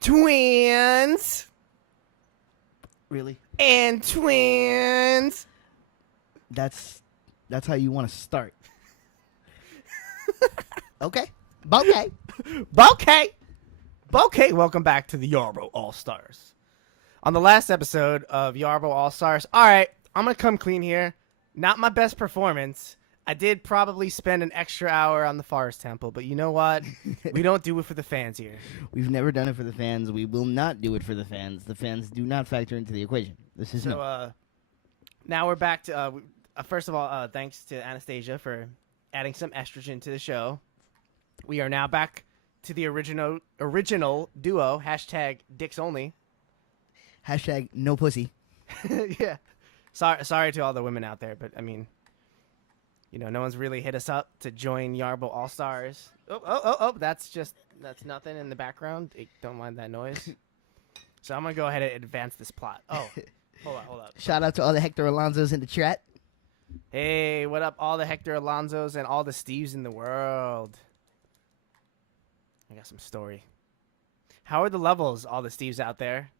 Twins Really? and twins. That's how you want to start. Okay. Okay. Bouquet, welcome back to the Yarbo Allstars. On the last episode of Yarbo Allstars, all right, I'm going to come clean here. Not my best performance. I did probably spend an extra hour on the Forest Temple, but you know what? We don't do it for the fans here. We've never done it for the fans. We will not do it for the fans. The fans do not factor into the equation. This is now we're back to first of all, thanks to Anastasia for adding some estrogen to the show. We are now back to the original duo. Hashtag dicks only. Hashtag no pussy. Yeah. Sorry to all the women out there, but I mean, you know, no one's really hit us up to join Yarbo All Stars. Oh! That's nothing in the background. Don't mind that noise. So I'm gonna go ahead and advance this plot. Oh, hold up. Shout out to all the Hector Alonsos in the chat. Hey, what up, all the Hector Alonsos and all the Steves in the world? I got some story. How are the levels, all the Steves out there?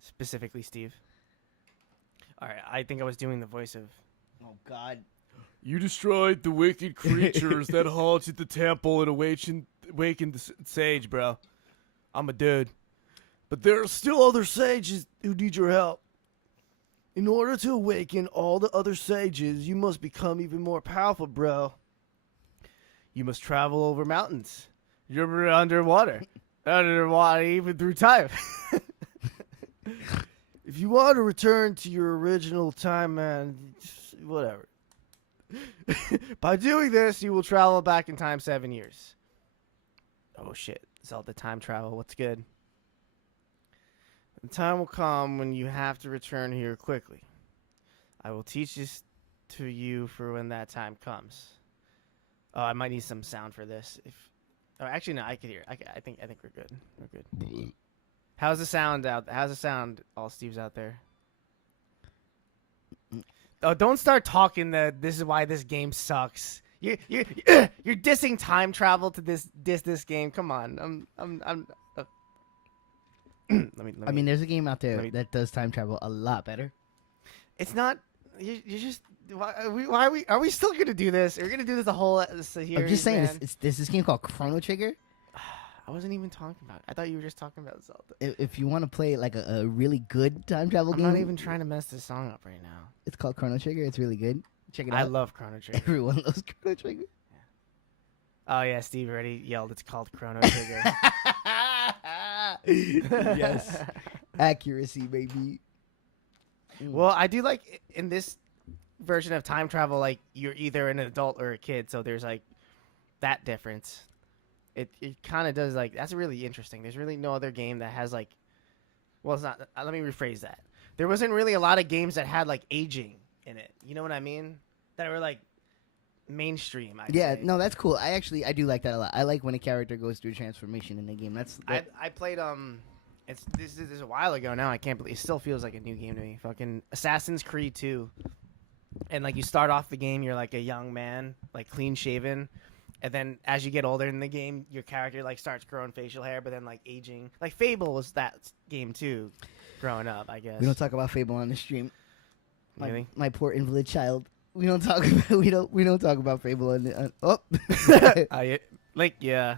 Specifically, Steve. All right, I think I was doing the voice of... Oh, God. You destroyed the wicked creatures that haunted the temple and awakened the sage, bro. I'm a dude. But there are still other sages who need your help. In order to awaken all the other sages, you must become even more powerful, bro. You must travel over mountains. You're underwater. Underwater even through time. If you want to return to your original time, man, whatever. By doing this, you will travel back in time 7 years. Oh, shit. Zelda time travel. What's good? The time will come when you have to return here quickly. I will teach this to you for when that time comes. Oh, I might need some sound for this. Actually, no, I can hear. I think we're good. We're good. How's the sound out? How's the sound? All Steve's out there. Oh, don't start talking. This is why this game sucks. You're dissing time travel to this game. Come on. I mean, there's a game out there that does time travel a lot better. It's not. You just. Why are we still gonna do this? We're gonna do this the whole series. I'm just saying, there's this game called Chrono Trigger. I wasn't even talking about it. I thought you were just talking about Zelda. If you want to play like a really good time travel game, I'm not even trying to mess this song up right now. It's called Chrono Trigger. It's really good. Check it out. I love Chrono Trigger. Everyone loves Chrono Trigger. Yeah. Oh yeah, Steve already yelled. It's called Chrono Trigger. Yes, accuracy, baby. Well, I do like in this version of time travel, like you're either an adult or a kid, so there's like that difference. It kind of does like that's really interesting. There's really no other game that has like, well, it's not. Let me rephrase that. There wasn't really a lot of games that had like aging in it. You know what I mean? That were like mainstream. I'd say. No, that's cool. I do like that a lot. I like when a character goes through a transformation in the game. I played this is a while ago now. I can't believe it still feels like a new game to me. Fucking Assassin's Creed 2. And like you start off the game, you're like a young man, like clean shaven. And then as you get older in the game, your character like starts growing facial hair, but then like aging. Like Fable was that game too, growing up, I guess. We don't talk about Fable on the stream. Really? My poor invalid child. We don't talk about Fable on the. Yeah,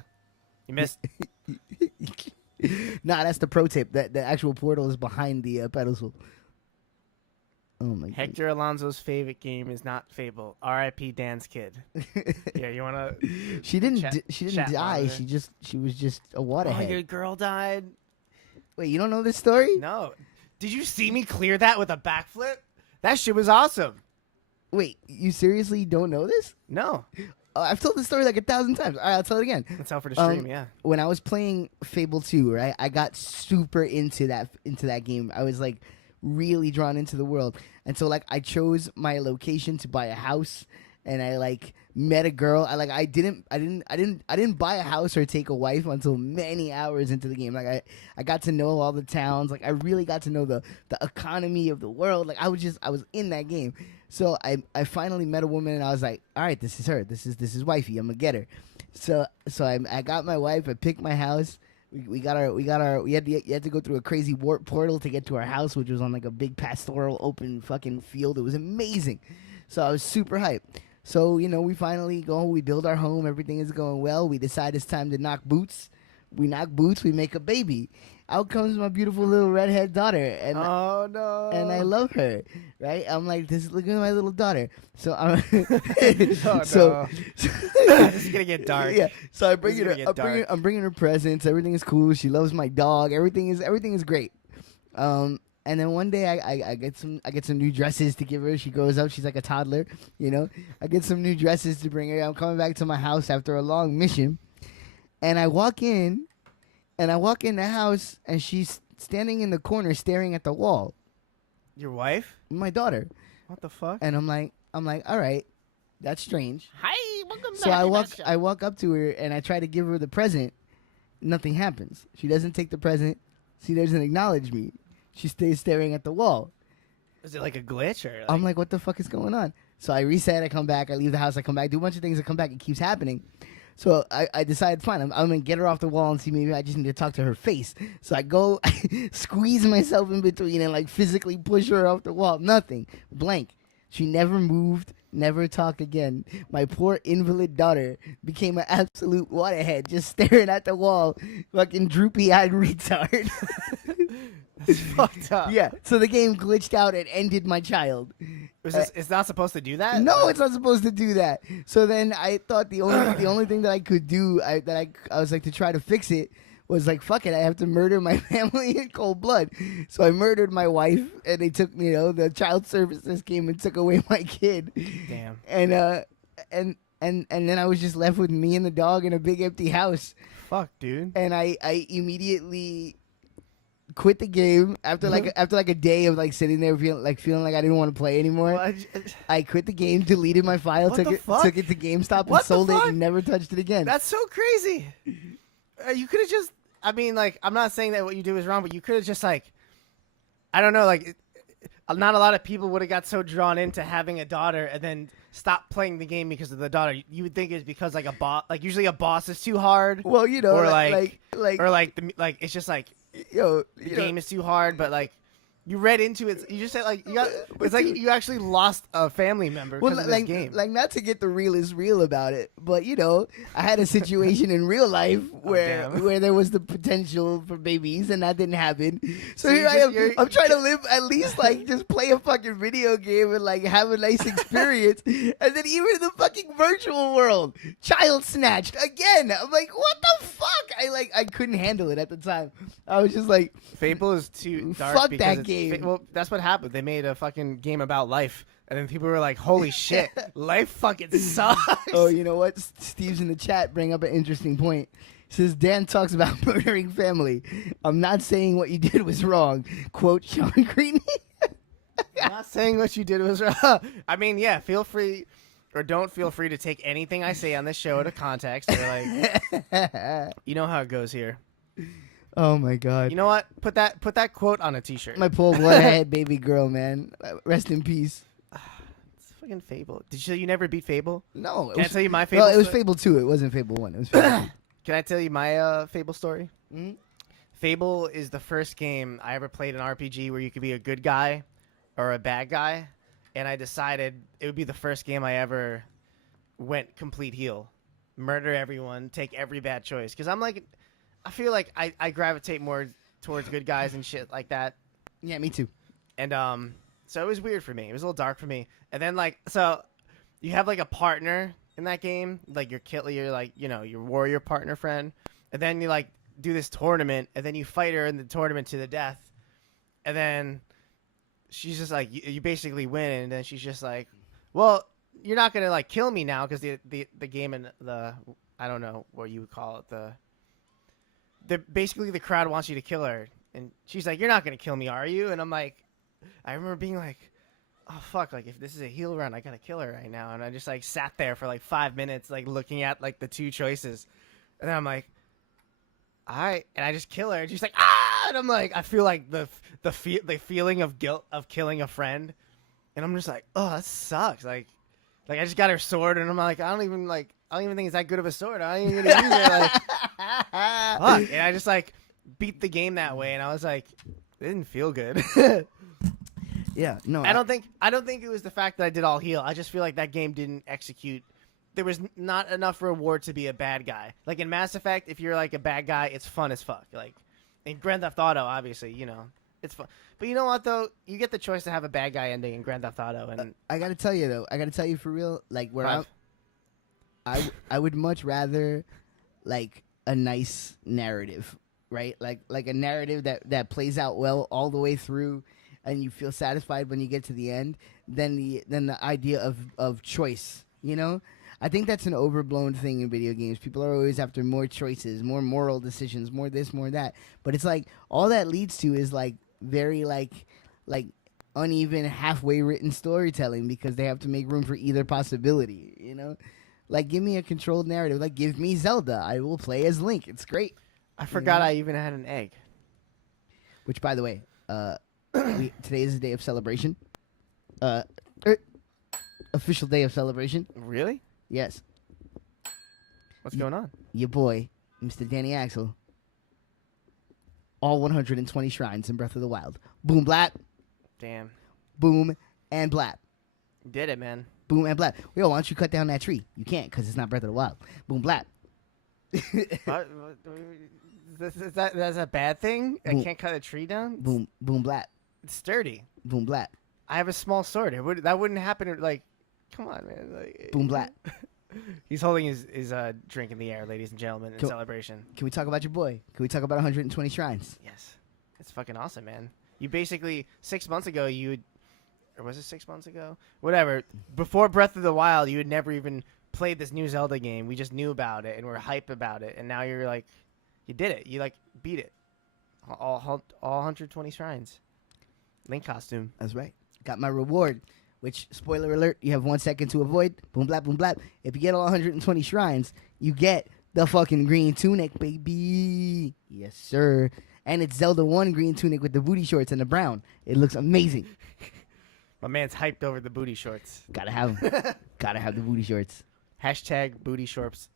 you missed. Nah, that's the pro tip. That the actual portal is behind the pedestal. Oh my god. Hector Alonso's favorite game is not Fable. R.I.P. Dan's kid. Yeah, you wanna? She didn't die. Monitor? She was just a waterhead. Oh, your girl died. Wait, you don't know this story? No. Did you see me clear that with a backflip? That shit was awesome. Wait, you seriously don't know this? No. I've told this story like 1,000 times. All right, I'll tell it again. That's out for the stream, yeah. When I was playing Fable 2, right, I got super into that game. I was like really drawn into the world, and so like I chose my location to buy a house, and I like met a girl. I didn't buy a house or take a wife until many hours into the game. Like I got to know all the towns. Like I really got to know the economy of the world. Like I was in that game. So I finally met a woman, and I was like, all right, this is her. This is wifey. I'm gonna get her. So I got my wife. I picked my house. We had to go through a crazy warp portal to get to our house, which was on like a big pastoral open fucking field. It was amazing. So I was super hyped. So, we finally go, we build our home, everything is going well. We decide it's time to knock boots. We knock boots, we make a baby. Out comes my beautiful little redhead daughter, and Oh no! and I love her, right? I'm like, look at my little daughter. So I'm Oh, so no. This is gonna get dark. yeah. So I bring This is her. gonna get dark. I'm bringing her presents. Everything is cool. She loves my dog. Everything is great. And then one day I get some new dresses to give her. She grows up. She's like a toddler, I get some new dresses to bring her. I'm coming back to my house after a long mission, and I walk in the house, and she's standing in the corner staring at the wall. Your wife? My daughter. What the fuck? And I'm like, all right, that's strange. Hi, welcome So I walk up to her and I try to give her the present. Nothing happens. She doesn't take the present. She doesn't acknowledge me. She stays staring at the wall. Is it like a glitch or? I'm like, what the fuck is going on? So I reset. I come back. I leave the house. I come back. Do a bunch of things. I come back. It keeps happening. So I decide, fine, I'm going to get her off the wall and see, maybe I just need to talk to her face. So I go squeeze myself in between and like physically push her off the wall. Nothing. Blank. She never moved, never talked again. My poor invalid daughter became an absolute waterhead, just staring at the wall, fucking droopy-eyed retard. That's fucked up. Yeah, so the game glitched out and ended my child. It's not supposed to do that? No, it's not supposed to do that. So then I thought the only thing that I could do, I was like, to try to fix it, was like, fuck it, I have to murder my family in cold blood. So I murdered my wife, and they took, the child services came and took away my kid. Damn. And then I was just left with me and the dog in a big empty house. Fuck, dude. And I immediately quit the game after like a day of like sitting there feeling like I didn't want to play anymore. Well, I quit the game, deleted my file, What took the it fuck? to GameStop What and sold the it fuck? and never touched it again. That's so crazy. You could have just. I mean, like, I'm not saying that what you do is wrong, but you could have just like, I don't know, like, not a lot of people would have got so drawn into having a daughter and then stopped playing the game because of the daughter. You would think it's because like a boss, like usually a boss is too hard. Well, or like it's just like yo, the game is too hard, but like you read into it. You just said like you got. It's like you actually lost a family member because of this game. Like not to get the realest real about it, but I had a situation in real life where damn. there was the potential for babies, and that didn't happen. So So here you I just- am. I'm trying to live at least like just play a fucking video game and like have a nice experience, and then even in the fucking virtual world, child snatched again. I'm like, what the fuck? I couldn't handle it at the time. I was just like, Fable is too dark. Fuck because that it's game. Well, that's what happened. They made a fucking game about life, and then people were like, "Holy shit, life fucking sucks." oh, you know what? Steve's in the chat bring up an interesting point. He says, Dan talks about murdering family. I'm not saying what you did was wrong. Quote Sean Green. I'm not saying what you did was wrong. I mean, yeah, feel free or don't feel free to take anything I say on this show into context. Or like, you know how it goes here. Oh my God. You know what? Put that quote on a T-shirt. My poor bloodhead baby girl, man. Rest in peace. It's fucking Fable. Did you never beat Fable? No. Can I tell you my Fable? Well, it was story? Fable 2. It wasn't Fable 1. It was Fable Can I tell you my Fable story? 2. Mhm. Fable is the first game I ever played an RPG where you could be a good guy or a bad guy, and I decided it would be the first game I ever went complete heel, murder everyone, take every bad choice. Because I'm like, I feel like I gravitate more towards good guys and shit like that. Yeah, me too. And so it was weird for me. It was a little dark for me. And then like, so you have like a partner in that game, like your like, your warrior partner friend, and then you like do this tournament, and then you fight her in the tournament to the death, and then she's just like, you basically win, and then she's just like, well, you're not gonna like kill me now because the game and the, I don't know what you would call it, basically the crowd wants you to kill her, and she's like, you're not gonna kill me, are you? And I'm like, I remember being like, oh fuck, like if this is a heal run, I gotta kill her right now. And I just like sat there for like 5 minutes, like looking at like the two choices, and then I'm like, all right, and I just kill her, and she's like, ah, and I'm like, I feel like the feeling of guilt of killing a friend, and I'm just like, oh, that sucks. Like I just got her sword, and I'm like, I don't even think it's that good of a sword. I ain't even gonna use it. Like, Fuck. And I just like beat the game that way, and I was like, it didn't feel good. Yeah, no, I don't think it was the fact that I did all heal. I just feel like that game didn't execute. There was not enough reward to be a bad guy. Like in Mass Effect, if you're like a bad guy, it's fun as fuck. Like in Grand Theft Auto, obviously, you know, it's fun. But you know what though? You get the choice to have a bad guy ending in Grand Theft Auto, and I gotta tell you though. I gotta tell you for real. Like where Five. I would much rather like a nice narrative, right? Like a narrative that plays out well all the way through, and you feel satisfied when you get to the end. Than the idea of choice. You know, I think that's an overblown thing in video games. People are always after more choices, more moral decisions, more this, more that. But it's like all that leads to is like very like uneven, halfway written storytelling because they have to make room for either possibility. You know. Like, give me a controlled narrative. Like, give me Zelda. I will play as Link. It's great. I forgot I even had an egg. Which, by the way, today is a day of celebration. Official day of celebration. Really? Yes. What's going on? Your boy, Mr. Danny Axel. All 120 shrines in Breath of the Wild. Boom, blap. Damn. Boom, and blap. Did it, man. Boom, and blap. Yo, why don't you cut down that tree? You can't because it's not Breath of the Wild. Boom, blap. What? That's a bad thing? I Boom. can't cut a tree down? Boom, boom, blap. It's sturdy. Boom, blap. I have a small sword. That wouldn't happen. Like, come on, man. Like, Boom, blap. He's holding his drink in the air, ladies and gentlemen, in Cool. celebration. Can we talk about your boy? Can we talk about 120 shrines? Yes. It's fucking awesome, man. You basically, 6 months ago, or was it 6 months ago? Whatever. Before Breath of the Wild, you had never even played this new Zelda game. We just knew about it, and we're hype about it. And now you're like, you did it. You, like, beat it. All 120 shrines. Link costume. That's right. Got my reward, which, spoiler alert, you have 1 second to avoid. Boom, blap, boom, blap. If you get all 120 shrines, you get the fucking green tunic, baby. Yes, sir. And it's Zelda 1 green tunic with the booty shorts and the brown. It looks amazing. My man's hyped over the booty shorts. Gotta have them. Gotta have the booty shorts. Hashtag booty shorts.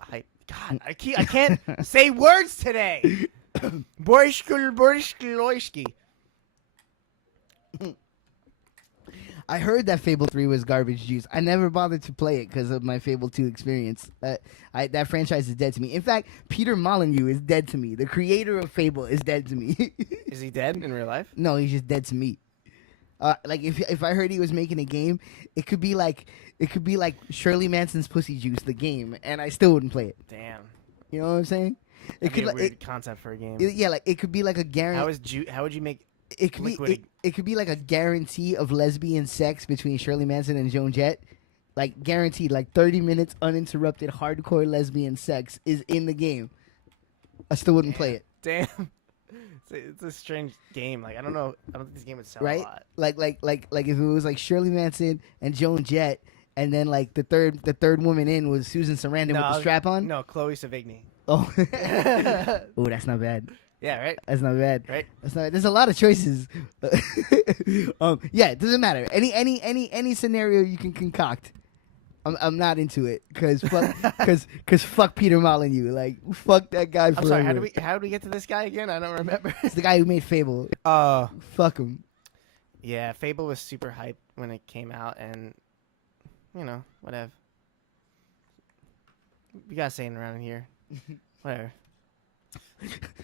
Hype. God, I can't say words today. Borishki. I heard that Fable 3 was garbage juice. I never bothered to play it because of my Fable 2 experience. That franchise is dead to me. In fact, Peter Molyneux is dead to me. The creator of Fable is dead to me. Is he dead in real life? No, he's just dead to me. Like if I heard he was making a game, it could be like Shirley Manson's Pussy Juice, the game, and I still wouldn't play it. Damn. You know what I'm saying? That'd be a weird concept for a game. Yeah, like it could be like a guarantee. How would you make It could liquid? it could be like a guarantee of lesbian sex between Shirley Manson and Joan Jett. Like guaranteed, like 30 minutes uninterrupted hardcore lesbian sex is in the game. I still wouldn't play it. Damn. It's a strange game. Like I don't know. I don't think this game would sell Right? a lot. Like if it was like Shirley Manson and Joan Jett, and then like the third woman in was Susan Sarandon with the strap on. No, Chloe Savigny. Oh, oh, that's not bad. Yeah, right. That's not bad. Right. That's not. There's a lot of choices. Yeah, it doesn't matter. Any scenario you can concoct. I'm not into it because fuck Peter Molyneux. Like fuck that guy. I'm sorry. forever. How did we get to this guy again? I don't remember. It's the guy who made Fable. Fuck him. Yeah, Fable was super hyped when it came out, and you know, whatever. We got saying around here. Whatever.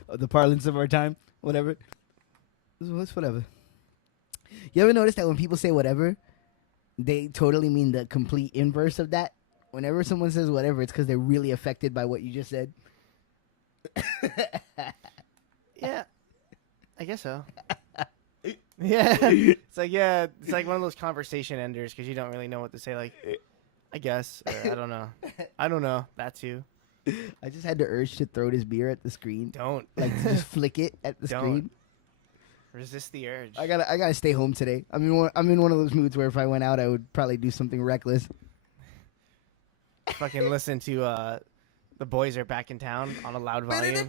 The parlance of our time. Whatever. It's whatever. You ever notice that when people say whatever, they totally mean the complete inverse of that? Whenever someone says whatever, it's because they're really affected by what you just said. Yeah, I guess so. Yeah, it's like one of those conversation enders because you don't really know what to say. Like, I guess, or I don't know. That too. I just had the urge to throw this beer at the screen. Don't Like to just flick it at the Don't. screen. resist the urge. I gotta stay home today. I'm in one of those moods where if I went out, I would probably do something reckless. Fucking listen to The Boys Are Back in Town on a loud volume.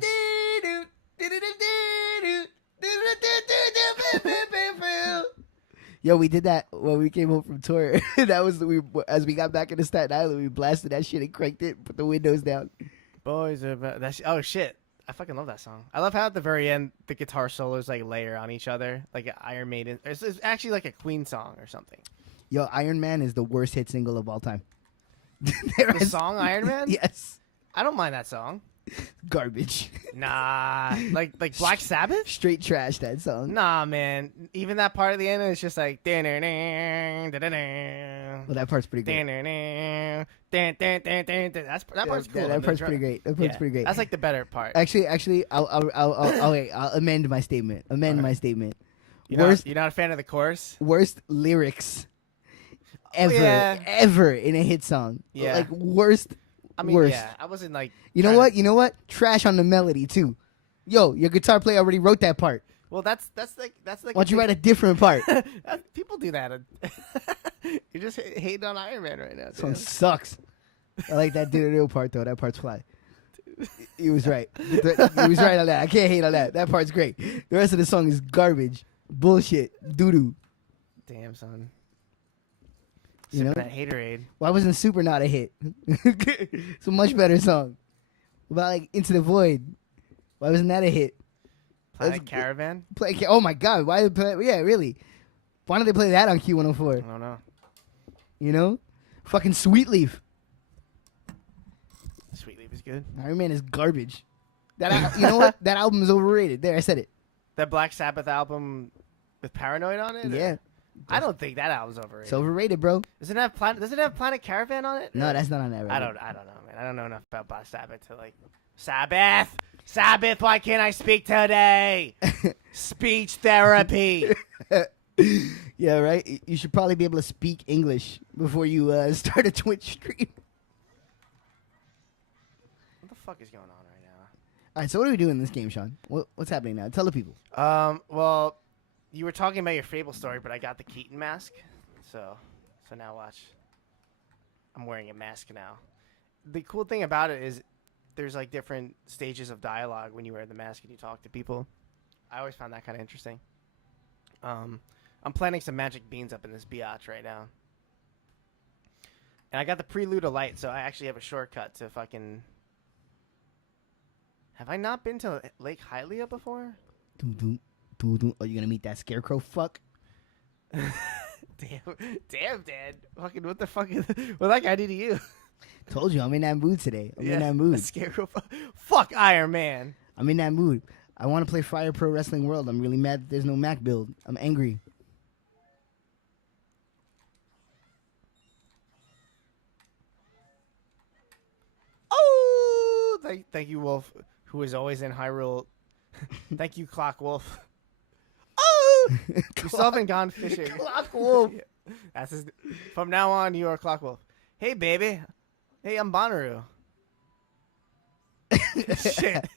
Yo, we did that when we came home from tour. That was as we got back into Staten Island, we blasted that shit and cranked it, put the windows down. Boys are that's oh shit. I fucking love that song. I love how at the very end the guitar solos like layer on each other, like an Iron Maiden. It's actually like a Queen song or something. Yo, Iron Man is the worst hit single of all time. The song Iron Man? Yes. I don't mind that song. Garbage. Nah, like Black Sabbath? Straight trash, that song. Nah, man. Even that part at the end is just like. Well, that part's pretty great. That part's cool. That part's pretty great. That part's pretty great. That's like the better part. Actually, I'll amend my statement. My statement. You're not a fan of the chorus? Worst lyrics ever, yeah. ever in a hit song. Yeah. Like worst. I mean, worst. yeah. I wasn't like. You know what? You know what? Trash on the melody too. Yo, your guitar player already wrote that part. Well, that's like. Why don't you write a different part? People do that. You're just hating on Iron Man right now. This song sucks. I like that do part though. That part's fly. He was right. He was right on that. I can't hate on that. That part's great. The rest of the song is garbage, bullshit, doo doo. Damn, son. You know that haterade. Why wasn't Super not a hit? It's a much better song. What about like Into the Void? Why wasn't that a hit? Planet Caravan. Oh my God! Why did play? Yeah, really. Why don't they play that on Q104? I don't know. You know, fucking Sweet Leaf. Sweet Leaf is good. Iron Man is garbage. You know what? That album is overrated. There, I said it. That Black Sabbath album with Paranoid on it? Yeah. I don't think that album's overrated. It's overrated, bro. Does it have Planet Caravan on it? No, that's not on that. Right? I don't know, man. I don't know enough about Black Sabbath to like Sabbath. Why can't I speak today? Speech therapy. Yeah, right. You should probably be able to speak English before you start a Twitch stream. What the fuck is going on right now? All right, so what are we doing in this game, Sean? What's happening now? Tell the people. Well, you were talking about your Fable story, but I got the Keaton mask, so now watch. I'm wearing a mask now. The cool thing about it is there's like different stages of dialogue when you wear the mask and you talk to people. I always found that kind of interesting. I'm planting some magic beans up in this biatch right now. And I got the Prelude of Light, so I actually have a shortcut to fucking... Have I not been to Lake Hylia before? Oh, you gonna meet that scarecrow fuck? Damn, Dad. Fucking what the fuck is... What that guy do to you? Told you, I'm in that mood today. I'm in that mood. Scarecrow fuck Iron Man. I'm in that mood. I want to play Fire Pro Wrestling World. I'm really mad that there's no Mac build. I'm angry. Oh! Thank you, Wolf, who is always in Hyrule. Thank you, Clock Wolf. Oh! You still haven't gone fishing. Clock Wolf. Yeah. That's his... From now on, you are Clock Wolf. Hey, baby. Hey, I'm Bonnaroo. Shit.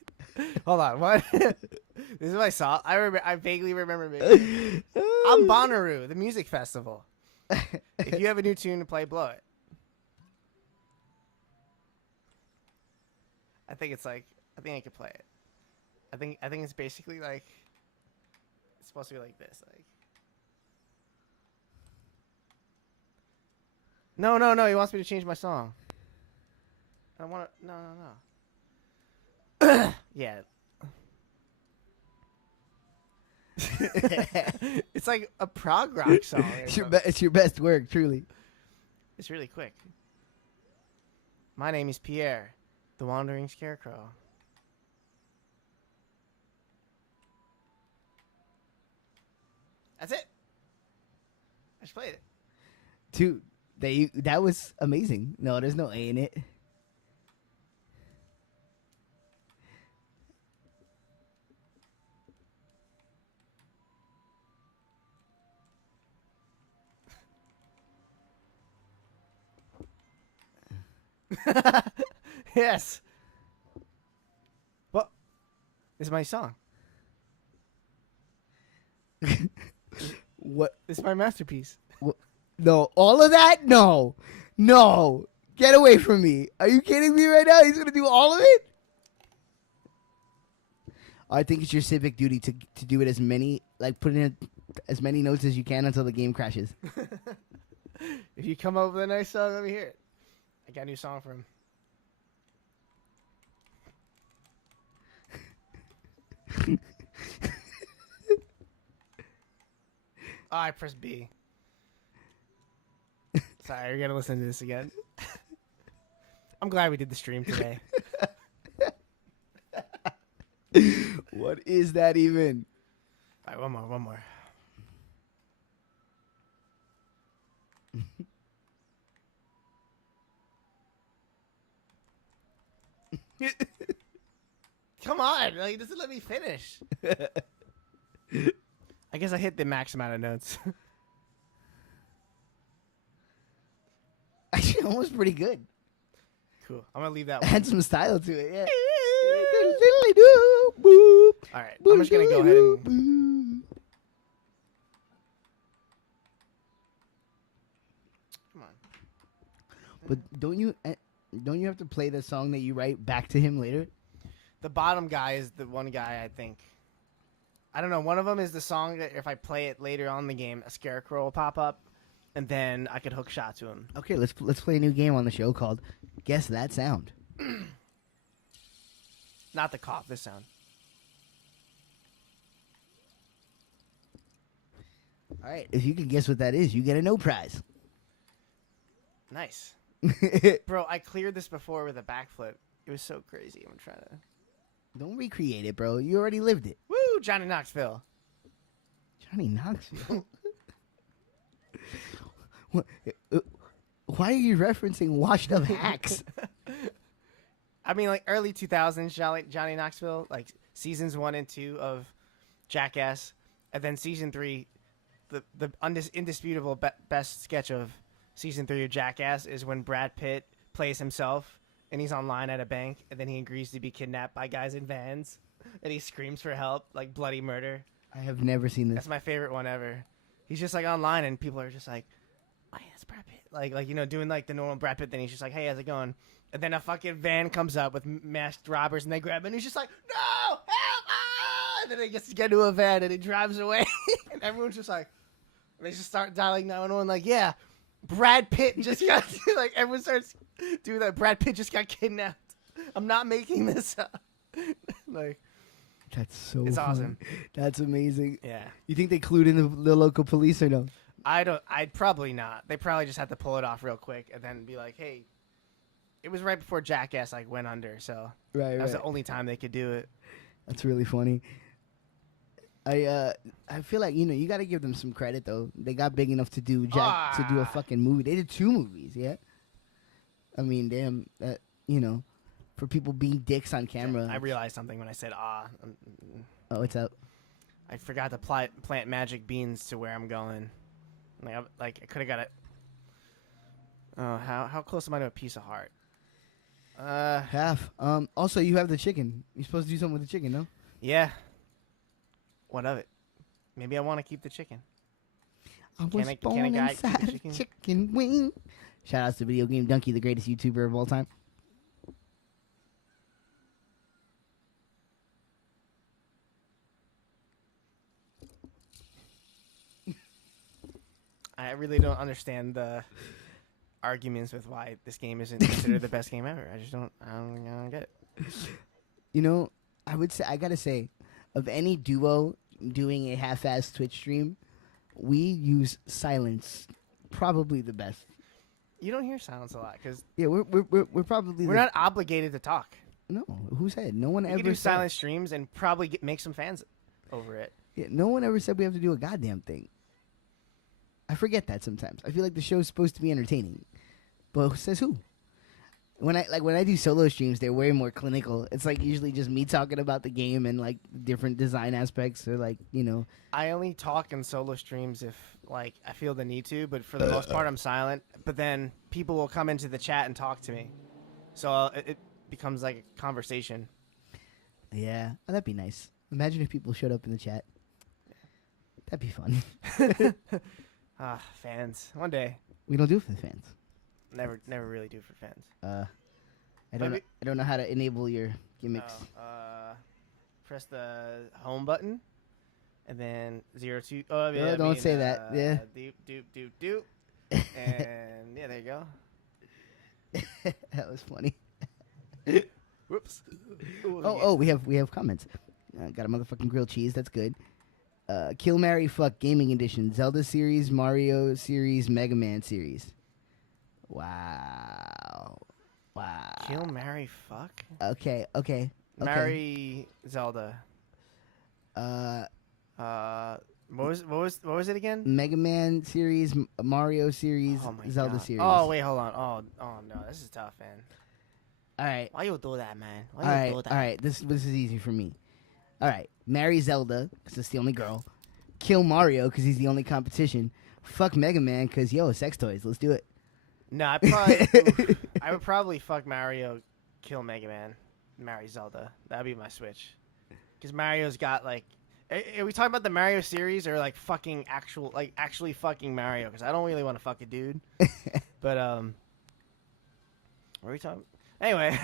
Hold on, what? This is what I saw. I vaguely remember maybe. I'm Bonnaroo, the music festival. If you have a new tune to play, blow it. I think I could play it. I think it's basically like it's supposed to be like this, like. No, he wants me to change my song. I want to no. Yeah. It's like a prog rock song. It's your best work, truly. It's really quick. My name is Pierre, the Wandering Scarecrow. That's it. I just played it. Dude, that was amazing. No, there's no A in it. Yes. Well, this is my song. What? This is my masterpiece. No, all of that? No. Get away from me. Are you kidding me right now? He's going to do all of it? I think it's your civic duty to do it as many, like put in as many notes as you can until the game crashes. If you come up with a nice song, let me hear it. I got a new song for him. Oh, I pressed B. Sorry, you're gonna listen to this again. I'm glad we did the stream today. What is that even? All right, one more. Come on, like, it doesn't let me finish. I guess I hit the max amount of notes. Actually, almost pretty good. Cool. I'm gonna leave that one. Had some style to it, yeah. All right, I'm just gonna go ahead and. Come on. But don't you have to play the song that you write back to him later? The bottom guy is the one guy I think. I don't know. One of them is the song that if I play it later on in the game, a scarecrow will pop up, and then I could hook shot to him. Okay, let's play a new game on the show called Guess That Sound. Not the cough. This sound. All right, if you can guess what that is, you get a no prize. Nice, bro. I cleared this before with a backflip. It was so crazy. I'm trying to. Don't recreate it, bro. You already lived it. Woo, Johnny Knoxville. Johnny Knoxville. What, why are you referencing washed up hacks? I mean, like early 2000s Johnny Knoxville, like seasons 1 and 2 of Jackass, and then season 3, the indisputable best sketch of season 3 of Jackass is when Brad Pitt plays himself and he's online at a bank, and then he agrees to be kidnapped by guys in vans, and he screams for help, like bloody murder. I have never seen this. That's my favorite one ever. He's just like online, and people are just like, "Oh yeah, it's Brad Pitt," like doing like the normal Brad Pitt thing. He's just like, "Hey, how's it going?" And then a fucking van comes up with masked robbers, and they grab him, and he's just like, "No, help!" Ah! And then he gets to get into a van, and he drives away, and everyone's just like, they just start dialing 911, like, "Yeah, Brad Pitt just got," like everyone starts doing that. Brad Pitt just got kidnapped. I'm not making this up. Like, that's so. It's funny. awesome. That's amazing. Yeah. You think they clued in the local police or no? I'd probably not. They probably just had to pull it off real quick and then be like, "Hey, it was right before Jackass like went under, so Right, that was the only time they could do it." That's really funny. I feel like you got to give them some credit though. They got big enough to do a fucking movie. They did 2 movies, yeah. I mean, damn, for people being dicks on camera. I realized something when I said Oh, what's up? I forgot to plant magic beans to where I'm going. Like I could have got it. Oh, how close am I to a piece of heart? Half. Also, you have the chicken. You're supposed to do something with the chicken, no? Yeah. What of it? Maybe I want to keep the chicken. I was Can a born guy keep a inside chicken? a chicken wing. Shout outs to Video Game Donkey, the greatest YouTuber of all time. I really don't understand the arguments with why this game isn't considered the best game ever. I don't get it. I would say, I gotta say, of any duo doing a half-assed Twitch stream, we use silence probably the best. You don't hear silence a lot because Yeah, we're probably we're not obligated to talk. No, who said? No one You ever can do said. silent streams and probably make some fans over it. Yeah, no one ever said we have to do a goddamn thing. I forget that sometimes. I feel like the show's supposed to be entertaining, but who says who? When I do solo streams, they're way more clinical. It's like usually just me talking about the game and like different design aspects or like I only talk in solo streams if like I feel the need to, but for the most part I'm silent. But then people will come into the chat and talk to me, so it becomes like a conversation. Yeah, oh, that'd be nice. Imagine if people showed up in the chat. That'd be fun. Fans. One day. We don't do it for the fans. Never really do for fans. I don't know how to enable your gimmicks. Press the home button, and then 02. Oh, yeah, No, don't say that. Yeah. Doop. And yeah, there you go. That was funny. Whoops. Oh, we have comments. Got a motherfucking grilled cheese. That's good. Kill Marry Fuck Gaming Edition, Zelda series, Mario series, Mega Man series. Wow. Kill, marry, fuck. Okay. Marry Zelda. Uh, What was it again? Mega Man series, Mario series, Oh my Zelda God. series. Oh wait, hold on. Oh no, this is tough, man. All right. Why you do that, man? Why All you right. do that? All right. This is easy for me. All right. Marry Zelda because it's the only girl. Kill Mario because he's the only competition. Fuck Mega Man because sex toys. Let's do it. No, I would probably fuck Mario, kill Mega Man, marry Zelda. That'd be my switch. Because Mario's got like, are we talking about the Mario series or like fucking actually fucking Mario? Because I don't really want to fuck a dude. But what are we talking? Anyway,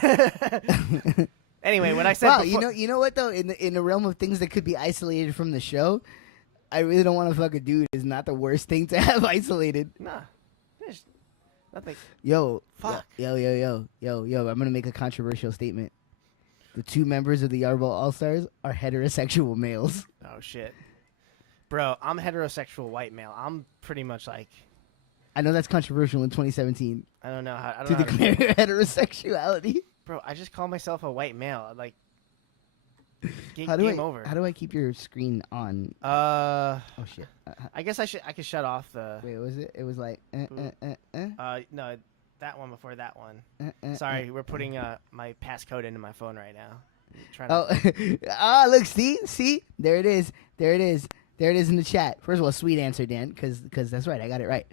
when I said Wow, before, you know what though? In the realm of things that could be isolated from the show, I really don't want to fuck a dude. Is not the worst thing to have isolated. nah, there's nothing. Yo, Fuck. Yo. I'm gonna make a controversial statement. The 2 members of the Yarbo Allstars are heterosexual males. Oh shit, bro, I'm a heterosexual white male. I'm pretty much like, I know that's controversial in 2017 I don't know how to declare heterosexuality. Bro, I just call myself a white male. Like, How do game over. How do I keep your screen on? Oh shit. I guess I could shut off the. Wait, was it? It was like. No, that one before that one. Sorry, we're putting my passcode into my phone right now. Look, see, there it is in the chat. First of all, sweet answer, Dan, because that's right, I got it right.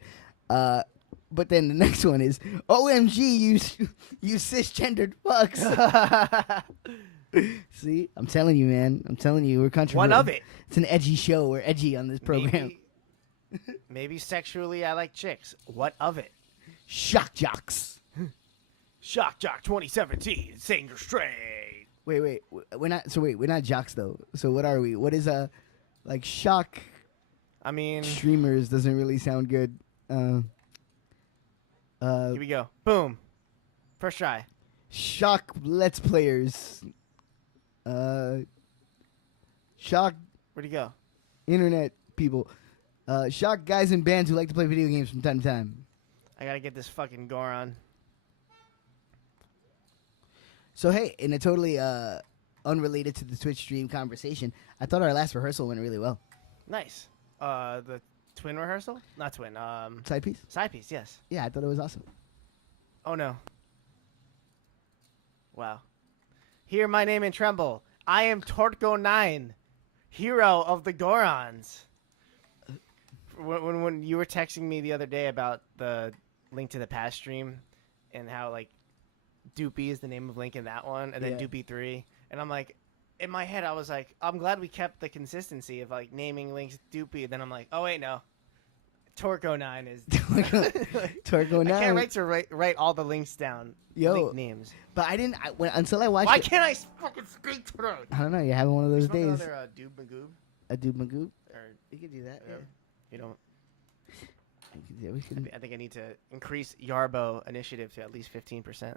But then the next one is OMG, you cisgendered fucks. See, I'm telling you, man. I'm telling you, we're controversial. One of it. It's an edgy show. We're edgy on this program. Maybe sexually I like chicks. What of it? Shock jocks. Shock Jock 2017. Sing your straight. Wait. We're not jocks though. So what are we? What is like shock? I mean, streamers doesn't really sound good. here we go. Boom. First try. Shock let's players. Shock Where'd he go? internet people. Shock guys in bands who like to play video games from time to time. I gotta get this fucking Goron. So hey, in a totally unrelated to the Twitch stream conversation, I thought our last rehearsal went really well. Nice. The twin rehearsal? Not twin. Side piece? Side piece. Yes. Yeah, I thought it was awesome. Oh no. Wow. Hear my name and tremble. I am Torko9, hero of the Gorons. When you were texting me the other day about the Link to the Past stream and how like Doopy is the name of Link in that one, and then Doopy 3, and I'm like, in my head I was like, I'm glad we kept the consistency of like naming Link's Doopy, and then I'm like, oh wait, no, Torko9 is Torko9. I can't write all the links down. Link names. But I didn't until I watched. Why it. can't I fucking speak today? I don't know. You're having one of those days. Another Doob Magoob? A Doob Magoob? Or You can do that. Yeah. you don't. Yeah, we can. I think I need to increase Yarbo initiative to at least 15%.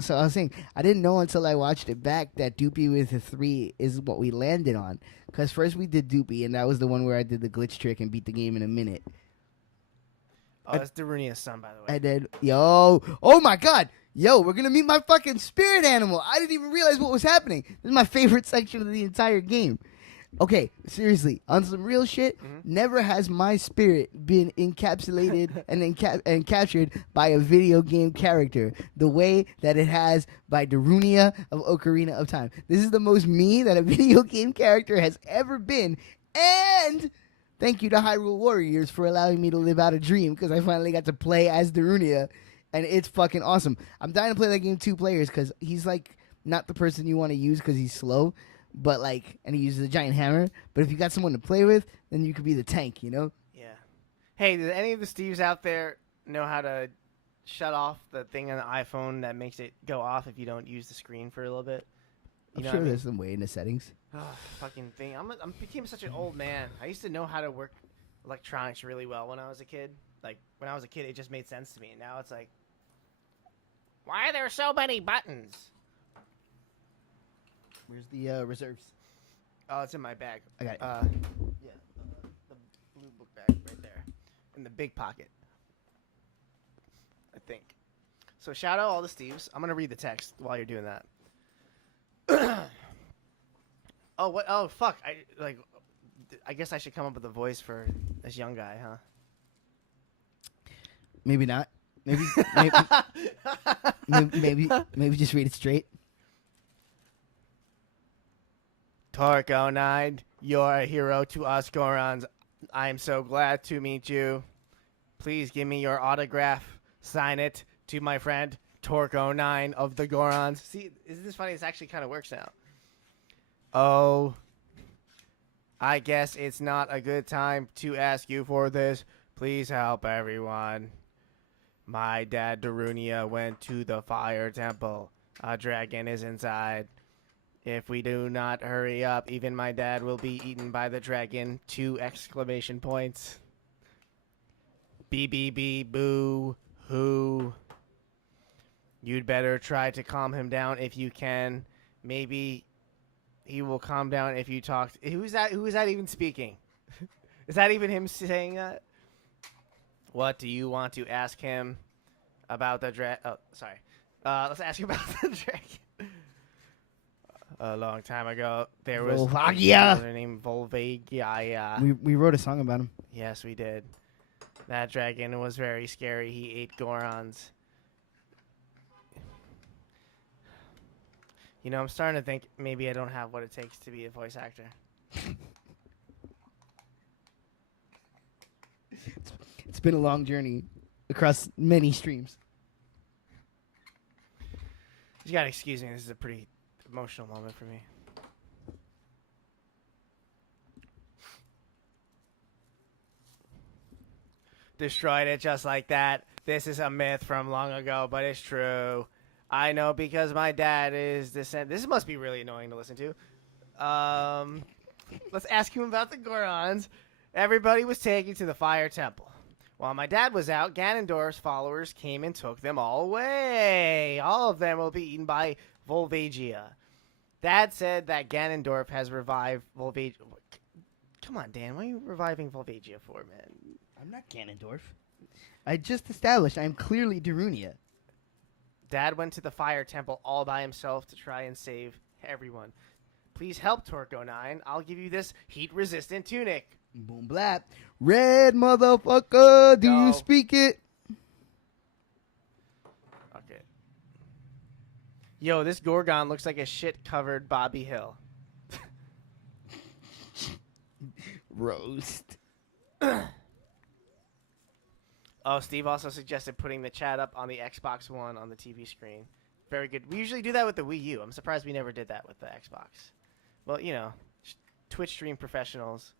So I was saying I didn't know until I watched it back that Doopy with a 3 is what we landed on. Because first we did Doopy, and that was the one where I did the glitch trick and beat the game in a minute. Oh, that's Darunia's son, by the way. And then, oh my God, we're gonna meet my fucking spirit animal. I didn't even realize what was happening. This is my favorite section of the entire game. Okay, seriously, on some real shit, never has my spirit been encapsulated and captured by a video game character the way that it has by Darunia of Ocarina of Time. This is the most me that a video game character has ever been, and thank you to Hyrule Warriors for allowing me to live out a dream because I finally got to play as Darunia, and it's fucking awesome. I'm dying to play that game 2 players because he's like not the person you want to use because he's slow. But and he uses a giant hammer. But if you got someone to play with, then you could be the tank, you know? Yeah. Hey, do any of the Steves out there know how to shut off the thing on the iPhone that makes it go off if you don't use the screen for a little bit? I'm sure there's some way in the settings. Fucking thing. I became such an old man. I used to know how to work electronics really well when I was a kid. Like, when I was a kid, it just made sense to me. Now it's like, why are there so many buttons? Where's the reserves? Oh, it's in my bag. I got it. Yeah, the blue book bag right there, in the big pocket. I think. So shout out all the Steves. I'm gonna read the text while you're doing that. Oh what? Oh fuck! I guess I should come up with a voice for this young guy, huh? Maybe not. Maybe maybe just read it straight. Torko 9, you're a hero to us Gorons. I am so glad to meet you. Please give me your autograph. Sign it to my friend Torko 9 of the Gorons. See, isn't this funny? This actually kind of works now. Oh, I guess it's not a good time to ask you for this. Please help everyone. My dad Darunia went to the fire temple. A dragon is inside. If we do not hurry up, even my dad will be eaten by the dragon. 2 exclamation points. BBB boo hoo. You'd better try to calm him down if you can. Maybe he will calm down if you talk. Who's that? Who is that even speaking? Is that even him saying that? What do you want to ask him about the dragon? Oh, sorry. Let's ask you about the dragon. A long time ago, there was Volvagia. a named Volvagia. We wrote a song about him. Yes, we did. That dragon was very scary. He ate Gorons. You know, I'm starting to think maybe I don't have what it takes to be a voice actor. It's been a long journey across many streams. You gotta excuse me. This is a pretty emotional moment for me. Destroyed it just like that. This is a myth from long ago, but it's true. I know because my dad is This must be really annoying to listen to. Let's ask him about the Gorons. Everybody was taken to the fire temple. While my dad was out, Ganondorf's followers came and took them all away. All of them will be eaten by Volvagia. Dad said that Ganondorf has revived Volvagia. Come on, Dan. What are you reviving Volvagia for, man? I'm not Ganondorf. I just established I'm clearly Darunia. Dad went to the fire temple all by himself to try and save everyone. Please help Torko 9. I'll give you this heat-resistant tunic. Boom blap. Red motherfucker, do Go. you speak it? Okay. Yo, this Gorgon looks like a shit-covered Bobby Hill. Roast. Oh, Steve also suggested putting the chat up on the Xbox One on the TV screen. Very good. We usually do that with the Wii U. I'm surprised we never did that with the Xbox. Well, you know, Twitch stream professionals.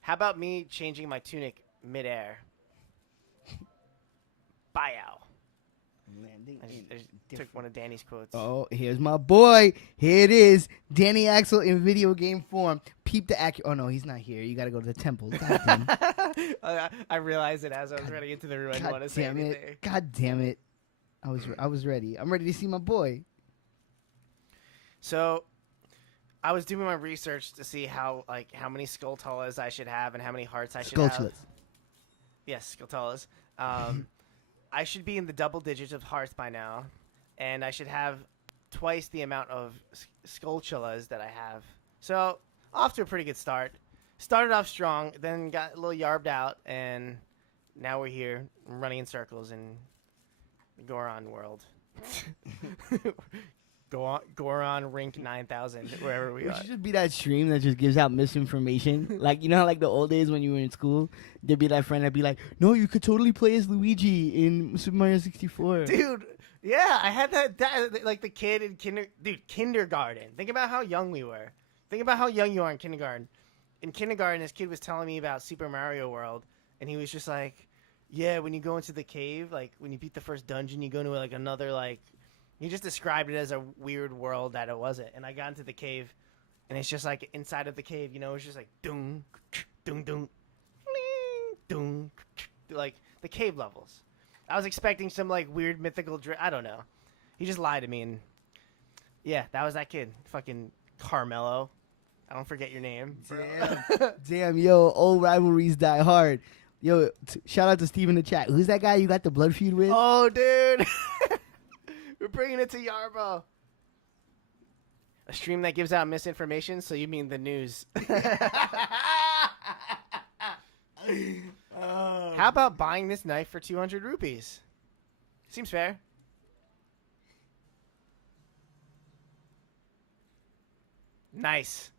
How about me changing my tunic midair? Buyow. Landing I just took one of Danny's quotes. Oh, here's my boy. Here it is. Danny Axel in video game form. Peep the accurate. Oh, no, he's not here. You got to go to the temple. God damn. I realized it as I was running into the room. I didn't want to say anything. God damn it. I was ready. I'm ready to see my boy. So, I was doing my research to see how many Skulltulas I should have and how many hearts I should have. Skulltulas. Yes, Skulltulas. I should be in the double digits of hearts by now, and I should have twice the amount of Skulltulas that I have. So, off to a pretty good start. Started off strong, then got a little yarbed out, and now we're here running in circles in the Goron world. Goron Rink 9000, wherever we are. should just be that stream that just gives out misinformation. Like, you know how, like, the old days when you were in school, there'd be that friend that'd be like, no, you could totally play as Luigi in Super Mario 64. Dude, yeah, I had that like the kid in kindergarten. Think about how young we were. Think about how young you are in kindergarten. In kindergarten, this kid was telling me about Super Mario World, and he was just like, yeah, when you go into the cave, like, when you beat the first dungeon, you go into, like, another, like, he just described it as a weird world that it wasn't. And I got into the cave, and it's just like inside of the cave, you know, it's just like doom, doom, doom, doom, like the cave levels. I was expecting some like weird mythical. I don't know. He just lied to me, and yeah, that was that kid, fucking Carmelo. I don't forget your name. Bro. Damn, yo, old rivalries die hard. Yo, shout out to Steve in the chat. Who's that guy you got the blood feud with? Oh, dude. We're bringing it to Yarbo. A stream that gives out misinformation, so you mean the news. How about buying this knife for 200 rupees? Seems fair. Nice.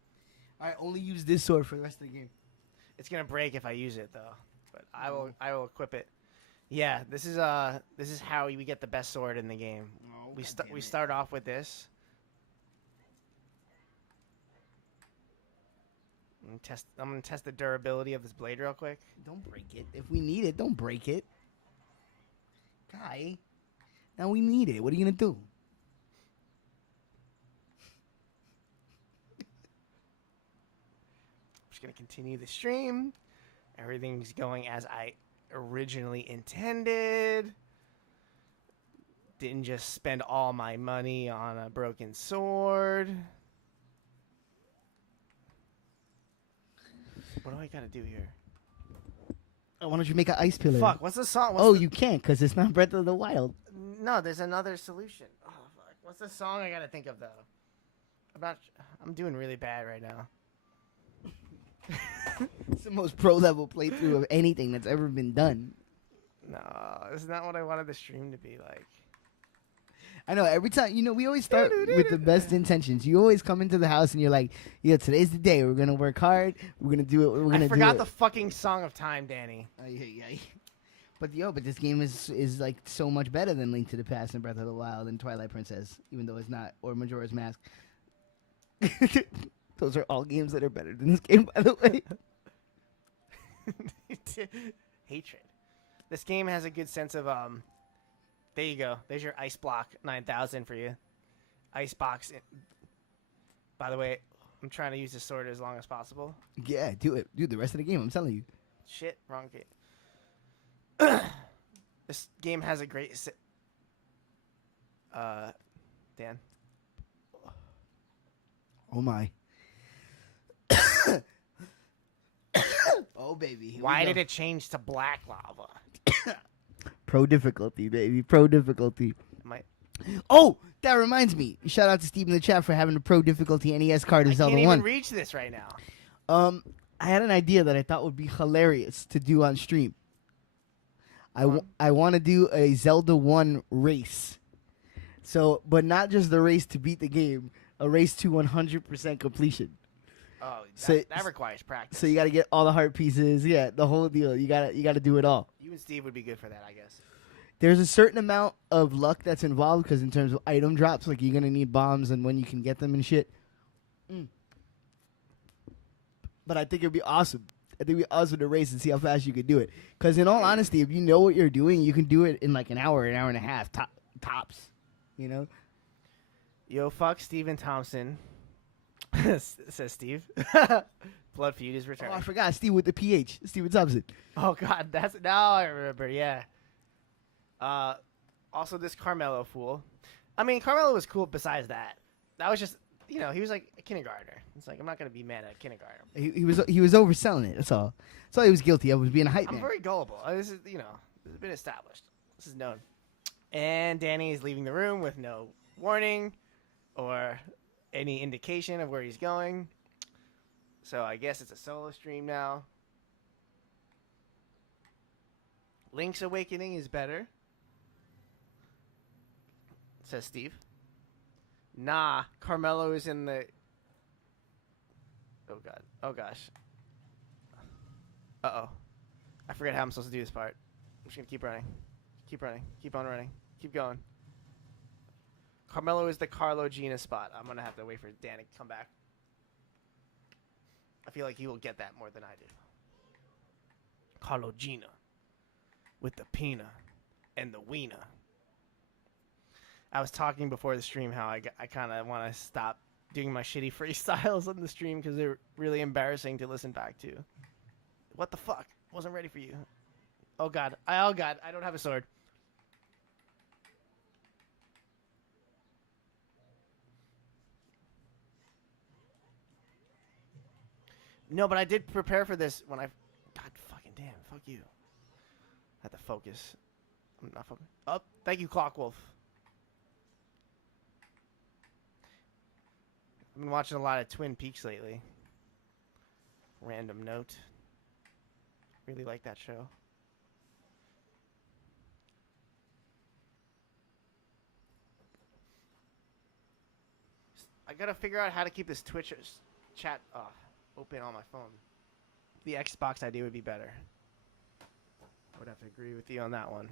I only use this sword for the rest of the game. It's gonna break if I use it though, but I will equip it. Yeah, this is how we get the best sword in the game. Oh, We start off with this. I'm gonna test the durability of this blade real quick. Don't break it. If we need it, don't break it. Guy, now we need it. What are you gonna do? I'm just gonna continue the stream. Everything's going as I originally intended. Didn't just spend all my money on a broken sword. What do I gotta do here? Oh, why don't you make an ice pillar? Fuck, what's the song? You can't because it's not Breath of the Wild. No, there's another solution. Oh, fuck. What's the song I gotta think of, though? I'm doing really bad right now. It's the most pro level playthrough of anything that's ever been done. No, this is not what I wanted the stream to be like. I know every time, we always start with the best intentions. You always come into the house and you're like, today's the day. We're going to work hard. We're going to do it. We're going to do it. I forgot the fucking Song of Time, Danny. But this game is like so much better than Link to the Past and Breath of the Wild and Twilight Princess, even though it's not, or Majora's Mask. Those are all games that are better than this game, by the way. Hatred. This game has a good sense of there you go. There's your Ice Block 9000 for you. Ice Box. By the way, I'm trying to use this sword as long as possible. Yeah, do it. Dude, the rest of the game, I'm telling you. Shit, wrong game. This game has a great... Dan. Oh, my. Oh, baby. Why did it change to black lava? Pro difficulty, baby. Pro difficulty. My Oh, that reminds me. Shout out to Steve in the chat for having a pro difficulty NES card of I Zelda can't 1. even reach this right now. I had an idea that I thought would be hilarious to do on stream. I want to do a Zelda 1 race. So, but not just the race to beat the game, a race to 100% completion. Oh, So- that requires practice. So you got to get all the heart pieces. Yeah, the whole deal. You got to do it all. You and Steve would be good for that, I guess. There's a certain amount of luck that's involved because in terms of item drops, like you're going to need bombs and when you can get them and shit. But I think it'd be awesome. I think it'd be awesome to race and see how fast you could do it. Because in all honesty, if you know what you're doing, you can do it in like an hour and a half, tops. You know? Yo, fuck Steven Thompson. Says Steve. Blood feud is Oh, returning. I forgot. Steve with the PH. Steven Thompson. Oh, God. Now I remember. Yeah. Also, this Carmelo fool. I mean, Carmelo was cool besides that. That was just, he was like a kindergartner. It's like, I'm not going to be mad at a kindergartner. He was overselling it. That's all. That's all he was guilty of, was being a hype I'm man. very gullible. This is, this has been established. This is known. And Danny is leaving the room with no warning or any indication of where he's going. So I guess it's a solo stream now. Link's Awakening is better, says Steve. Nah, Carmelo is in the... Oh, God. Oh, gosh. Uh-oh. I forget how I'm supposed to do this part. I'm just going to keep running. Keep running. Keep on running. Keep going. Carmelo is the Carlo Gina spot. I'm going to have to wait for Dan to come back. I feel like he will get that more than I do. Carlo Gina. With the pina and the wiener. I was talking before the stream how I kind of want to stop doing my shitty freestyles on the stream because they're really embarrassing to listen back to. What the fuck? Wasn't ready for you. Oh, God. I don't have a sword. No, but I did prepare for this when I. God fucking damn! Fuck you. I had to focus. I'm not focused. Oh, thank you, Clockwolf. I've been watching a lot of Twin Peaks lately. Random note. Really like that show. I gotta figure out how to keep this Twitch chat open on my phone. The Xbox idea would be better. I would have to agree with you on that one.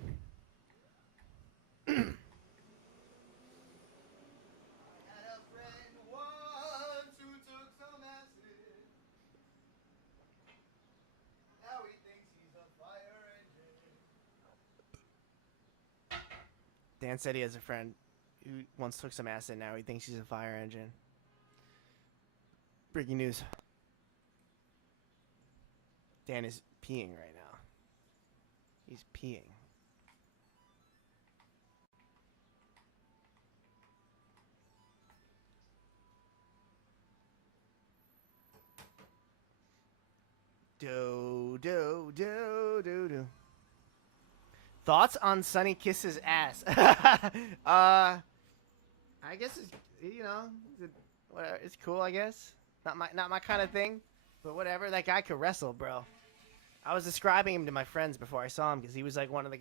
Dan said he has a friend who once took some acid. Now he thinks he's a fire engine. Breaking news. Dan is peeing right now. He's peeing. Do. Thoughts on Sunny Kiss's ass? I guess it's, whatever. It's cool. I guess not my kind of thing, but whatever. That guy could wrestle, bro. I was describing him to my friends before I saw him because he was like one of the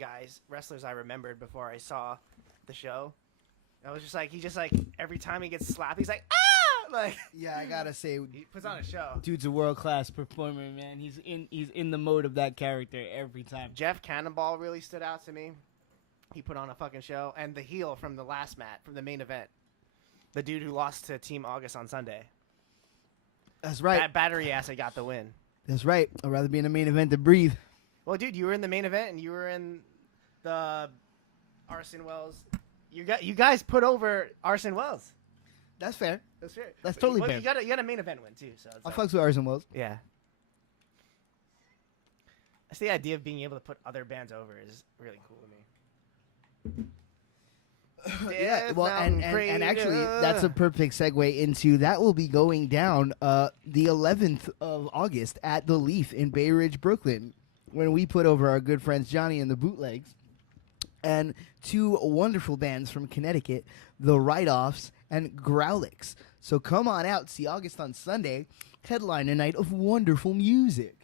wrestlers I remembered before I saw the show. I was just like, every time he gets slapped, he's like, ah! Like, yeah, I gotta say, he puts on a show. Dude's a world-class performer, man. He's in the mode of that character every time. Jeff Cannonball really stood out to me. He put on a fucking show. And the heel from the last match, from the main event. The dude who lost to Team August on Sunday. That's right. That battery ass, I got the win. That's right. I'd rather be in the main event than breathe. Well, dude, you were in the main event and you were in the Arson Wells. You guys put over Arson Wells. That's fair. That's fair. That's totally fair. You got a main event win too. So I'll fuck with Arson Wells. Yeah. That's the idea of being able to put other bands over is really cool to me. Yeah, well, and actually, that's a perfect segue into that will be going down the 11th of August at the Leaf in Bay Ridge, Brooklyn, when we put over our good friends Johnny and the Bootlegs and two wonderful bands from Connecticut, the Write-Offs and Growlix. So come on out, see August on Sunday, headline a night of wonderful music.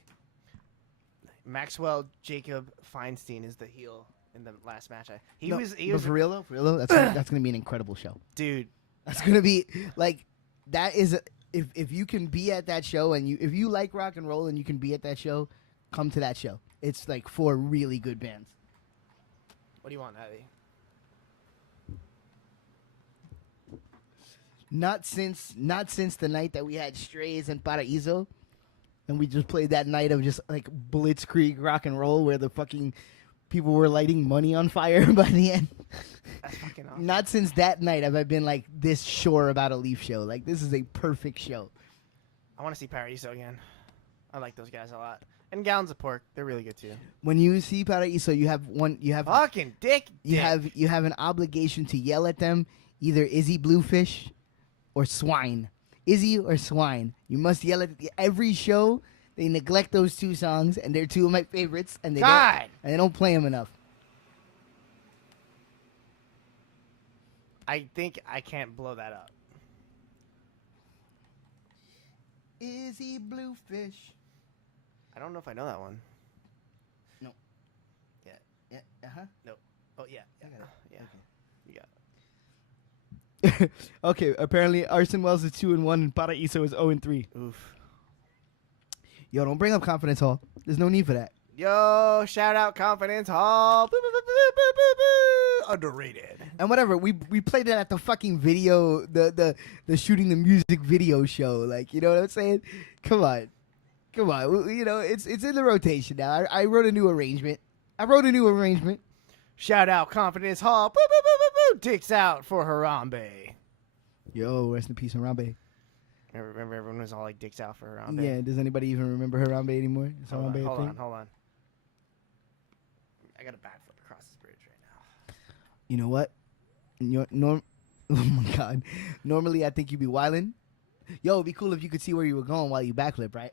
Maxwell Jacob Feinstein is the heel in the last match. He No, was but for real though, that's gonna be an incredible show, dude. That's gonna be like that is if you can be at that show and if you like rock and roll and you can be at that show, come to that show. It's like 4 really good bands. What do you want, Abby? Not since the night that we had Strays and Paraíso, and we just played that night of just like blitzkrieg rock and roll where the fucking people were lighting money on fire by the end. That's fucking awesome. Not since that night have I been like this sure about a Leaf show. Like this is a perfect show. I want to see Paraiso again. I like those guys a lot. And Gallons of Pork, they're really good too. When you see Paraíso, you have fucking dick. You have an obligation to yell at them, either Izzy Bluefish or Swine. Izzy or Swine. You must yell at every show. They neglect those 2 songs, and they're 2 of my favorites, and they don't play them enough. I think I can't blow that up. Izzy Bluefish. I don't know if I know that one. No. Yeah. Yeah. Uh-huh. No. Oh, yeah. I got it. Yeah. Okay. You got it. Okay, apparently Arson Wells is 2-1 and Paraíso is 0-3. Oof. Yo, don't bring up Confidence Hall. There's no need for that. Yo, shout out Confidence Hall. Boo, boo, boo, boo, boo, boo, boo. Underrated. And whatever, we played it at the fucking video, the shooting the music video show. Like, you know what I'm saying? Come on. You know, it's in the rotation now. I wrote a new arrangement. Shout out Confidence Hall. Boo, boo, boo, boo, boo. Dicks out for Harambe. Yo, rest in peace, Harambe. Remember everyone was all like dicks out for Harambe? Yeah, does anybody even remember Harambe anymore? Is Hold Harambe a thing? on. I got a backflip across this bridge right now. You know what? Oh my God. Normally I think you'd be wildin'. Yo, it'd be cool if you could see where you were going while you backflip, right?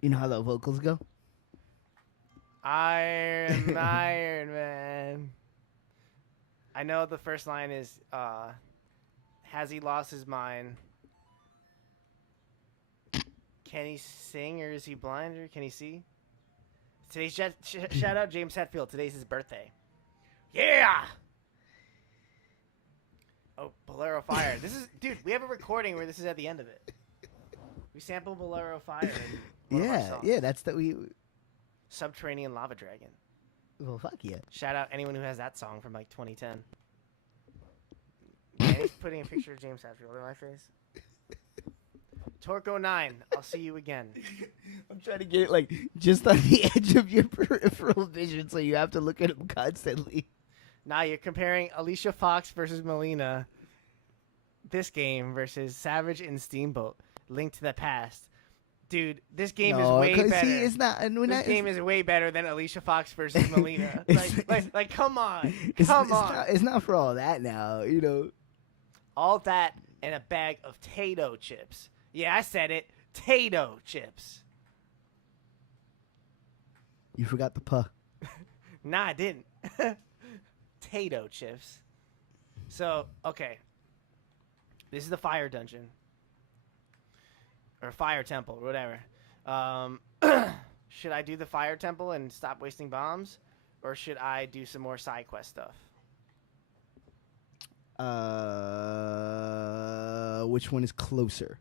You know how the vocals go? Iron Man. I know the first line is, has he lost his mind? Can he sing or is he blind or can he see? Today's shout out James Hetfield. Today's his birthday. Yeah. Oh, Bolero Fire. This is, dude. We have a recording where this is at the end of it. We sample Bolero Fire. In one of our songs. Yeah. That's that we. Subterranean Lava Dragon. Well, fuck yeah. Shout out anyone who has that song from like 2010. Danny's putting a picture of James Hetfield in my face. Torco9, I'll see you again. I'm trying to get it like just on the edge of your peripheral vision, so you have to look at him constantly. Now you're comparing Alicia Fox versus Melina. This game versus Savage and Steamboat. Link to the Past. Dude, this game is way better. See, it's not. This game is way better than Alicia Fox versus Melina. like, come on, It's not for all that now, you know. All that and a bag of Tato chips. Yeah, I said it. Tato chips. You forgot the puh. Nah, I didn't. Tato chips. So, okay. This is the fire dungeon. Or fire temple, or whatever. Should I do the fire temple and stop wasting bombs? Or should I do some more side quest stuff? Which one is closer?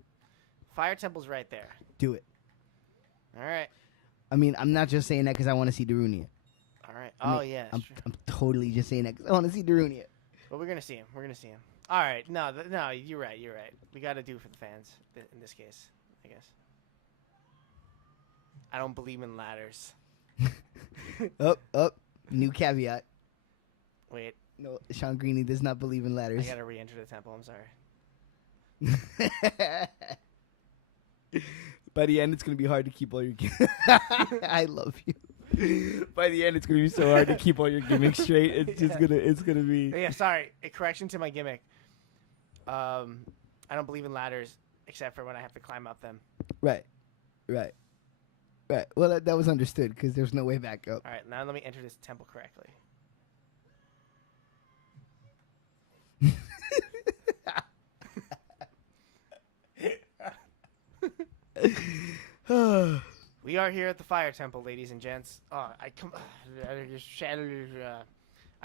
Fire temple's right there. Do it. All right. I mean, I'm not just saying that because I want to see Darunia. All right. I'm totally just saying that because I want to see Darunia. But we're gonna see him. All right. No, you're right. We got to do it for the fans in this case, I guess. I don't believe in ladders. New caveat. Wait. No, Sean Greeny does not believe in ladders. I gotta re-enter the temple. I'm sorry. By the end, it's gonna be hard to keep all your. I love you. By the end, it's gonna be so hard to keep all your gimmicks straight. It's just gonna be. Yeah, sorry. A correction to my gimmick. I don't believe in ladders except for when I have to climb up them. Right. Well, that was understood because there's no way back up. All right, now let me enter this temple correctly. We are here at the fire temple, ladies and gents. I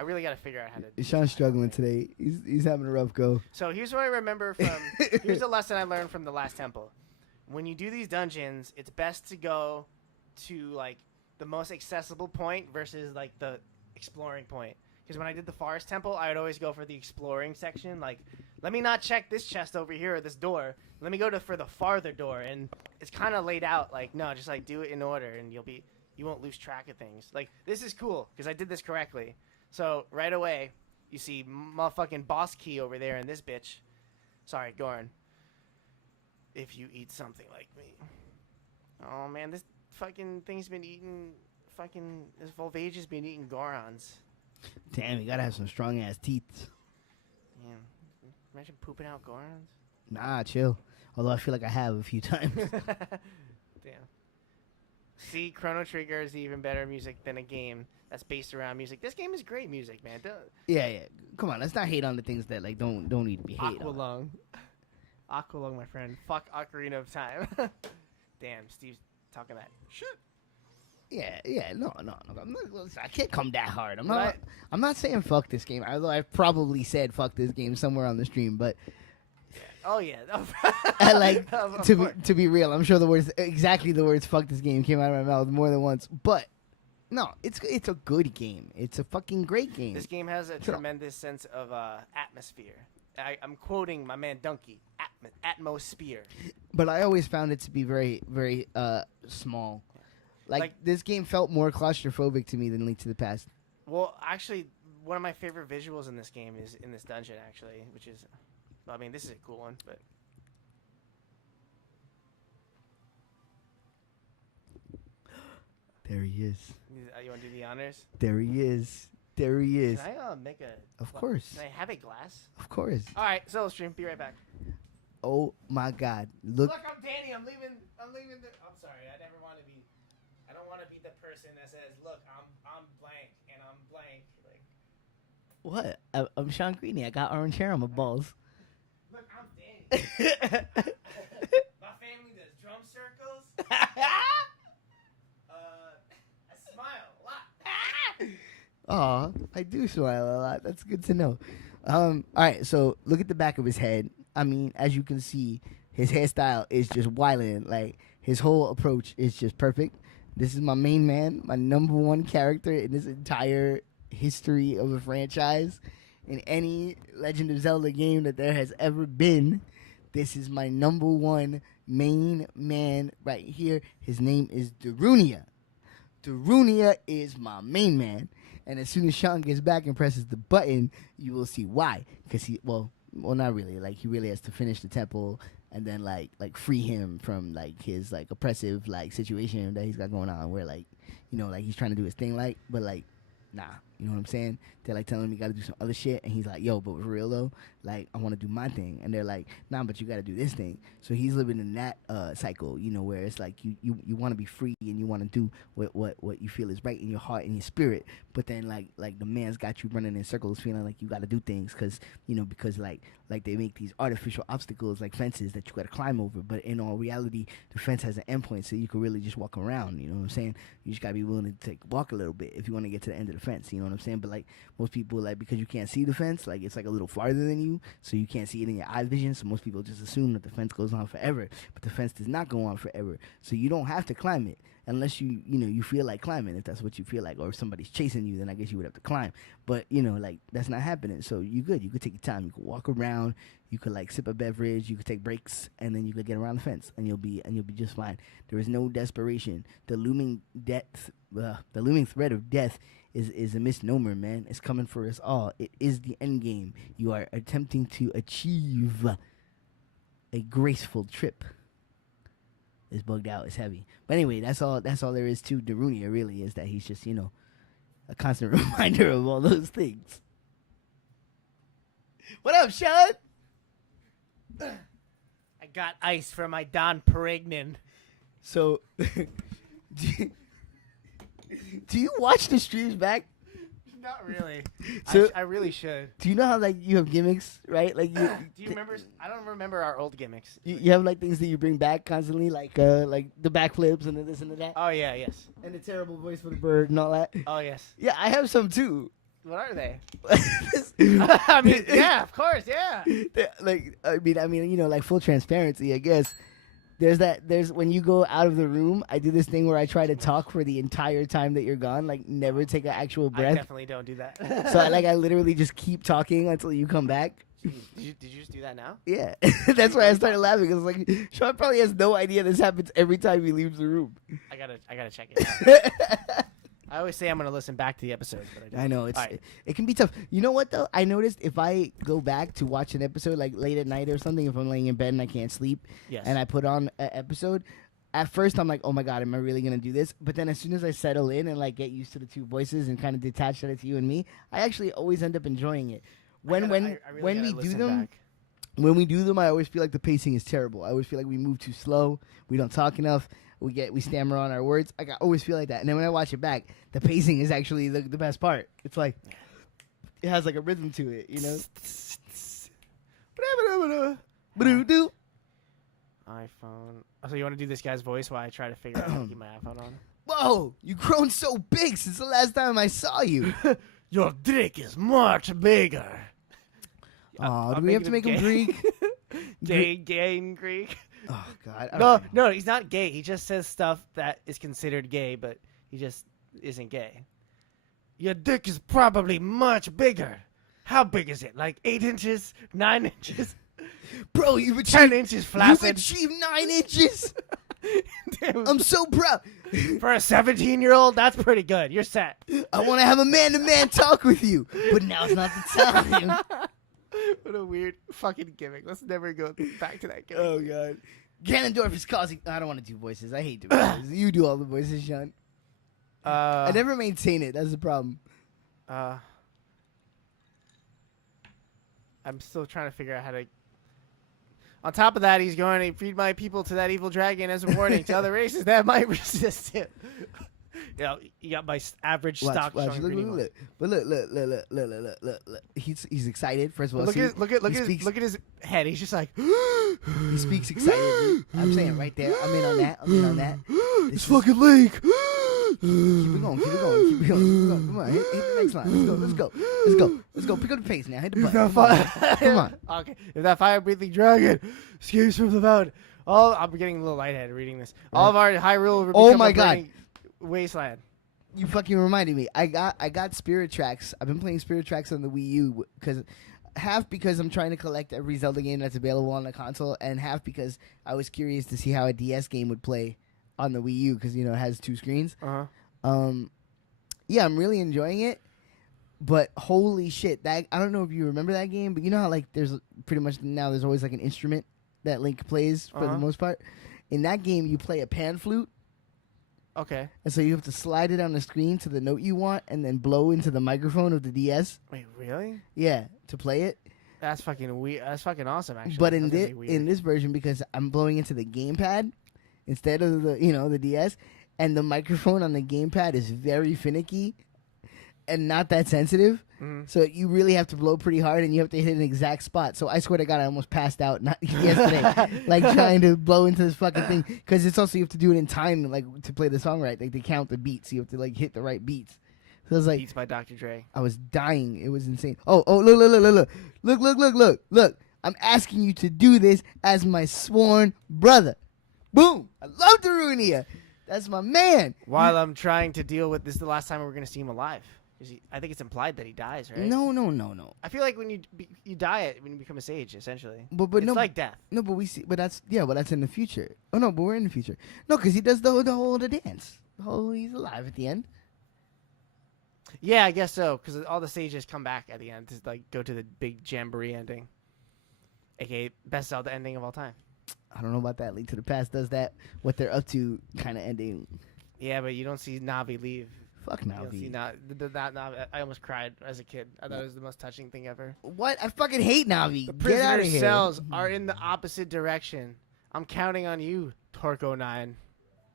really got to figure out how to. Sean's struggling today. He's having a rough go. So here's what I remember from. Here's the lesson I learned from the last temple. When you do these dungeons, it's best to go to like the most accessible point versus like the exploring point. Because when I did the forest temple, I would always go for the exploring section. Like, let me not check this chest over here or this door. Let me go for the farther door. And it's kind of laid out like, no, just like do it in order and you won't lose track of things. Like, this is cool because I did this correctly. So right away, you see motherfucking boss key over there in this bitch. Sorry, Goran. If you eat something like me. Oh man, this fucking thing's been eating this Volvage has been eating Gorons. Damn, you gotta have some strong ass teeth. Yeah. Imagine pooping out Gorons. Nah, chill. Although I feel like I have a few times. Damn. See, Chrono Trigger is even better music than a game that's based around music. This game is great music, man. Yeah. Come on, let's not hate on the things that like don't need to be hated on. Aqualung, my friend. Fuck Ocarina of Time. Damn, Steve's talking that shit. Yeah, no. I can't come that hard. I'm not saying fuck this game, although I've probably said fuck this game somewhere on the stream, but oh yeah. I like to be real. I'm sure the words fuck this game came out of my mouth more than once, but no, it's a good game. It's a fucking great game. This game has a tremendous sense of atmosphere. I'm quoting my man Donkey. Atmosphere. But I always found it to be very, very small. Like, this game felt more claustrophobic to me than Link to the Past. Well, actually, one of my favorite visuals in this game is in this dungeon, actually, which is, well, I mean, this is a cool one, but. There he is. You want to do the honors? There he is. Can I make a... Of course. Can I have a glass? Of course. All right, Zelda stream. Be right back. Oh, my God. Look, I'm Danny. I'm leaving I'm leaving the. I'm sorry. I never want to be. I don't want to be the person that says, "Look, I'm blank and I'm blank." Like, What? I'm Sean Greeny. I got orange hair on my balls. look, I'm Danny. My family does drum circles. I smile a lot. Aw, I do smile a lot. That's good to know. All right, so look at the back of his head. I mean, as you can see, his hairstyle is just wildin'. Like, his whole approach is just perfect. This is my main man, my number one character in this entire history of a franchise. In any Legend of Zelda game that there has ever been, this is my number one main man right here. His name is Darunia. Darunia is my main man. And as soon as Sean gets back and presses the button, you will see why. Because well, not really. Like, he really has to finish the temple and then like free him from like his like oppressive like situation that he's got going on, where like, you know, like he's trying to do his thing, like, but like, nah, you know what I'm saying? They're like telling him he got to do some other shit, and he's like, yo, but for real though, like, I want to do my thing. And they're like, nah, but you got to do this thing. So he's living in that cycle, you know, where it's like you want to be free and you want to do what you feel is right in your heart and your spirit, but then like the man's got you running in circles, feeling like you got to do things because like they make these artificial obstacles like fences that you got to climb over, but in all reality, the fence has an endpoint, so you can really just walk around. You know what I'm saying? You just gotta be willing to walk a little bit if you want to get to the end of the fence. You know what I'm saying? But like, most people, like, because you can't see the fence, like, it's like a little farther than you, so you can't see it in your eye vision. So most people just assume that the fence goes on forever, but the fence does not go on forever. So you don't have to climb it unless you feel like climbing. If that's what you feel like, or if somebody's chasing you, then I guess you would have to climb. But like, that's not happening. So you good. You could take your time. You could walk around. You could like sip a beverage. You could take breaks, and then you could get around the fence, and you'll be just fine. There is no desperation. The looming threat of death is a misnomer, man. It's coming for us all. It is the end game. You are attempting to achieve a graceful trip. It's bugged out. It's heavy. But anyway, that's all there is to Darunia, really, is that he's just, a constant reminder of all those things. What up, Sean? I got ice for my Don Perignon. So, do you watch the streams back? Not really. So, I really should. Do you know how like you have gimmicks, right? Like, do you remember? I don't remember our old gimmicks. You have like things that you bring back constantly, like the backflips and the this and the that. Oh yeah, yes. And the terrible voice for the bird and all that. Oh yes. Yeah, I have some too. What are they? I mean, yeah, of course, yeah. Like, I mean, like, full transparency, I guess. There's when you go out of the room, I do this thing where I try to talk for the entire time that you're gone, like never take an actual breath. I definitely don't do that. So I literally just keep talking until you come back. Did you just do that now? Yeah, that's why I started laughing, because like, Sean probably has no idea this happens every time he leaves the room. I gotta check it out. I always say I'm gonna listen back to the episodes, but I don't. I know right. it can be tough. You know what though? I noticed if I go back to watch an episode like late at night or something, if I'm laying in bed and I can't sleep, yes, and I put on an episode, at first I'm like, oh my god, am I really gonna do this? But then as soon as I settle in and like get used to the two voices and kind of detach that it's you and me, I actually always end up enjoying it. When we do them, I always feel like the pacing is terrible. I always feel like we move too slow. We don't talk enough. We stammer on our words. I always feel like that. And then when I watch it back, the pacing is actually the best part. It's like, it has like a rhythm to it, iPhone. So you want to do this guy's voice while I try to figure out how to keep my iPhone on? Whoa, you've grown so big since the last time I saw you. Your dick is much bigger. Oh, do we have to make him Greek? Gay in Greek. Oh, God. No, he's not gay. He just says stuff that is considered gay, but he just isn't gay. Your dick is probably much bigger. How big is it? Like 8 inches? 9 inches? Bro, you've achieved 10 inches flaccid. You've achieved 9 inches. I'm so proud. For a 17-year-old, that's pretty good. You're set. I want to have a man-to-man talk with you, but now's not the time. What a weird fucking gimmick. Let's never go back to that gimmick. Oh, God. Ganondorf is causing... I don't want to do voices. I hate doing voices. You do all the voices, Sean. I never maintain it. That's the problem. I'm still trying to figure out how to... On top of that, he's going to feed my people to that evil dragon as a warning to other races that might resist him. You know, you got my average stock Watch. showing Look, greeting look. But look. He's excited. First of all, Look at his head. He's just like he speaks excitedly. I'm saying right there. I'm in on that. It's fucking Link. Keep it going. Come on, hit the next line. Let's go. Pick up the pace now. Hit the button. Come on. Okay. If that fire-breathing dragon escapes from the mountain, I'm getting a little lightheaded reading this. All of our Hyrule will become a burning wasteland. You fucking reminded me. I got Spirit Tracks. I've been playing Spirit Tracks on the Wii U because I'm trying to collect every Zelda game that's available on the console, and half because I was curious to see how a DS game would play on the Wii U because it has 2 screens. Yeah, I'm really enjoying it. But holy shit, that I don't know if you remember that game, but you know how like there's pretty much now there's always like an instrument that Link plays for the most part. In that game, you play a pan flute. Okay. And so you have to slide it on the screen to the note you want and then blow into the microphone of the DS. Wait, really? Yeah, to play it. That's fucking weird. That's fucking awesome, actually. But in this version, because I'm blowing into the gamepad instead of the DS, and the microphone on the gamepad is very finicky and not that sensitive. So you really have to blow pretty hard, and you have to hit an exact spot. So I swear to God, I almost passed out yesterday, like trying to blow into this fucking thing. Because it's also you have to do it in time, like to play the song right. Like they count the beats, you have to like hit the right beats. So it was like Beats by Dr. Dre. I was dying. It was insane. Oh, look! I'm asking you to do this as my sworn brother. Boom! I love Darunia. That's my man. While I'm trying to deal with this, is the last time we're gonna see him alive. I think it's implied that he dies, right? No. I feel like when you die when you become a sage, essentially. But it's no, like death. No, but we see. But that's in the future. Oh no, but we're in the future. No, because he does the dance. He's alive at the end. Yeah, I guess so. Because all the sages come back at the end to like go to the big jamboree ending, aka best Zelda ending of all time. I don't know about that. Link to the Past does that. What they're up to, kind of ending. Yeah, but you don't see Navi leave. Fuck Navi. Navi. I almost cried as a kid. I thought it was the most touching thing ever. What? I fucking hate Navi. The Get out of prisoner here. cells are in the opposite direction. I'm counting on you, Torko 9.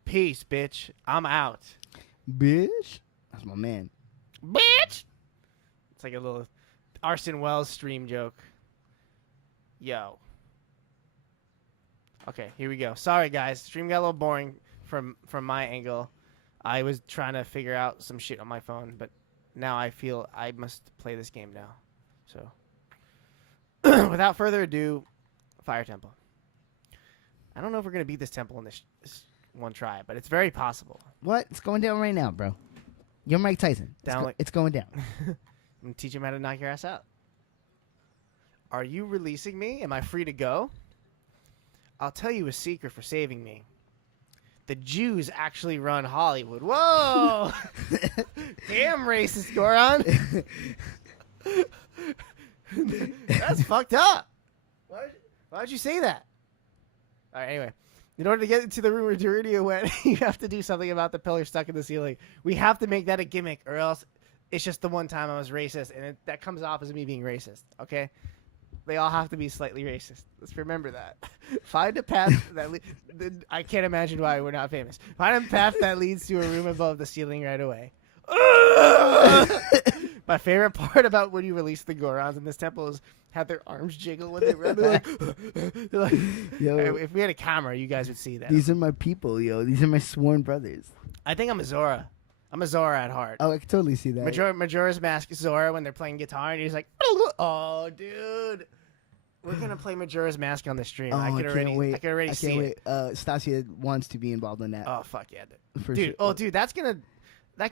Peace, bitch. I'm out. Bitch. That's my man. Bitch. It's like a little Arson Welles stream joke. Yo. Okay, here we go. Sorry, guys. Stream got a little boring from my angle. I was trying to figure out some shit on my phone, but now I feel I must play this game now. So, without further ado, Fire Temple. I don't know if we're going to beat this temple in this one try, but it's very possible. What? It's going down right now, bro. You're Mike Tyson. It's going down. I'm going to teach him how to knock your ass out. Are you releasing me? Am I free to go? I'll tell you a secret for saving me. The Jews actually run Hollywood. Whoa! Damn racist, Goron. That's fucked up. Why'd you say that? All right, anyway. In order to get into the room where Darunia went, you have to do something about the pillar stuck in the ceiling. We have to make that a gimmick, or else it's just the one time I was racist, and that comes off as me being racist, okay? They all have to be slightly racist. Let's remember that. Find a path that I can't imagine why we're not famous. Find a path that leads to a room above the ceiling right away. My favorite part about when you release the Gorons in this temple is have their arms jiggle when they run. They're like, yo, if we had a camera, you guys would see that. These are my people, yo. These are my sworn brothers. I think I'm a Zora. I'm a Zora at heart. Oh, I can totally see that. Majora's Mask Zora when they're playing guitar, and he's like, oh, dude. We're going to play Majora's Mask on the stream. Oh, I can already see it. Stasia wants to be involved in that. Oh, fuck yeah. For dude, sure. Oh, dude, that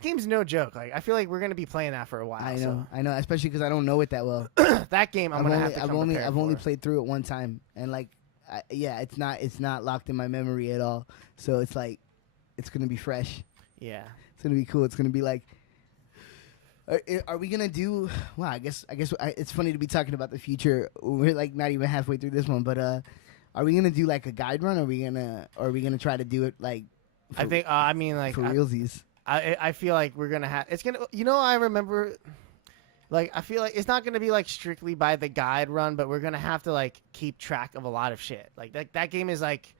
game's no joke. Like, I feel like we're going to be playing that for a while. I know, especially because I don't know it that well. That game, I've only played through it one time, and like, it's not locked in my memory at all. So it's like, it's gonna be fresh. Yeah, it's gonna be cool. It's gonna be like, are we gonna do? Well, I guess it's funny to be talking about the future. We're like not even halfway through this one, but are we gonna do like a guide run? Or are we gonna try to do it like? I think I mean like for realsies. I feel like we're gonna have. It's gonna. I remember. Like, I feel like it's not gonna be like strictly by the guide run, but we're gonna have to like keep track of a lot of shit. Like that game is like,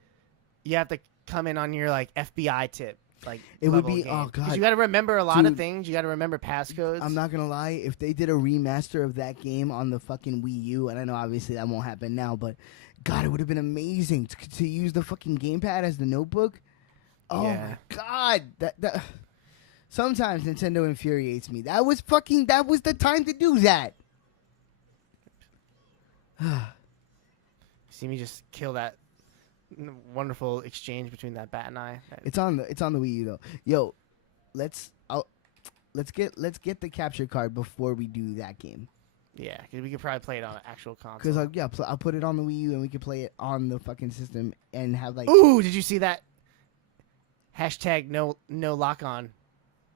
you have to come in on your like FBI tip. Like It would level be game. oh 'Cause god. you got to remember a lot of Dude, things. You got to remember passcodes. I'm not gonna lie. If they did a remaster of that game on the fucking Wii U, and I know obviously that won't happen now, but God, it would have been amazing to use the fucking gamepad as the notebook. Oh Yeah. my god, that sometimes Nintendo infuriates me. That was the time to do that. See me just kill that wonderful exchange between that bat and I. It's on the Wii U though. Yo, let's get the capture card before we do that game. Yeah, because we could probably play it on an actual console. Because I'll put it on the Wii U and we can play it on the fucking system and have like. Ooh, did you see that? Hashtag no lock on.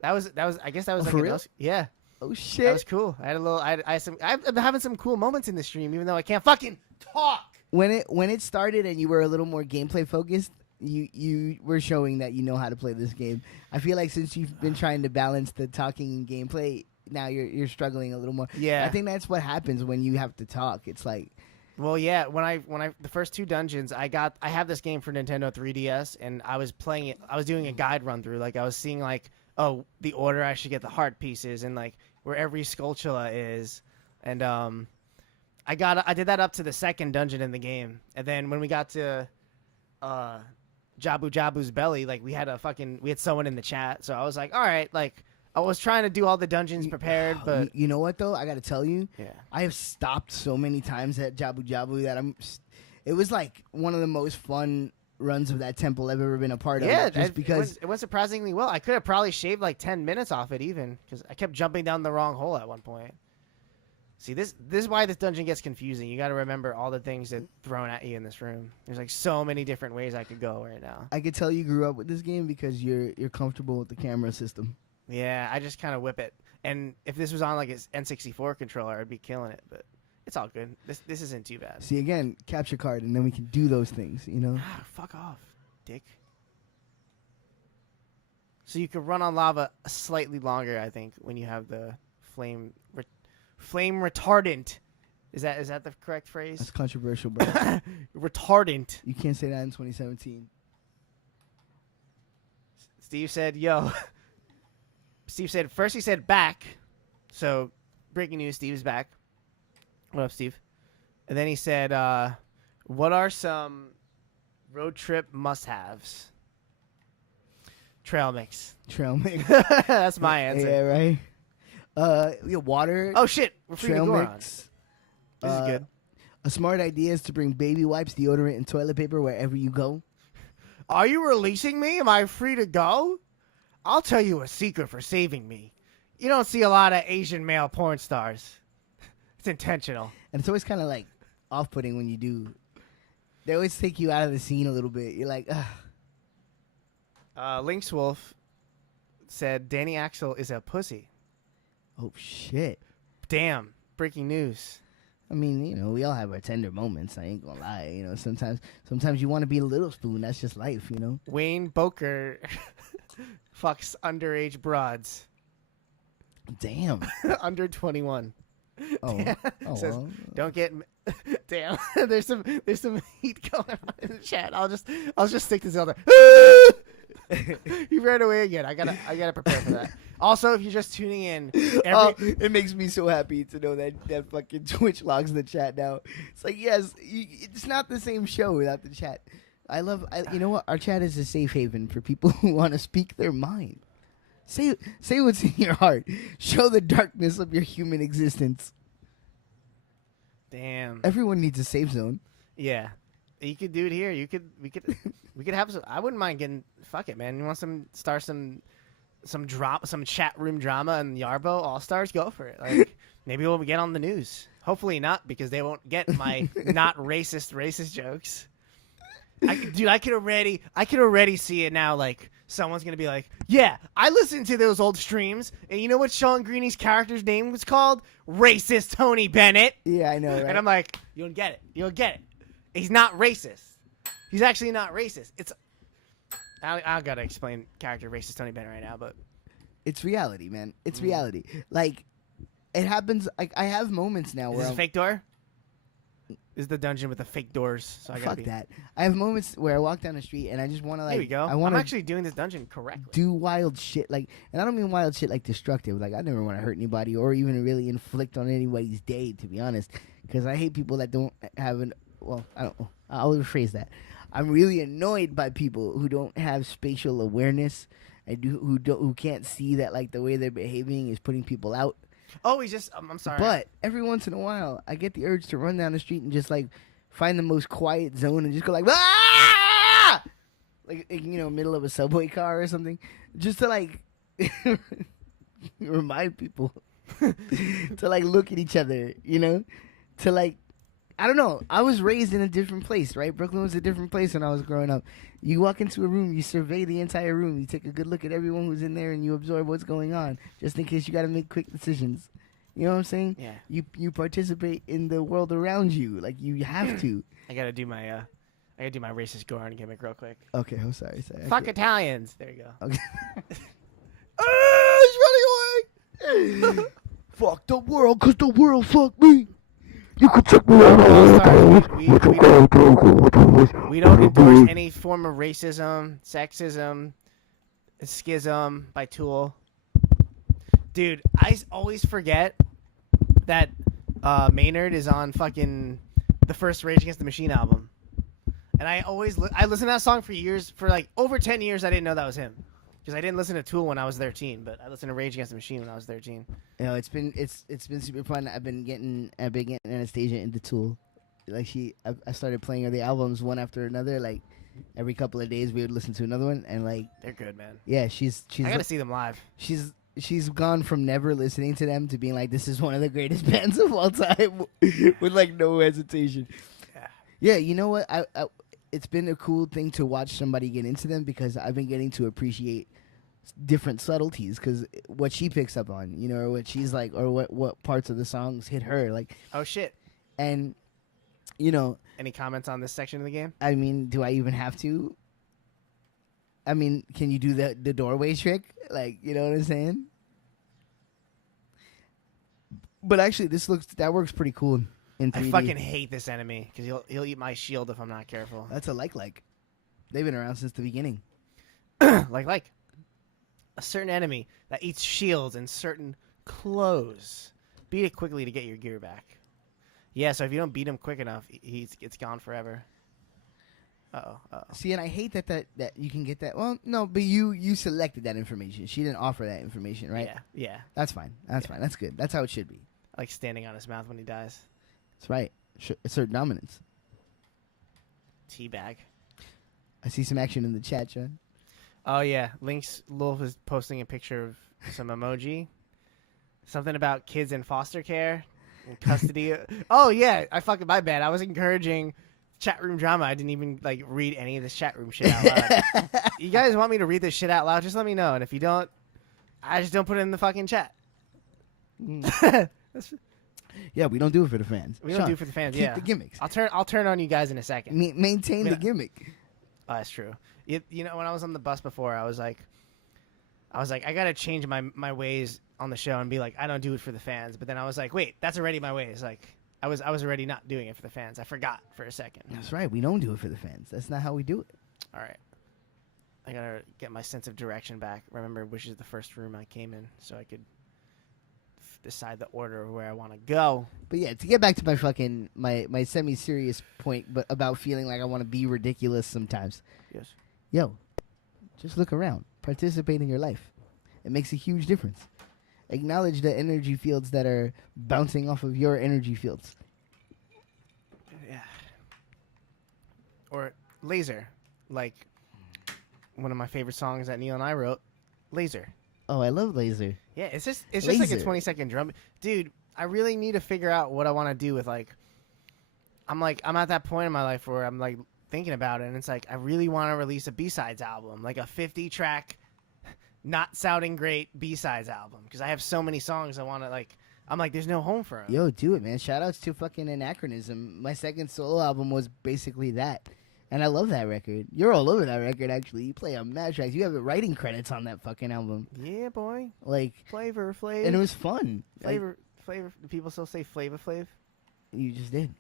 That was I guess that was like for real? Yeah. Oh shit! That was cool. I had a little. I'm having some cool moments in the stream, even though I can't fucking talk. When it started and you were a little more gameplay focused, you were showing that you know how to play this game. I feel like since you've been trying to balance the talking and gameplay, now you're struggling a little more. Yeah. I think that's what happens when you have to talk. It's like, well, yeah. When I the first 2 dungeons, I have this game for Nintendo 3DS, and I was playing it. I was doing a guide run through. Like I was seeing like, oh, the order I should get the heart pieces, and like where every Skulltula is, and I did that up to the 2nd dungeon in the game, and then when we got to Jabu's belly, like we had someone in the chat, so I was like, all right, like I was trying to do all the dungeons prepared, but you know what though, I gotta tell you, yeah, I have stopped so many times at Jabu that it was like one of the most fun runs of that temple I've ever been a part of. Yeah, just because it went surprisingly well. I could have probably shaved like 10 minutes off it even, because I kept jumping down the wrong hole at one point. See, this is why this dungeon gets confusing. You got to remember all the things that thrown at you in this room. There's like so many different ways I could go right now. I could tell you grew up with this game because you're comfortable with the camera system. Yeah, I just kind of whip it. And if this was on like an N64 controller, I'd be killing it. But it's all good. This isn't too bad. See, again, capture card, and then we can do those things, you know? Fuck off, dick. So you could run on lava slightly longer, I think, when you have the flame retardant. Is that the correct phrase? That's controversial, bro. Retardant. You can't say that in 2017. Steve said, yo. Steve said, first he said back. So, breaking news, Steve's back. What up, Steve? And then he said, what are some road trip must-haves? Trail mix. Trail mix. That's my answer. Yeah, right. Water. Oh, shit. We're free trail to go on. mix. This is good. A smart idea is to bring baby wipes, deodorant, and toilet paper wherever you go. Are you releasing me? Am I free to go? I'll tell you a secret for saving me. You don't see a lot of Asian male porn stars. It's intentional. And it's always kind of like off-putting when you do. They always take you out of the scene a little bit. You're like, ugh. Lynx Wolf said Danny Axel is a pussy. Oh, shit. Damn. Breaking news. I mean, you know, we all have our tender moments. I ain't gonna lie. You know, sometimes you want to be a little spoon. That's just life, you know? Wayne Boker fucks underage broads. Damn. Under 21. Oh, Damn. oh Says, well. don't get... Damn. there's some heat going on in the chat. I'll just stick to Zelda. He ran away again. I gotta prepare for that. Also, if you're just tuning in, it makes me so happy to know that fucking Twitch logs the chat now. It's like, yes, it's not the same show without the chat. You know what? Our chat is a safe haven for people who want to speak their mind. Say what's in your heart. Show the darkness of your human existence. Damn. Everyone needs a safe zone. Yeah. You could do it here. We could have some. I wouldn't mind getting. Fuck it, man. You want some drama, some chat room drama in Yarbo Allstars? Go for it. Like maybe we'll get on the news. Hopefully not, because they won't get my not racist jokes. I could already see it now. Like someone's gonna be like, yeah, I listened to those old streams, and you know what Sean Greeny's character's name was called? Racist Tony Bennett. Yeah, I know, right? And I'm like, you don't get it. He's not racist. He's actually not racist. I gotta explain character racist Tony Bennett right now, but it's reality, man. It's reality. Like, it happens. Like I have moments now Is where this a I'm, fake door? This is the dungeon with the fake doors. So I gotta fuck be. that. I have moments where I walk down the street and I just want to like. There we go. I want I'm to actually doing this dungeon correctly. do wild shit like, and I don't mean wild shit like destructive. Like I never want to hurt anybody or even really inflict on anybody's day. To be honest, because I hate people that don't have an. Well, I don't. I'll rephrase that. I'm really annoyed by people who don't have spatial awareness and who can't see that like the way they're behaving is putting people out. Oh, he's just. I'm sorry. But every once in a while, I get the urge to run down the street and just like find the most quiet zone and just go like, ah! Like you know, middle of a subway car or something, just to like remind people to like look at each other, you know, to like. I don't know. I was raised in a different place, right? Brooklyn was a different place when I was growing up. You walk into a room, you survey the entire room, you take a good look at everyone who's in there, and you absorb what's going on, just in case you got to make quick decisions. You know what I'm saying? Yeah. You participate in the world around you, like you have to. I gotta do my racist Goran gimmick real quick. Okay, I'm sorry. Fuck Italians. There you go. Okay. Ah, he's running away. Fuck the world, 'cause the world fucked me. You can check me out. We don't endorse any form of racism, sexism, schism by Tool. Dude, I always forget that Maynard is on fucking the first Rage Against the Machine album. And I always I listened to that song for years, for like over 10 years. I didn't know that was him. Because I didn't listen to Tool when I was 13, but I listened to Rage Against the Machine when I was 13. You know, it's been super fun. I've been getting Anastasia into Tool. Like I started playing her the albums one after another. Like every couple of days, we would listen to another one, and like They're good, man. yeah, she's I gotta see them live. she's gone from never listening to them to being like, this is one of the greatest bands of all time, with like no hesitation. Yeah, you know what? I it's been a cool thing to watch somebody get into them because I've been getting to appreciate different subtleties because what she picks up on, you know, or what she's like, or what parts of the songs hit her, like. Oh shit! And you know, any comments on this section of the game? I mean, do I even have to? I mean, can you do the doorway trick? Like, you know what I'm saying? But actually, that works pretty cool in 3D. I fucking hate this enemy because he'll eat my shield if I'm not careful. That's a like. They've been around since the beginning. like a certain enemy that eats shields and certain clothes. Beat it quickly to get your gear back. Yeah, so if you don't beat him quick enough, it's gone forever. Uh-oh. See, and I hate that you can get that. Well, no, but you selected that information. She didn't offer that information, right? Yeah. That's fine. That's fine. That's good. That's how it should be. I like standing on his mouth when he dies. That's right. Assert dominance. Teabag. I see some action in the chat, John. Oh, yeah. Link's Lulf is posting a picture of some emoji. Something about kids in foster care and custody. Oh, yeah. My bad. I was encouraging chat room drama. I didn't even read any of this chat room shit out loud. You guys want me to read this shit out loud? Just let me know. And if you don't, I just don't put it in the fucking chat. Yeah, we don't do it for the fans. We don't do it for the fans. Keep yeah, the gimmicks. I'll turn on you guys in a second. Maintain the gimmick. Oh, that's true. You know, when I was on the bus before, I was like, I gotta change my ways on the show and be like, I don't do it for the fans. But then I was like, wait, that's already my ways. Like, I was already not doing it for the fans. I forgot for a second. That's right. We don't do it for the fans. That's not how we do it. All right. I gotta get my sense of direction back. Remember, which is the first room I came in, so I could decide the order of where I want to go. But yeah, to get back to my fucking my semi-serious point, but about feeling like I want to be ridiculous sometimes. Yes. Yo, just look around. Participate in your life. It makes a huge difference. Acknowledge the energy fields that are bouncing off of your energy fields. Yeah. Or Laser, like one of my favorite songs that Neil and I wrote, Laser. Oh, I love Laser. Yeah, it's just like a 20-second drum. Dude, I really need to figure out what I want to do with I'm at that point in my life where I'm thinking about it, and it's like I really want to release a B-sides album, like a 50-track not sounding great B-sides album, because I have so many songs I want to I'm like, there's no home for them. Yo, do it, man. Shout outs to fucking Anachronism. My second solo album was basically that. And I love that record. You're all over that record, actually. You play on mad tracks. You have writing credits on that fucking album. Yeah, boy. Like, Flavor. and it was fun. Flavor Flavor? Do people still say Flava Flav? You just did.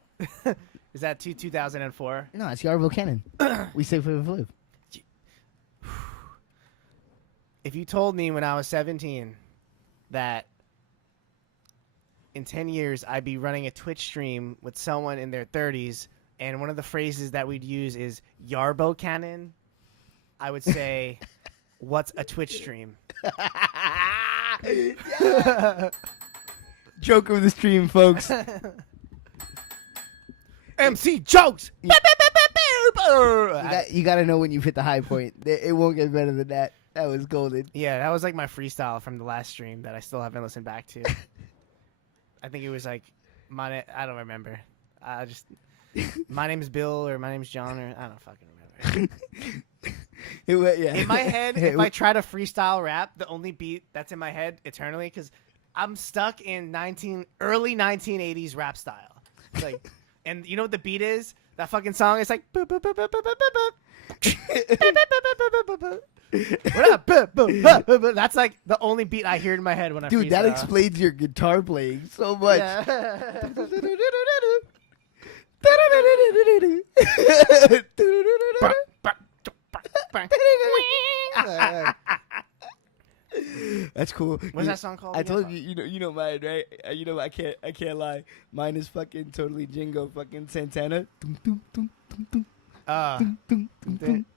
Is that 2004? No, it's Yarbo Cannon. We say Flavor Flav. If you told me when I was 17 that in 10 years I'd be running a Twitch stream with someone in their 30s and one of the phrases that we'd use is Yarbo Cannon, I would say, what's a Twitch stream? Joke of the stream, folks. MC jokes. You got to know when you've hit the high point. It won't get better than that. That was golden. Yeah, that was like my freestyle from the last stream that I still haven't listened back to. I think it was like I don't remember. My name is Bill or my name is John or I don't fucking remember. In my head, if I try to freestyle rap, the only beat that's in my head eternally, because I'm stuck in early 1980s rap style. It's like, and you know what the beat is? That fucking song is like. What up? That's like the only beat I hear in my head when I freestyle. Dude, that explains your guitar playing so much. Yeah. That's cool. What's that song called? I again? told you, you know mine, right? You know I can't lie. Mine is fucking totally Jingo, fucking Santana.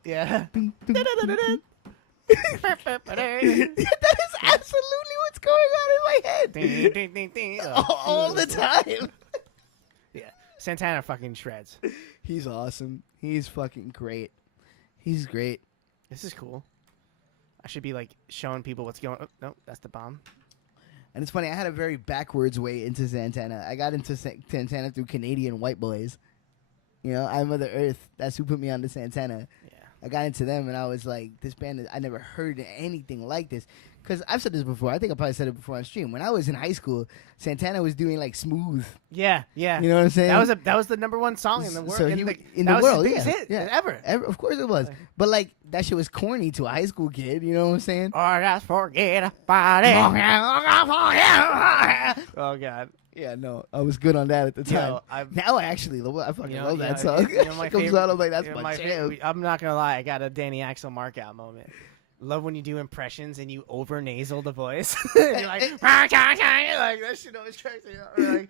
Yeah. That is absolutely what's going on in my head all the time. Yeah, Santana fucking shreds. He's awesome. He's fucking great. He's great. This is cool. I should be like showing people what's going. Oh, no, that's the bomb. And it's funny. I had a very backwards way into Santana. I got into Santana through Canadian white boys. You know, I'm Mother Earth. That's who put me on to Santana. Yeah. I got into them, and I was like, this band, I never heard anything like this. Because I've said this before. I think I probably said it before on stream. When I was in high school, Santana was doing, like, Smooth. Yeah. You know what I'm saying? That was the number one song in the world. So in the world, was his biggest hit yeah. ever. Of course it was. But, like, that shit was corny to a high school kid. You know what I'm saying? Or just forget about it. Oh, God. Yeah, no, I was good on that at the time. Now I actually fucking love that song. My it comes out, I'm like, that's my jam. I'm not gonna lie, I got a Danny Axel mark out moment. Love when you do impressions and you over nasal the voice. You're like, you're like that shit always cracks me up. Or like,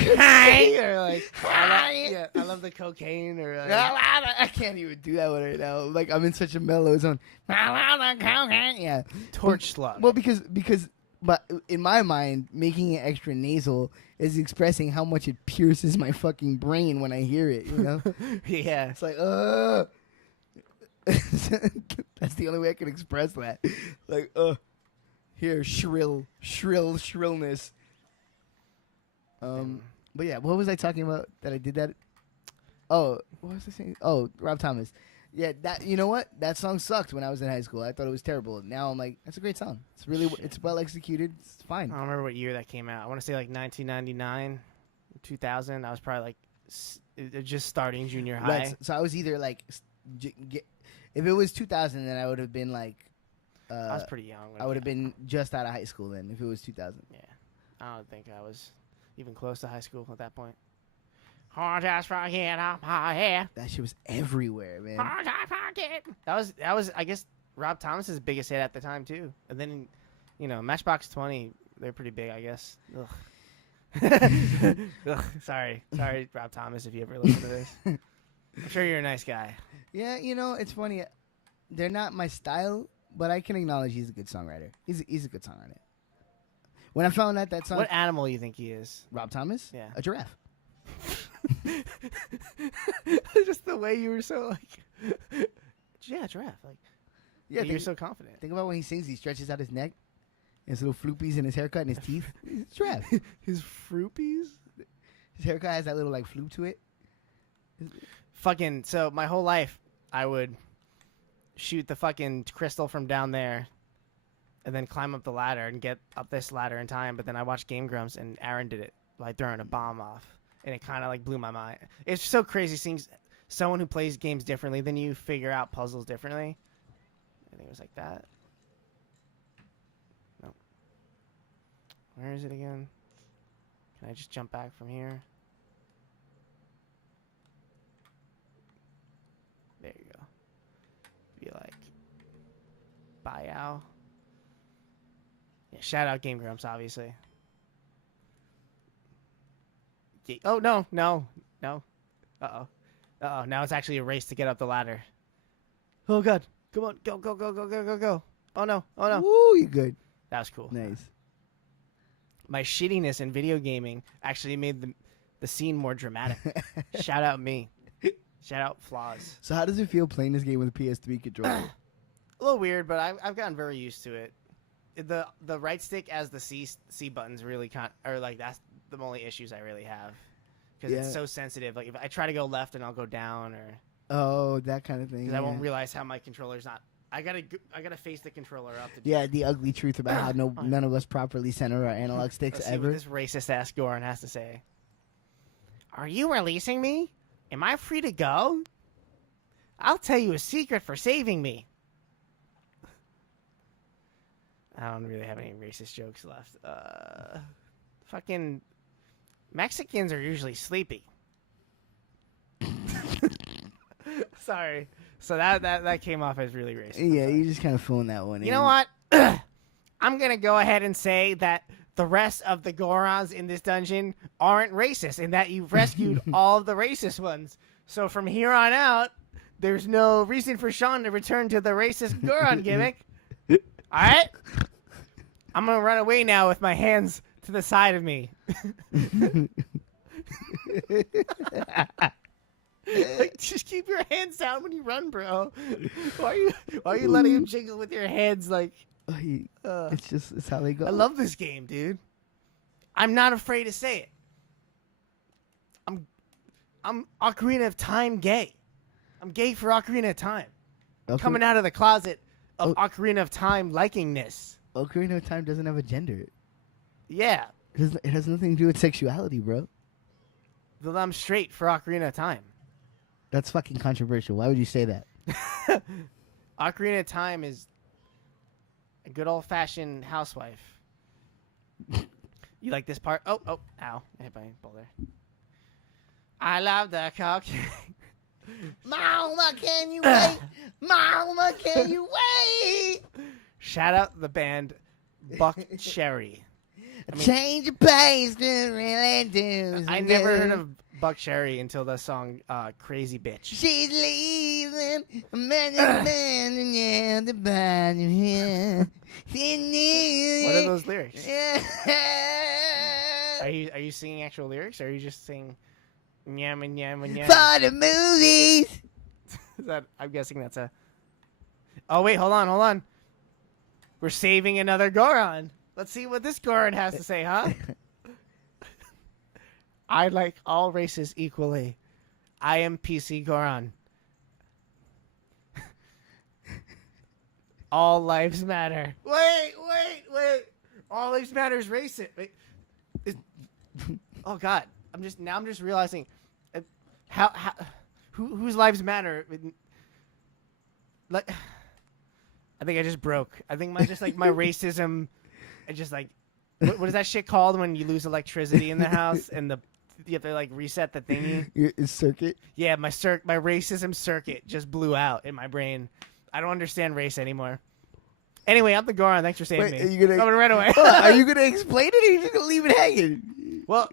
or like, I love the cocaine. Or like, I can't even do that one right now. Like I'm in such a mellow zone. Yeah, torch slug. Well, because. But in my mind, making it extra nasal is expressing how much it pierces my fucking brain when I hear it, you know? Yeah. It's like, That's the only way I can express that. Like, here, shrillness. But yeah, what was I talking about that I did that? Oh, what was I saying? Oh, Rob Thomas. Yeah, that you know what? That song sucked when I was in high school. I thought it was terrible. Now I'm like, that's a great song. It's really, it's well executed. It's fine. I don't remember what year that came out. I want to say like 1999, 2000. I was probably like just starting junior high. Right, so I was either like, if it was 2000, then I would have been like, I was pretty young. I would have been just out of high school then. If it was 2000. Yeah, I don't think I was even close to high school at that point. Just forget my hair. That shit was everywhere, man. That was I guess Rob Thomas's biggest hit at the time too. And then, you know, Matchbox 20, they're pretty big, I guess. Ugh. Ugh. Sorry, Rob Thomas, if you ever listen to this. I'm sure you're a nice guy. Yeah, you know, it's funny. They're not my style, but I can acknowledge he's a good songwriter. He's a good songwriter. When I found out that song, what animal you think he is? Rob Thomas? Yeah, a giraffe. Just the way you were so like, yeah, giraffe. Like, yeah, you're so confident. Think about when he sings, he stretches out his neck, his little floopies in his haircut and his teeth. He's a giraffe. His froopies. His haircut has that little like floop to it. Fucking so my whole life I would shoot the fucking crystal from down there, and then climb up the ladder and get up this ladder in time. But then I watched Game Grumps and Aaron did it by throwing a bomb off. And it kind of like blew my mind. It's so crazy seeing someone who plays games differently than you figure out puzzles differently. I think it was like that. No. Where is it again? Can I just jump back from here? There you go. Be like, buyout. Yeah, shout out Game Grumps, obviously. Oh, no. Uh-oh. Now it's actually a race to get up the ladder. Oh, God. Come on. Go. Oh, no. Woo, you good. That was cool. Nice. My shittiness in video gaming actually made the scene more dramatic. Shout out me. Shout out flaws. So how does it feel playing this game with a PS3 controller? A little weird, but I've gotten very used to it. The right stick as the C buttons really that's the only issues I really have because it's so sensitive. Like if I try to go left and I'll go down or that kind of thing. because I won't realize how my controller's not. I gotta face the controller up. The ugly truth about how none of us properly center our analog sticks Let's see ever. what this racist ass Goran has to say. Are you releasing me? Am I free to go? I'll tell you a secret for saving me. I don't really have any racist jokes left. Fucking Mexicans are usually sleepy. Sorry. So that came off as really racist. Yeah, you just kind of phoned that one in. You know what? I'm going to go ahead and say that the rest of the Gorons in this dungeon aren't racist in that you've rescued all of the racist ones. So from here on out, there's no reason for Sean to return to the racist Goron gimmick. All right? I'm going to run away now with my hands to the side of me. Like, just keep your hands down when you run, bro. Why are you letting him jiggle with your hands like... It's how they go. I love this game, dude. I'm not afraid to say it. I'm Ocarina of Time gay. I'm gay for Ocarina of Time. Coming out of the closet of Ocarina of Time likingness. Ocarina of Time doesn't have a gender. Yeah. It has nothing to do with sexuality, bro. Well, I'm straight for Ocarina of Time. That's fucking controversial. Why would you say that? Ocarina of Time is a good old-fashioned housewife. You like this part? Oh, ow. I hit my boulder. I love the cock. Mama, can you wait? Mama, can you wait? Shout out the band Buck Cherry. Change your pace to really do. I never heard of Buck Cherry until the song Crazy Bitch. She's leaving. What What are those lyrics? Are you singing actual lyrics, or are you just singing nyama nyama nyama? For the movies. I'm guessing that's a... Oh, wait, hold on. We're saving another Goron. Let's see what this Goron has to say, huh? I like all races equally. I am PC Goron. All lives matter. Wait. All lives matter is racist. Wait. Oh God. I'm just realizing whose lives matter. Like, I think I just broke. I think my racism. I just like, what is that shit called when you lose electricity in the house and you have to like reset the thingy? Your circuit? Yeah, my racism circuit just blew out in my brain. I don't understand race anymore. Anyway, I'm the Goron. Thanks for saving me. Are you gonna, I'm gonna run away. are you gonna explain it, or are you just gonna leave it hanging? Well,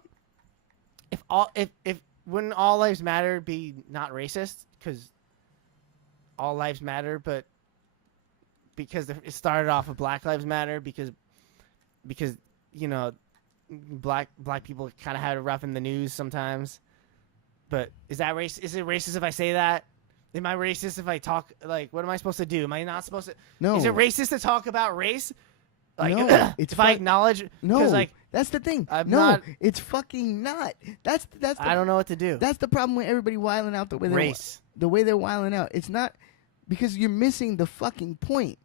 if wouldn't all lives matter be not racist? Because all lives matter, but because it started off with Black Lives Matter because you know black people kind of had it rough in the news sometimes. But is it racist if I say that? Am I racist if I talk like what am I supposed to do? Am I not supposed to? No. Is it racist to talk about race? Like no, it's if I acknowledge like that's the thing. It's fucking not. That's I don't know what to do. That's the problem with everybody wiling out the way they're wiling out. It's not because you're missing the fucking point.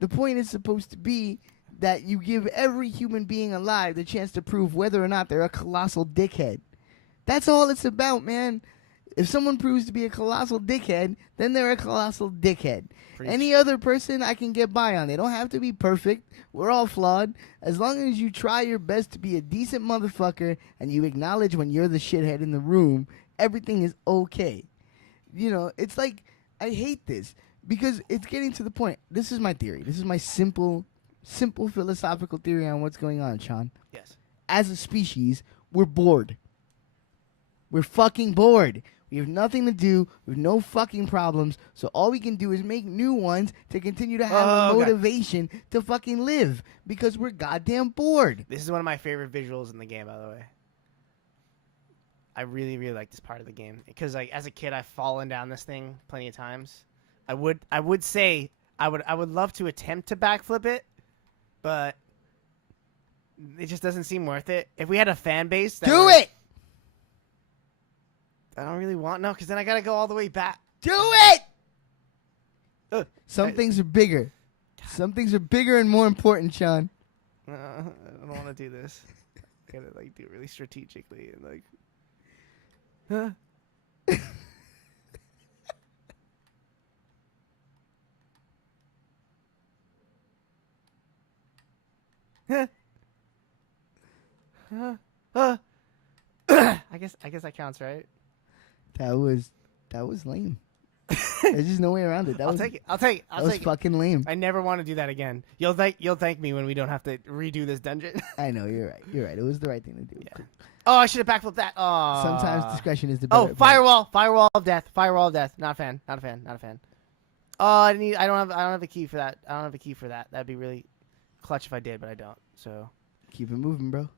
The point is supposed to be that you give every human being alive the chance to prove whether or not they're a colossal dickhead. That's all it's about, man. If someone proves to be a colossal dickhead, then they're a colossal dickhead. Preach. Any other person I can get by on. They don't have to be perfect. We're all flawed. As long as you try your best to be a decent motherfucker and you acknowledge when you're the shithead in the room, everything is okay. You know, it's like, I hate this because it's getting to the point. This is my theory. This is my simple philosophical theory on what's going on, Sean. Yes. As a species, we're bored. We're fucking bored. We have nothing to do. We have no fucking problems. So all we can do is make new ones to continue to have a motivation to fucking live because we're goddamn bored. This is one of my favorite visuals in the game, by the way. I really, really like this part of the game because, like, as a kid, I've fallen down this thing plenty of times. I would say I would love to attempt to backflip it, but it just doesn't seem worth it. If we had a fan base, Do it. I don't really want because then I gotta go all the way back. Do it. Some I- things are bigger. Some things are bigger and more important, Sean. I don't want to do this. I gotta like do it really strategically and like. Huh? I guess that counts, right? That was lame. There's just no way around it. I'll take it. That was fucking lame. I never want to do that again. You'll thank me when we don't have to redo this dungeon. I know, you're right. You're right. It was the right thing to do. Yeah. Oh, I should have backflipped that. Oh. Sometimes discretion is the better. Oh, firewall of death. Not a fan. Oh, I don't have a key for that. That'd be really clutch if I did, but I don't. So Keep it moving, bro.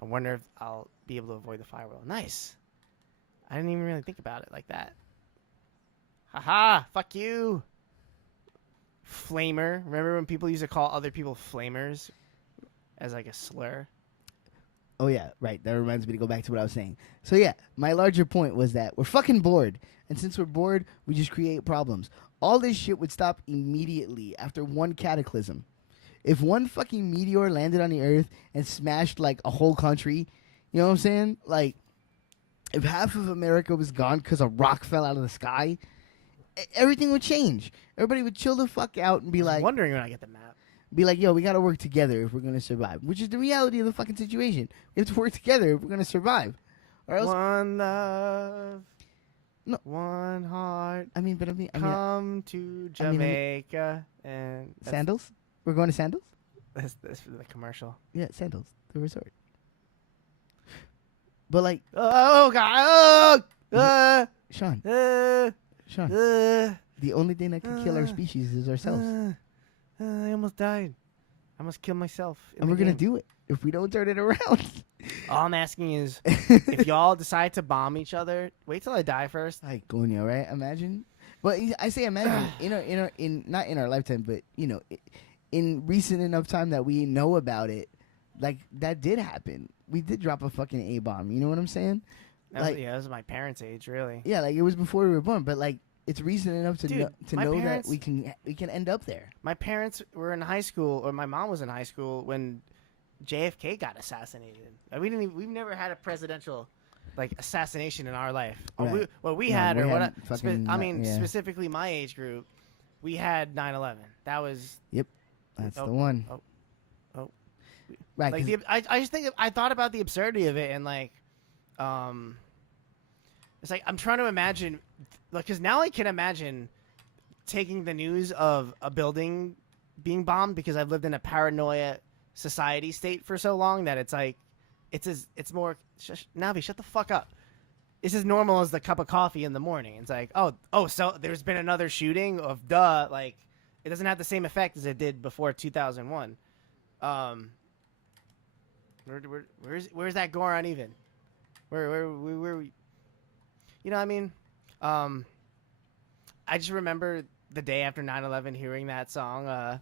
I wonder if I'll be able to avoid the firewall. Nice. I didn't even really think about it like that. Haha, fuck you. Flamer. Remember when people used to call other people flamers as like a slur? Oh, yeah, right. That reminds me to go back to what I was saying. So, yeah, my larger point was that we're fucking bored. And since we're bored, we just create problems. All this shit would stop immediately after one cataclysm. If one fucking meteor landed on the Earth and smashed, like, a whole country, you know what I'm saying? Like, if half of America was gone because a rock fell out of the sky, everything would change. Everybody would chill the fuck out and be like... I'm wondering when I get the map. Be like, yo, we got to work together if we're going to survive. Which is the reality of the fucking situation. We have to work together if we're going to survive. Or else... One love. No. One heart. Come to Jamaica. And Sandals? We're going to Sandals? That's for the commercial. Yeah, Sandals. The resort. But, like... Oh, God. Oh! Sean. Sean. Uh, The only thing that can kill our species is ourselves. I almost died. I almost killed myself. And we're going to do it if we don't turn it around. All I'm asking is, if y'all decide to bomb each other, wait till I die first. Like, Gonya, right? Imagine. But I say imagine in not in our lifetime, but, you know, in recent enough time that we know about it, like, that did happen. We did drop a fucking A-bomb. You know what I'm saying? That was my parents' age, really. Yeah, like, it was before we were born, but, like, it's recent enough to know parents, that we can end up there. My parents were in high school, or my mom was in high school when JFK got assassinated. We've never had a presidential like assassination in our life. Right. Specifically my age group, we had 9/11. That was That's the one. Right. Like I just think I thought about the absurdity of it and like, it's like I'm trying to imagine, like, because now I can imagine taking the news of a building being bombed because I've lived in a paranoia society state for so long that it's like, it's more, Navi, shut the fuck up. It's as normal as the cup of coffee in the morning. It's like, so there's been another shooting of duh. Like, it doesn't have the same effect as it did before 2001. Where's that Goron even? Where we? You know what I mean? I just remember the day after 9/11 hearing that song,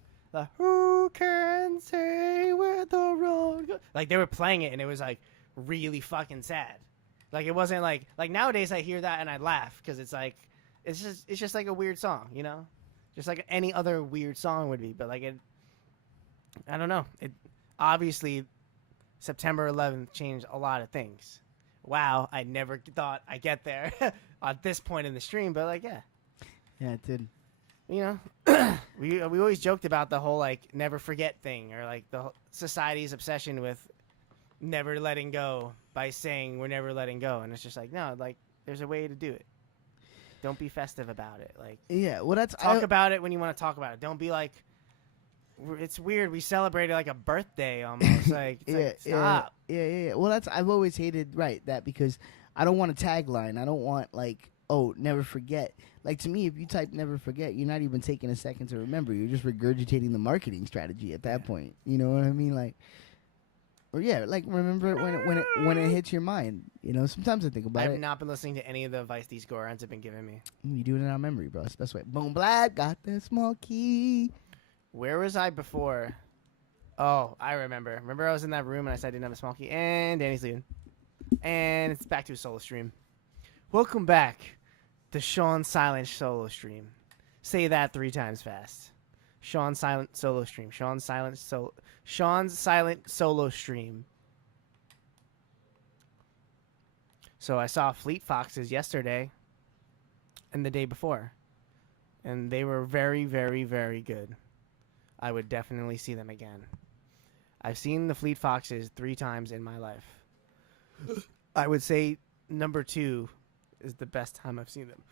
who can say where the road goes? Like, they were playing it and it was like really fucking sad. Like, it wasn't like nowadays I hear that and I laugh because it's like it's just like a weird song, you know? Just like any other weird song would be, but like I don't know. It obviously September 11th changed a lot of things. wow, I never thought I'd get there at this point in the stream. But like, yeah, Yeah, it did. you know, we always joked about the whole like never forget thing, or like the society's obsession with never letting go by saying we're never letting go, and it's just like no, like there's a way to do it. Don't be festive about it. Like Yeah, well, that's talk about it when you want to talk about it. Don't be like it's weird. We celebrate it like a birthday almost. Like, it's like stop. Yeah. Well, I've always hated that because I don't want a tagline. I don't want like, oh, never forget. Like to me, if you type "never forget," you're not even taking a second to remember. You're just regurgitating the marketing strategy at that point. You know what I mean? Like, or yeah, like remember it when it hits your mind. You know, sometimes I think about I it. have not been listening to any of the advice these Gorons have been giving me. You do it in our memory, bro. It's the best way. Boom, black, got the small key. Where was I before? Oh, I remember. Remember I was in that room and I said I didn't have a small key, and Danny's leaving. And it's back to a solo stream. Welcome back to Sean Silent solo stream. Say that 3 times fast. Sean Silent solo stream. Sean's Silent solo stream. So I saw Fleet Foxes yesterday and the day before. And they were very, very, very good. I would definitely see them again. I've seen the Fleet Foxes 3 times in my life. I would say number 2 is the best time I've seen them.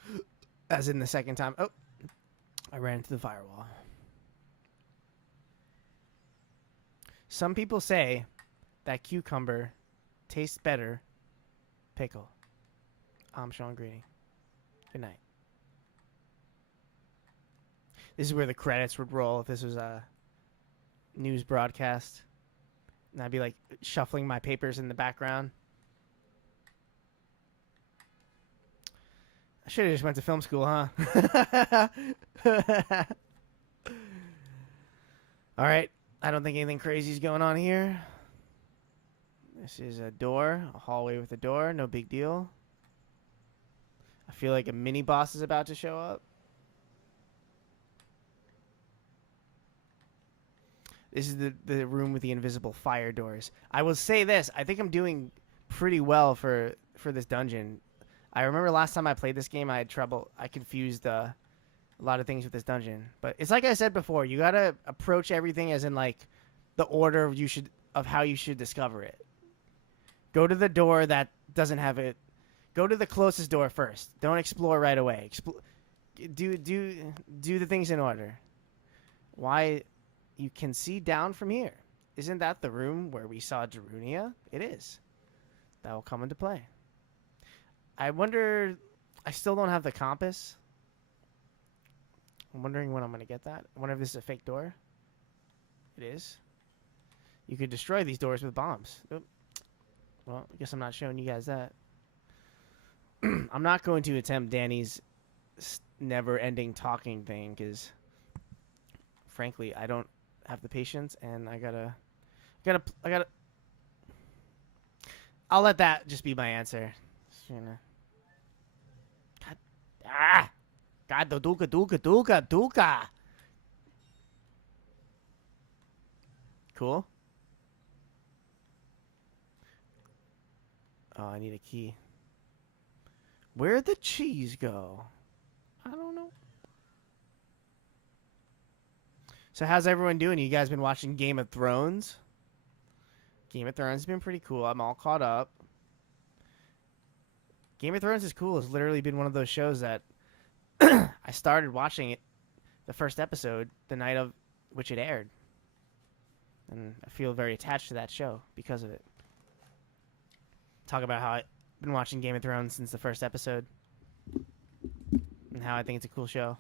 As in the second time. Oh, I ran into the firewall. Some people say that cucumber tastes better pickle. I'm Sean Greeny. Good night. This is where the credits would roll if this was a news broadcast. And I'd be like shuffling my papers in the background. I should have just went to film school, huh? All right. I don't think anything crazy is going on here. This is a door, a hallway with a door. No big deal. I feel like a mini boss is about to show up. This is the room with the invisible fire doors. I will say this. I think I'm doing pretty well for this dungeon. I remember last time I played this game, I had trouble. I confused a lot of things with this dungeon. But it's like I said before. You got to approach everything as in like the order of how you should discover it. Go to the door that doesn't have it. Go to the closest door first. Don't explore right away. Do the things in order. Why... You can see down from here. Isn't that the room where we saw Darunia? It is. That will come into play. I wonder... I still don't have the compass. I'm wondering when I'm going to get that. I wonder if this is a fake door. It is. You could destroy these doors with bombs. Oop. Well, I guess I'm not showing you guys that. I'm not going to attempt Danny's never-ending talking thing, because... Frankly, I don't have the patience, and I gotta. I'll let that just be my answer. God, duka. Cool. Oh, I need a key. Where'd the cheese go? I don't know. So how's everyone doing? You guys been watching Game of Thrones? Game of Thrones has been pretty cool. I'm all caught up. Game of Thrones is cool. It's literally been one of those shows that I started watching it, the first episode, the night of which it aired. And I feel very attached to that show because of it. Talk about how I've been watching Game of Thrones since the first episode. And how I think it's a cool show.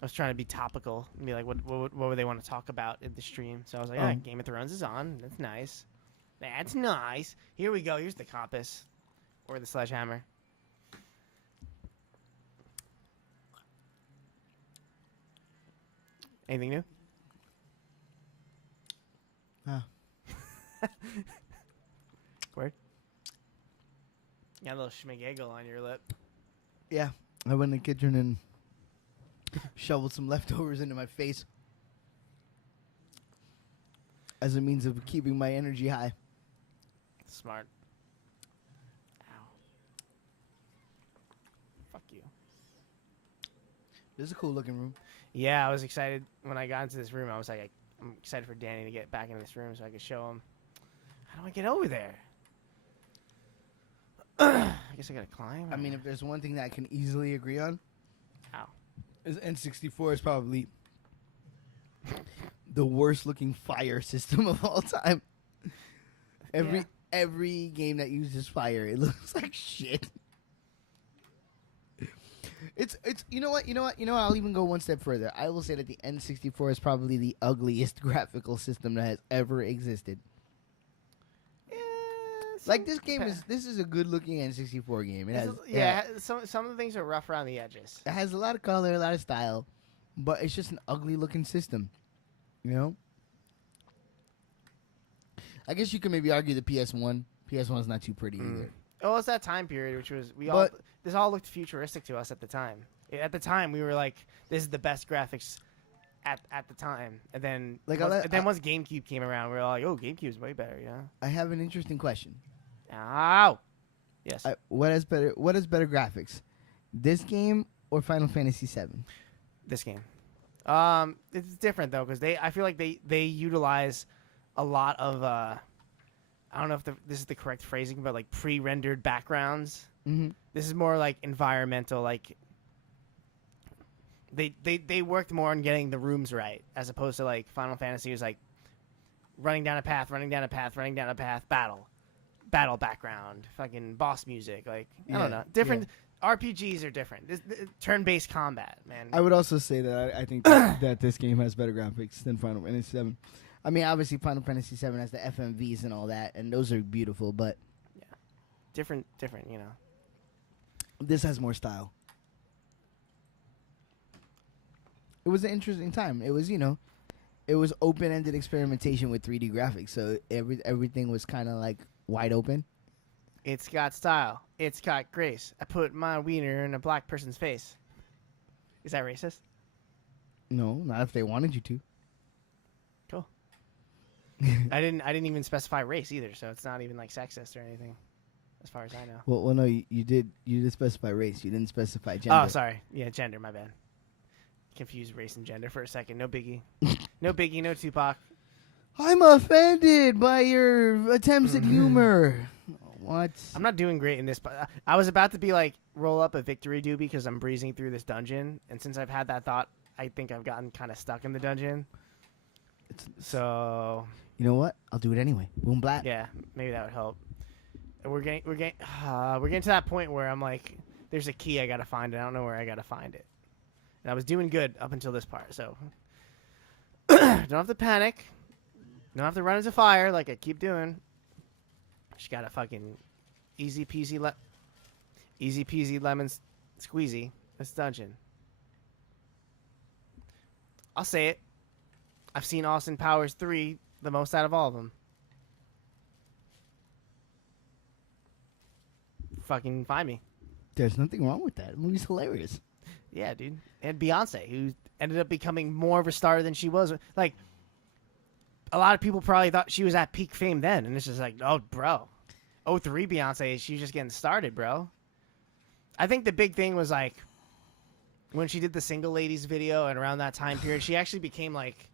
I was trying to be topical and be like, what would they want to talk about in the stream? So I was like, yeah, Game of Thrones is on. That's nice. That's nice. Here we go. Here's the compass. Or the sledgehammer. Anything new? Word? You got a little schmigeggle on your lip. Yeah. I went in the kitchen and shoveled some leftovers into my face as a means of keeping my energy high. Smart. Ow. Fuck you. This is a cool looking room. Yeah, I was excited when I got into this room. I was like, I'm excited for Danny to get back into this room so I could show him. How do I get over there? I guess I gotta climb. I mean, if there's one thing that I can easily agree on, Ow. is N64 is probably the worst looking fire system of all time. Every game that uses fire, it looks like shit. It's you know what I'll even go one step further. I will say that the N64 is probably the ugliest graphical system that has ever existed. Like this is a good looking N64 game. It has some of the things are rough around the edges. It has a lot of color, a lot of style, but it's just an ugly looking system. You know? I guess you could maybe argue the PS1. PS1 is not too pretty either. Oh, it's that time period, which was this all looked futuristic to us at the time. At the time, we were like, "This is the best graphics." At the time, and then once GameCube came around, we were like, "Oh, GameCube's way better," you know. I have an interesting question. Ow. Yes. What is better graphics, this game or Final Fantasy VII? This game. It's different though because I feel like they utilize a lot of I don't know if this is the correct phrasing, but like pre-rendered backgrounds. Mm-hmm. This is more like environmental, like they worked more on getting the rooms right as opposed to like Final Fantasy was like running down a path, battle background, fucking boss music, like I don't know, different. RPGs are different. Turn-based combat, man. I would also say that I think that this game has better graphics than Final Fantasy VII. I mean, obviously, Final Fantasy VII has the FMVs and all that, and those are beautiful, but yeah, different, you know. This has more style. It was an interesting time. It was, it was open-ended experimentation with 3D graphics, so everything was kind of like wide open. It's got style. It's got grace. I put my wiener in a black person's face. Is that racist? No, not if they wanted you to. Cool. I didn't even specify race either, so it's not even like sexist or anything, as far as I know. Well, no, you did specify race. You didn't specify gender. Oh, sorry. Yeah, gender. My bad. Confused race and gender for a second. No biggie. No biggie. No Tupac. I'm offended by your attempts at humor. What? I'm not doing great in this, but I was about to be like roll up a victory doobie because I'm breezing through this dungeon, and since I've had that thought, I think I've gotten kind of stuck in the dungeon. So you know what? I'll do it anyway. Boom, blat. Yeah, maybe that would help. And we're getting to that point where I'm like, there's a key I gotta find, and I don't know where I gotta find it. And I was doing good up until this part, so don't have to panic. Don't have to run into fire like I keep doing. Just got a fucking easy peasy lemon squeezy this dungeon. I'll say it. I've seen Austin Powers 3 the most out of all of them. Fucking find me. There's nothing wrong with that. The movie's hilarious. Yeah, dude. And Beyonce, who ended up becoming more of a star than she was. Like, a lot of people probably thought she was at peak fame then, and it's just like, oh, bro. 03 Beyonce, she's just getting started, bro. I think the big thing was, like, when she did the Single Ladies video, and around that time period, she actually became, like,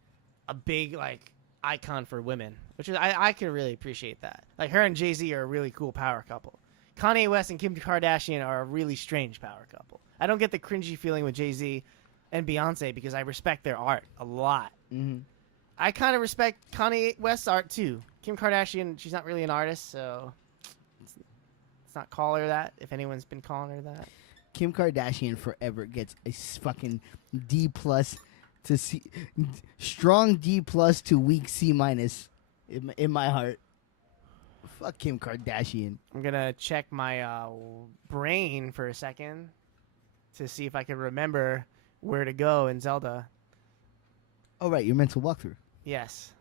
a big, like, icon for women, which is, I could really appreciate that. Like, her and Jay-Z are a really cool power couple. Kanye West and Kim Kardashian are a really strange power couple. I don't get the cringy feeling with Jay-Z and Beyonce because I respect their art a lot. Mm-hmm. I kind of respect Kanye West's art, too. Kim Kardashian, she's not really an artist, so let's not call her that, if anyone's been calling her that. Kim Kardashian forever gets a fucking D+ to C, strong D+ to weak C- in my heart. Fuck Kim Kardashian. I'm going to check my brain for a second to see if I can remember where to go in Zelda. Oh, right, your mental walkthrough. Yes.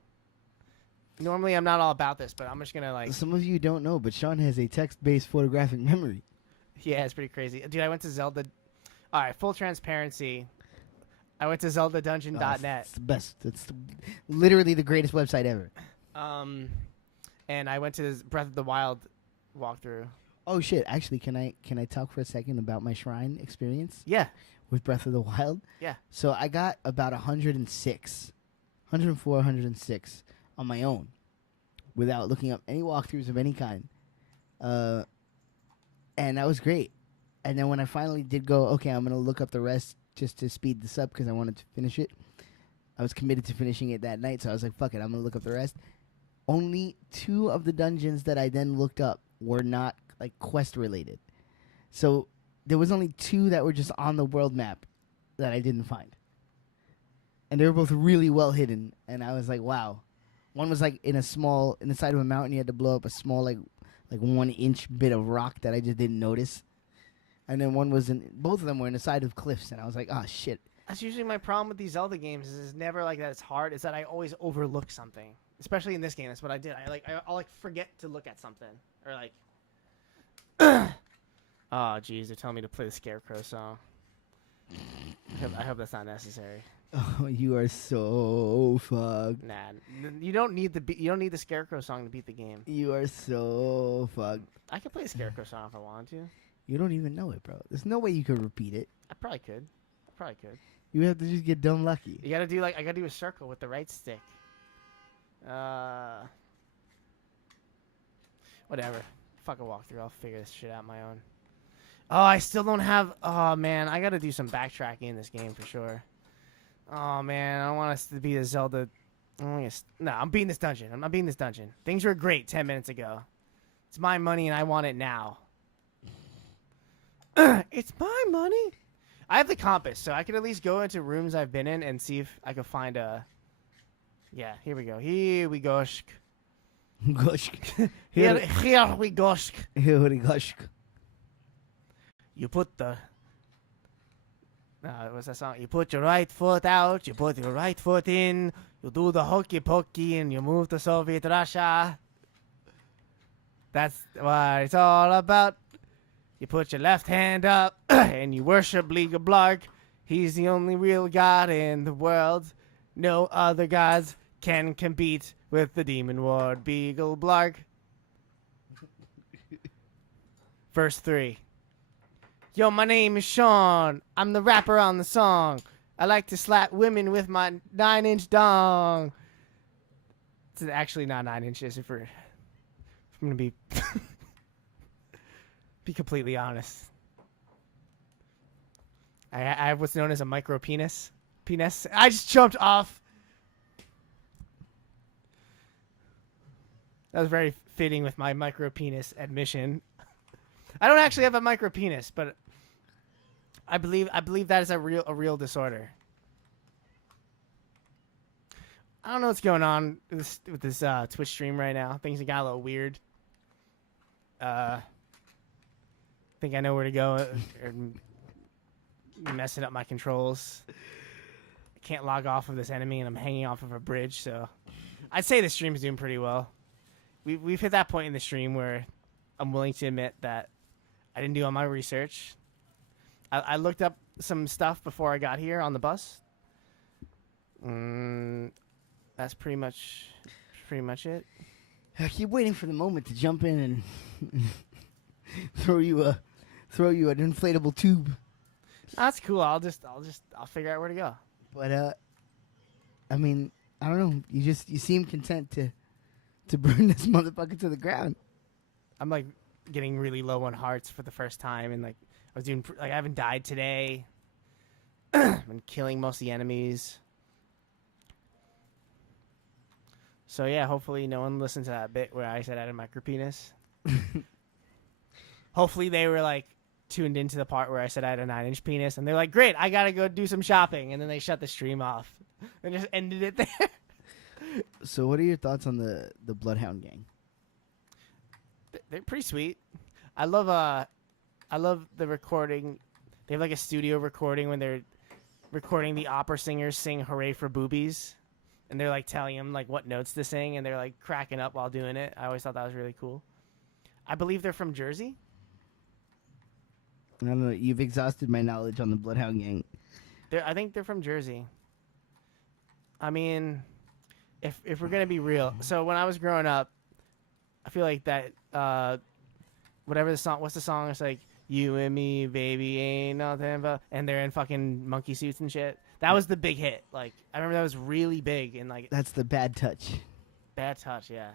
Normally, I'm not all about this, but I'm just going to, like... Some of you don't know, but Sean has a text-based photographic memory. Yeah, it's pretty crazy. Dude, I went to Zelda... All right, full transparency. I went to ZeldaDungeon.net. It's the best. It's literally the greatest website ever. and I went to this Breath of the Wild walkthrough. Oh shit! Actually, can I talk for a second about my shrine experience Yeah, with Breath of the Wild? yeah. So I got about 104, 106 on my own, without looking up any walkthroughs of any kind, and that was great. And then when I finally did go, okay, I'm gonna look up the rest just to speed this up because I wanted to finish it. I was committed to finishing it that night, so I was like, fuck it, I'm gonna look up the rest. Only 2 of the dungeons that I then looked up were not like quest related. So there was only 2 that were just on the world map that I didn't find. And they were both really well hidden, and I was like, wow. One was like in the side of a mountain. You had to blow up a small like 1-inch bit of rock that I just didn't notice. And then one was both of them were in the side of cliffs, and I was like, oh shit. That's usually my problem with these Zelda games. Is it's never like that. It's hard. It's that I always overlook something, especially in this game. That's what I did. I'll forget to look at something, or like. Oh jeez, they're telling me to play the Scarecrow song. I hope that's not necessary. Oh, you are so fucked. Nah, you don't need the Scarecrow song to beat the game. You are so fucked. I could play the Scarecrow song if I wanted to. You don't even know it, bro. There's no way you could repeat it. I probably could. You have to just get dumb lucky. You gotta do I gotta do a circle with the right stick. Whatever. Fuck a walkthrough. I'll figure this shit out on my own. Oh, I still don't have. Oh man, I gotta do some backtracking in this game for sure. Oh man, I don't want us to be a Zelda. No, I'm beating this dungeon. I'm not beating this dungeon. Things were great 10 minutes ago. It's my money and I want it now. It's my money. I have the compass, so I can at least go into rooms I've been in and see if I can find a. Yeah, here we go. Here we go. Goshk. Here we go. Here we goshk. You put the. What's that song? You put your right foot out. You put your right foot in. You do the hokey pokey and you move to Soviet Russia. That's what it's all about. You put your left hand up and you worship Liga Blarg. He's the only real god in the world. No other gods can compete with the demon ward Beagle Blarg. Verse 3. Yo, my name is Sean. I'm the rapper on the song. I like to slap women with my 9-inch dong. It's actually not 9 inches if I'm going to be... be completely honest. I have what's known as a micro penis. I just jumped off. That was very fitting with my micro penis admission. I don't actually have a micro penis, but I believe that is a real disorder. I don't know what's going on with this Twitch stream right now. Things have got a little weird. Think I know where to go. Messing up my controls. I can't log off of this enemy, and I'm hanging off of a bridge. So, I'd say the stream's doing pretty well. We've hit that point in the stream where I'm willing to admit that I didn't do all my research. I looked up some stuff before I got here on the bus. That's pretty much it. I keep waiting for the moment to jump in and throw you an inflatable tube. That's cool. I'll figure out where to go. But I mean, I don't know. You seem content to burn this motherfucker to the ground. I'm like getting really low on hearts for the first time, and like I was doing I haven't died today. I've been killing most of the enemies. So yeah, hopefully no one listened to that bit where I said I had a micro penis. Hopefully they were like tuned into the part where I said I had a 9-inch penis, and they're like, "Great, I gotta go do some shopping," and then they shut the stream off and just ended it there. So, what are your thoughts on the Bloodhound Gang? They're pretty sweet. I love the recording. They have like a studio recording when they're recording the opera singers sing "Hooray for Boobies," and they're like telling them like what notes to sing, and they're like cracking up while doing it. I always thought that was really cool. I believe they're from Jersey. I don't know. You've exhausted my knowledge on the Bloodhound Gang. I think they're from Jersey. I mean, if we're gonna be real, so when I was growing up, I feel like that whatever the song, what's the song? It's like you and me, baby, ain't nothing but, and they're in fucking monkey suits and shit. That was the big hit. Like I remember that was really big and like That's the Bad Touch. Bad Touch, yeah.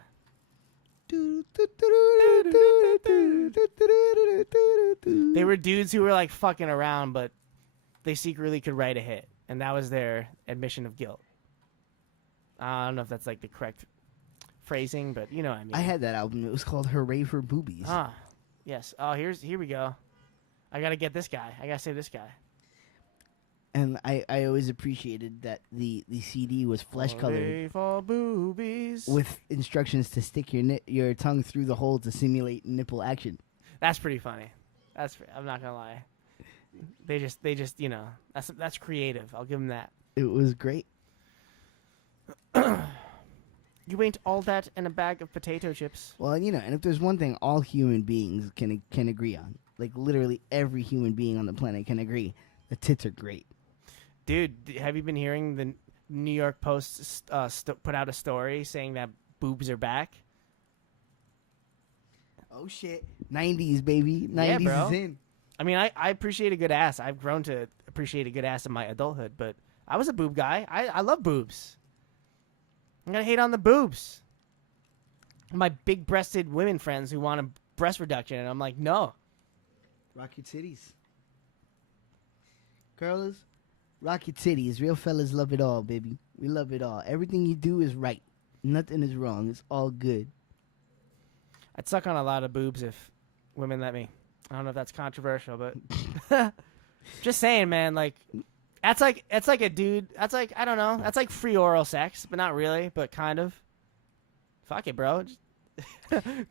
They were dudes who were like fucking around, but they secretly could write a hit, and that was their admission of guilt. I don't know if that's like the correct phrasing, but you know what I mean. I had that album. It was called Hooray for Boobies. Ah, yes. Oh, here we go. I gotta get this guy. I gotta say this guy. And I always appreciated that the CD was flesh colored Hooray for boobies. with instructions to stick your tongue through the hole to simulate nipple action. That's pretty funny. I'm not gonna lie. They just you know that's creative. I'll give them that. It was great. You ain't all that in a bag of potato chips. Well, you know, and if there's one thing all human beings can agree on, like literally every human being on the planet can agree, the tits are great. Dude, have you been hearing the New York Post put out a story saying that boobs are back? Oh shit, 90s baby, 90s bro. is in. I mean, I appreciate a good ass. I've grown to appreciate a good ass in my adulthood, but I was a boob guy. I love boobs. I'm gonna hate on the boobs. My big-breasted women friends who want a breast reduction, and I'm like, no. Rock your titties, girls. Rock your titties. Real fellas love it all, baby. We love it all. Everything you do is right. Nothing is wrong. It's all good. I'd suck on a lot of boobs if women let me. I don't know if that's controversial, but just saying, man. Like, it's like a dude. That's like, I don't know. That's like free oral sex, but not really, but kind of. Fuck it, bro.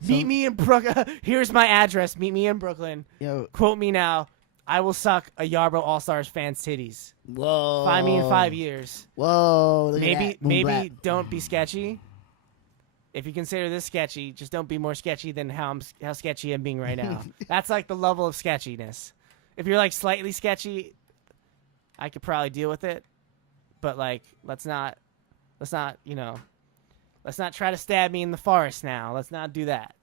Meet me in Brooklyn. Here's my address. Meet me in Brooklyn. Yo, Quote me now. I will suck a Yarbo Allstars fan's titties. whoa. Find me in 5 years. Whoa. Look at that. Boom, Maybe blap. don't be sketchy. If you consider this sketchy, just don't be more sketchy than how sketchy I'm being right now. That's like the level of sketchiness. If you're like slightly sketchy, I could probably deal with it. But like, let's not, you know, let's not try to stab me in the forest now. Let's not do that.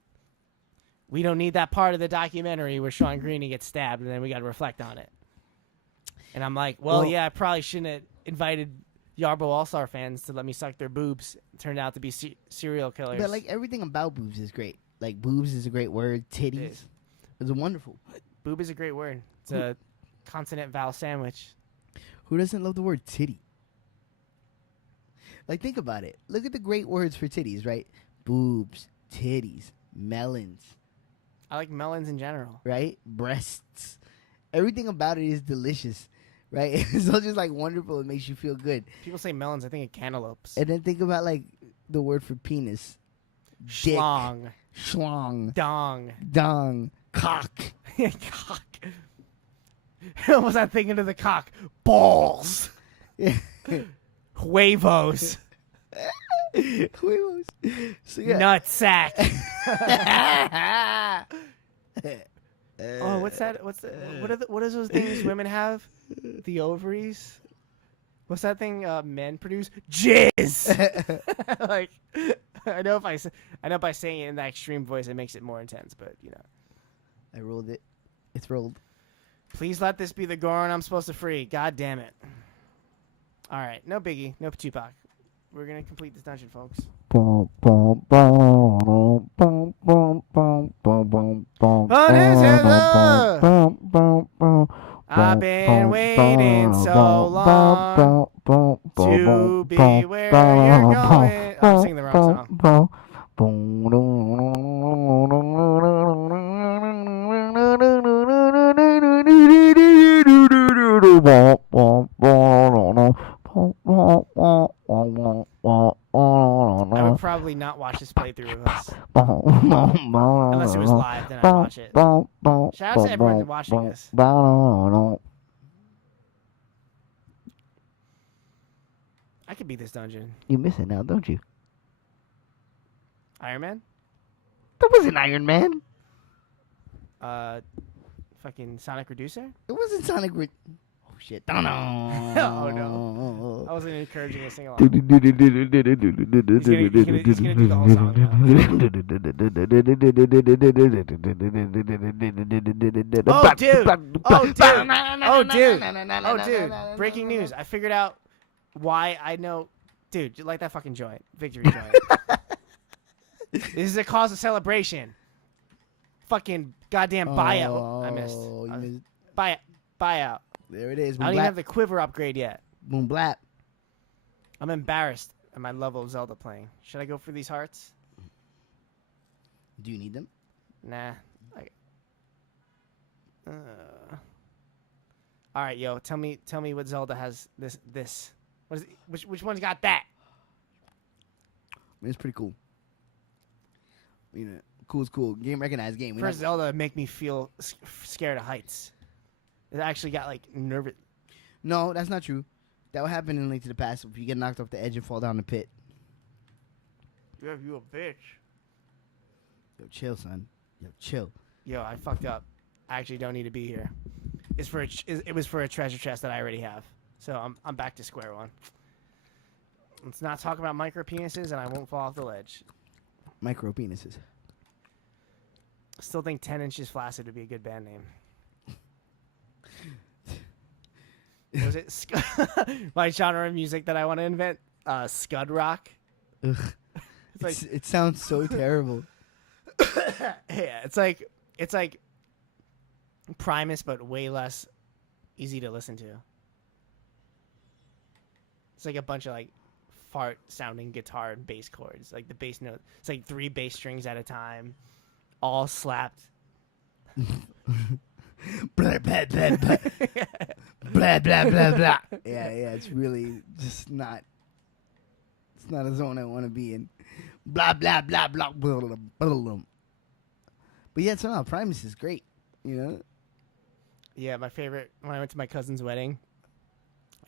We don't need that part of the documentary where Sean Greene gets stabbed and then we got to reflect on it. And I'm like, well, yeah, I probably shouldn't have invited Yarbo All-Star fans to let me suck their boobs. It turned out to be serial killers. But like everything about boobs is great. Like boobs is a great word. Titties is wonderful. Boob is a great word. It's a consonant vowel sandwich. Who doesn't love the word titty? Like think about it. Look at the great words for titties, right? Boobs, titties, melons, I like melons in general. right? Breasts. Everything about it is delicious, right? It's all just like wonderful. It makes you feel good. People say melons, I think of cantaloupes. And then think about like the word for penis. Dick, Schlong. schlong, Dong. dong, cock. Cock. What was I thinking of the cock? Balls. Huevos. Huevos. So yeah. Nutsack. Oh, what's that? What is those things women have? The ovaries. What's that thing men produce? Jizz. Like, I know by saying it in that extreme voice, it makes it more intense. But you know, I rolled it. It's rolled. please let this be the Goron I'm supposed to free. God damn it. All right, no biggie, no Tupac. We're gonna complete this dungeon, folks. I've been waiting so long to be where you're going. I'm singing the wrong song. I would probably not watch this playthrough of us. Unless it was live, then I'd watch it. Shout out to everyone watching this. I could beat this dungeon. You miss it now, don't you? Iron Man? That wasn't Iron Man. Fucking Sonic Reducer? It wasn't Sonic. Oh shit. Oh no. I wasn't encouraging you to sing along. He's gonna do the whole song now. Oh dude! Oh dude! Breaking news. I figured out why I know. Dude, you like that fucking joint. Victory joint. This is a cause of celebration. Fucking goddamn buyout. I missed. Buyout. There it is. I don't even have the quiver upgrade yet. Boom blap. I'm embarrassed at my level of Zelda playing. Should I go for these hearts? Do you need them? Nah. All right, yo. Tell me what Zelda has. This. What is it? Which one's got that? I mean, it's pretty cool. You know, cool's cool. Game recognized game. First Zelda make me feel scared of heights. It actually got like nervous. No, that's not true. That would happen in Link to the Past if you get knocked off the edge and fall down the pit. Yeah, you a bitch. Yo, chill, son. Yo, chill. Yo, I fucked up. I actually don't need to be here. It was for a treasure chest that I already have. So I'm back to square one. Let's not talk about micro penises, and I won't fall off the ledge. Micro penises. Still think 10 Inches Flaccid would be a good band name. Was it my genre of music that I want to invent? Scud rock. Ugh. It sounds so terrible. Yeah, it's like Primus, but way less easy to listen to. It's like a bunch of like fart sounding guitar and bass chords. Like the bass note, it's like 3 bass strings at a time, all slapped. Blah, blah, blah, blah. Blah, blah, blah, blah. Yeah, it's really just not. It's not a zone I want to be in. Blah, blah, blah, blah, blah, blah, blah. But yeah, so no, Primus is great, you know? Yeah, my favorite, when I went to my cousin's wedding,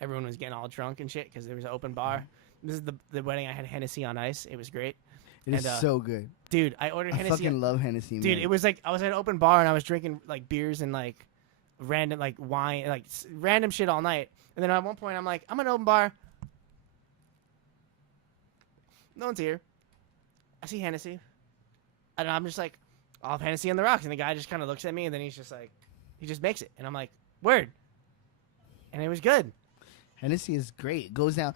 everyone was getting all drunk and shit because there was an open bar. This is the wedding I had Hennessy on ice. It was great. It is so good. Dude, I ordered Hennessy. I fucking love Hennessy, man. Dude, it was like I was at an open bar and I was drinking like beers and like random like wine, like random shit all night. And then at one point I'm like, I'm at an open bar. No one's here. I see Hennessy. And I'm just like, I'll have Hennessy on the rocks. And the guy just kind of looks at me and then he's just like, he just makes it. And I'm like, word. And it was good. Hennessy is great. It goes down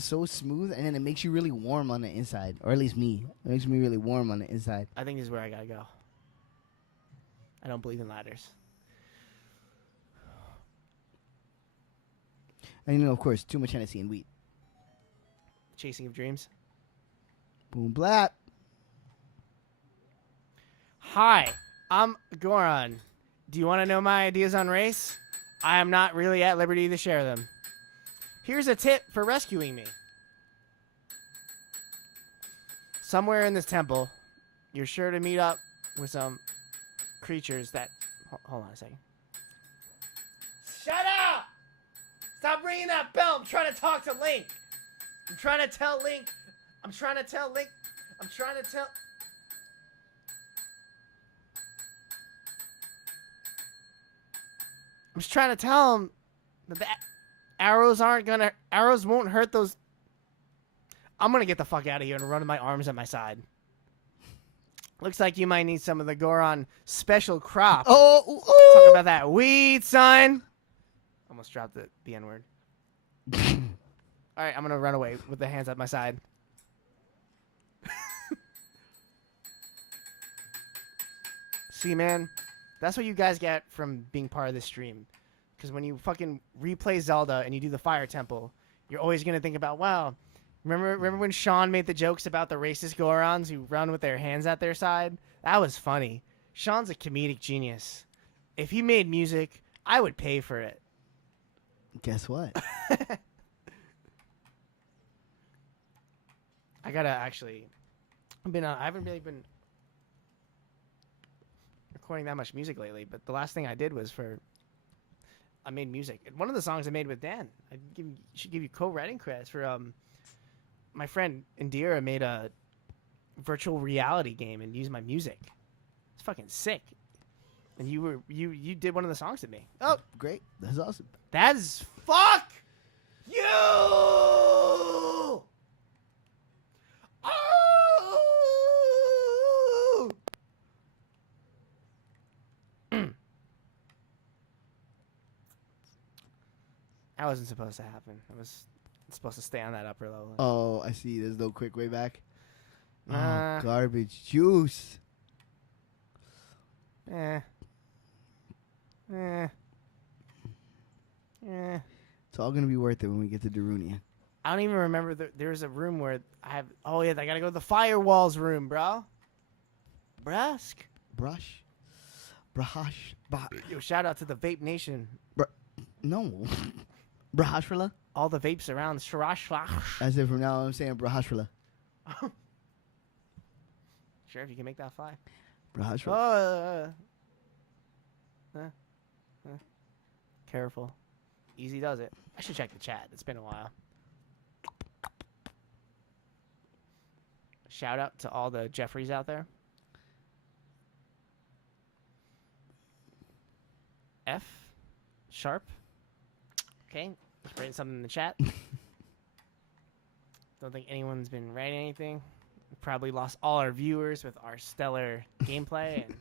so smooth, and then it makes you really warm on the inside. Or at least me. It makes me really warm on the inside. I think this is where I gotta go. I don't believe in ladders. And you know, of course, too much Hennessy and wheat. Chasing of Dreams. Boom blap. Hi, I'm Goron. Do you want to know my ideas on race? I am not really at liberty to share them. Here's a tip for rescuing me. Somewhere in this temple, you're sure to meet up with some creatures that... Hold on a second. Shut up! Stop ringing that bell. I'm trying to talk to Link. I'm trying to tell Link. I'm just trying to tell him that the arrows won't hurt those. I'm gonna get the fuck out of here and run with my arms at my side. Looks like you might need some of the Goron special crop. Talk about that weed, son. Almost dropped the N-word. All right, I'm gonna run away with the hands at my side. See, man, that's what you guys get from being part of this stream. Because when you fucking replay Zelda and you do the Fire Temple, you're always going to think about, wow, remember when Sean made the jokes about the racist Gorons who run with their hands at their side? That was funny. Sean's a comedic genius. If he made music, I would pay for it. Guess what? I gotta actually... I haven't really been recording that much music lately, but the last thing I did was I made music. One of the songs I made with Dan. Should give you co-writing credits for my friend Indira made a virtual reality game and used my music. It's fucking sick. And you did one of the songs to me. Oh, great. That's awesome. That is fuck you. Oh! That wasn't supposed to happen. I was supposed to stay on that upper level. Oh, I see. There's no quick way back. Nah. Oh, garbage juice. Eh. It's all gonna be worth it when we get to Darunia. I don't even remember. There's a room where I have. Oh yeah, I gotta go to the firewalls room, bro. Brusk. Brush. Yo, shout out to the Vape Nation. No. Brahashwala? All the vapes around Sharash. As if from now on I'm saying Brahashwala. Sure, if you can make that fly. Brahashwala. Careful. Easy does it. I should check the chat. It's been a while. Shout out to all the Jeffreys out there. F. Sharp. Okay. Just writing something in the chat. Don't think anyone's been writing anything. We probably lost all our viewers with our stellar gameplay. And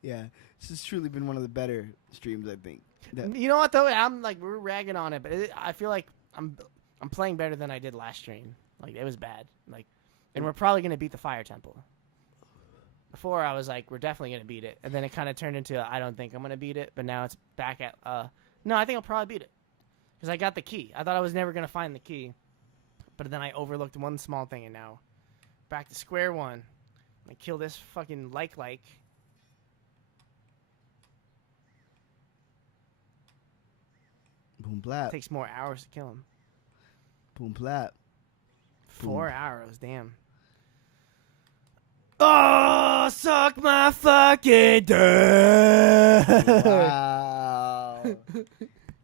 Yeah. This has truly been one of the better streams, I think. you know what though? I'm like we're ragging on it, but I feel like I'm playing better than I did last stream. Like it was bad. Like, and we're probably gonna beat the Fire Temple. Before I was like, we're definitely gonna beat it, and then it kind of turned into I don't think I'm gonna beat it. But now it's back at no, I think I'll probably beat it because I got the key. I thought I was never gonna find the key, but then I overlooked one small thing, and now back to square one. I kill this fucking like. Boom blap. Takes more hours to kill him. Boom blap. 4 arrows, damn. Oh, suck my fucking dick. Wow.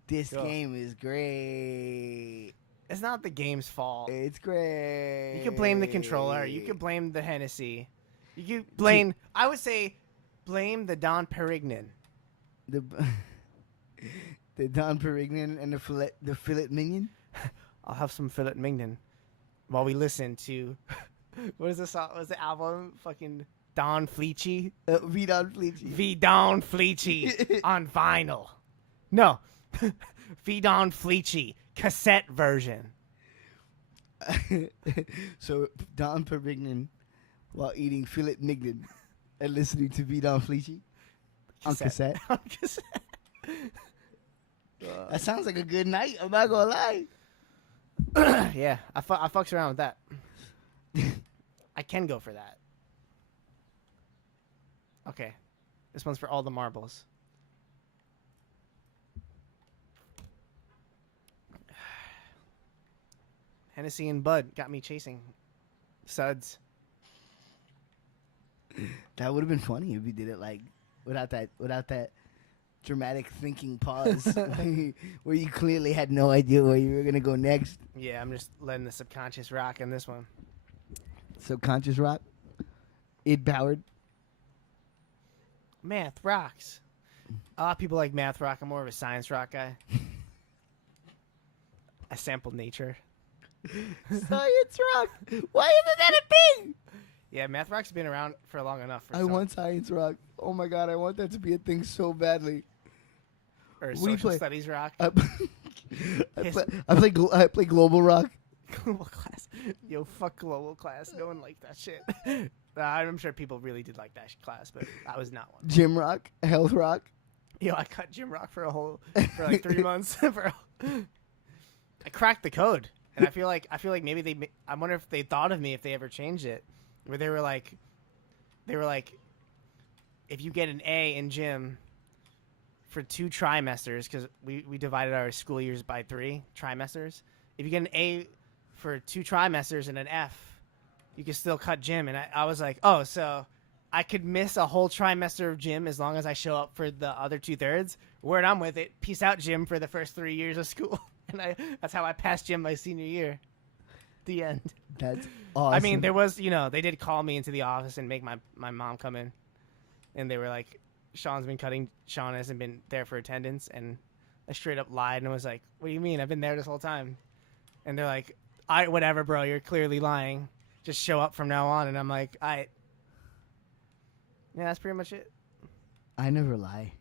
This Go. game is great. It's not the game's fault. It's great. You can blame the controller. You can blame the Hennessy. You can blame. I would say, blame the Don Perignon. the Don Perignon and the fillet minion. I'll have some fillet mignon while we listen to what is the song? What was the album? Fucking Don Fleechy. V Don Fleechy. V Don Fleechy on vinyl. No, V Don Fleechy cassette version. So Don Perignon while eating fillet mignon and listening to V Don Fleechy on cassette. On cassette. That sounds like a good night. I'm not gonna lie. Yeah, I fucks around with that. I can go for that. Okay. This one's for all the marbles. Hennessy and Bud got me chasing suds. That would have been funny if we did it like without that dramatic thinking pause where you clearly had no idea where you were gonna go next. Yeah, I'm just letting the subconscious rock in this one. Subconscious rock. Id powered. Math rocks. A lot of people like math rock. I'm more of a science rock guy. I sampled nature. Science rock. Why isn't that a thing? Yeah, math rock's been around for long enough. For I some- want science rock. Oh my god, I want that to be a thing so badly. Or What do you social play? studies rock. I play global rock. Global class. Yo, fuck global class. No one liked that shit. I'm sure people really did like that class, but I was not one. Gym rock. Health rock. Yo, I cut gym rock for like 3 months. I cracked the code, and I feel like maybe I wonder if they thought of me if they ever changed it, where they were like, if you get an A in gym for 2 trimesters, because we divided our school years by 3 trimesters. If you get an A for 2 trimesters and an F, you can still cut gym. And I was like, oh, so I could miss a whole trimester of gym as long as I show up for the other 2/3. Word I'm with it. Peace out, gym, for the first 3 years of school. And that's how I passed gym my senior year. The end. That's awesome. I mean, there was, they did call me into the office and make my mom come in. And they were like, Sean hasn't been there for attendance, and I straight up lied and was like, "What do you mean? I've been there this whole time." And they're like, whatever, bro. You're clearly lying. Just show up from now on." And I'm like, yeah, that's pretty much it. I never lie.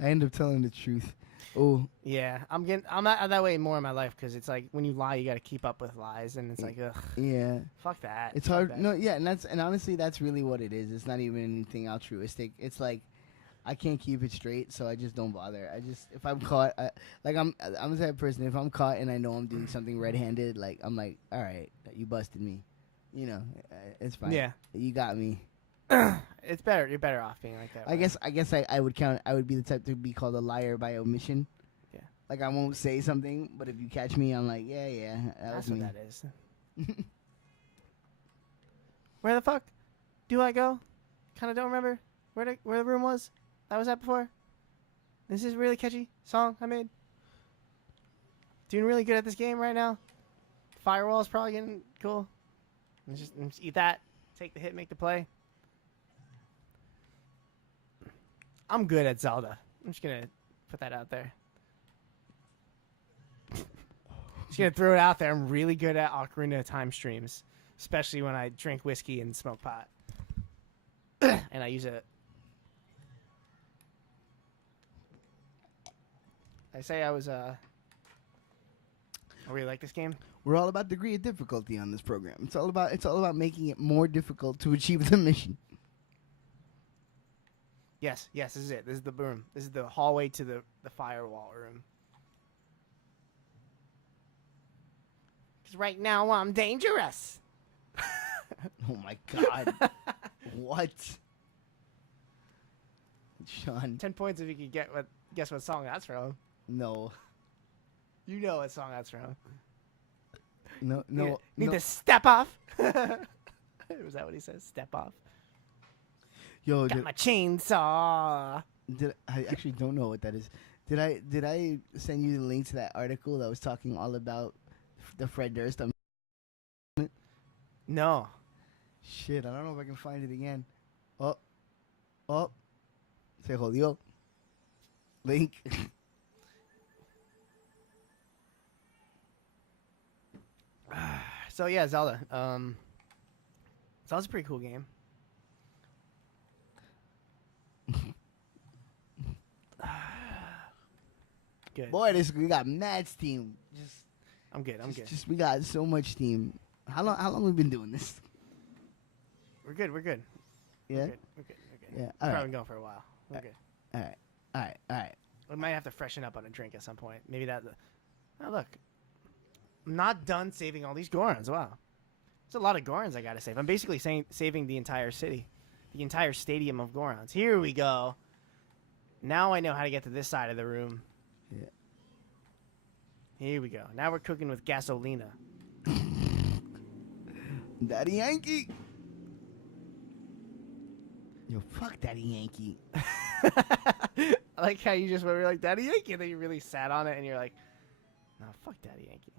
I end up telling the truth. Oh, Yeah, I'm not that way more in my life because it's like when you lie, you got to keep up with lies, and it's like, ugh, yeah. fuck that. It's Fuck hard. that. No, yeah, and honestly, that's really what it is. It's not even anything altruistic. It's like I can't keep it straight, so I just don't bother. If I'm caught, I'm the type of person. If I'm caught and I know I'm doing something red-handed, like I'm like, all right, you busted me. You know, it's fine. Yeah, You got me. it's better. You're better off being like that. I guess I would count. I would be the type to be called a liar by omission. Yeah. Like I won't say something, but if you catch me, I'm like, yeah, That's was what me. that is. Where the fuck do I go? Kind of don't remember where the room was I was at before. This is a really catchy song I made. Doing really good at this game right now. Firewall's probably getting cool. And just eat that. Take the hit, make the play. I'm good at Zelda. I'm just gonna put that out there. Just gonna throw it out there. I'm really good at Ocarina of Time streams, especially when I drink whiskey and smoke pot. And I use it. I say I really like this game. We're all about degree of difficulty on this program. It's all about making it more difficult to achieve the mission. Yes, this is it. This is the room. This is the hallway to the firewall room. Because right now I'm dangerous. Oh my god. What? Sean. 10 points if you could guess what song that's from. No. You know what song that's from. No. Need no. to step off. Was that what he says? Step off. Yo, Got my chainsaw. I actually don't know what that is. Did I send you the link to that article that was talking all about the Fred Durst? No. Shit, I don't know if I can find it again. Oh. Se jodió. Link. So yeah, Zelda. Zelda's a pretty cool game. Good. Boy, we got mad steam. I'm good. Just we got so much steam. How long we been doing this? We're good. Yeah. We're good. Yeah. We're All probably right. going for a while. We're good. All right. We might have to freshen up on a drink at some point. Maybe that. Oh look, I'm not done saving all these Gorons. Wow, there's a lot of Gorons I gotta save. I'm basically saving the entire city, the entire stadium of Gorons. Here we go. Now I know how to get to this side of the room. Yeah. Here we go. Now we're cooking with gasolina. Daddy Yankee. Yo, fuck Daddy Yankee. I like how you just were like Daddy Yankee, and then you really sat on it, and you're like, no, fuck Daddy Yankee.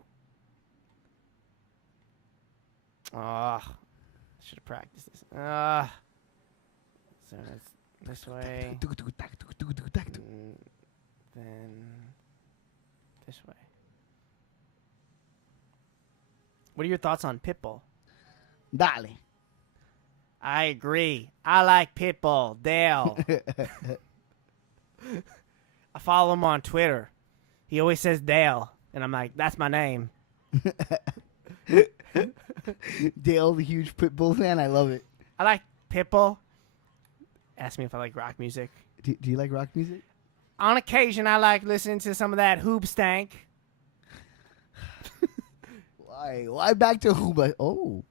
I should have practiced this. So that's this way. Then this way. What are your thoughts on Pitbull? Dale. I agree. I like Pitbull. Dale. I follow him on Twitter. He always says Dale. And I'm like, that's my name. Dale, the huge Pitbull fan. I love it. I like Pitbull. Ask me if I like rock music. Do you like rock music? On occasion, I like listening to some of that hoop stank. Why back to Huba? Oh,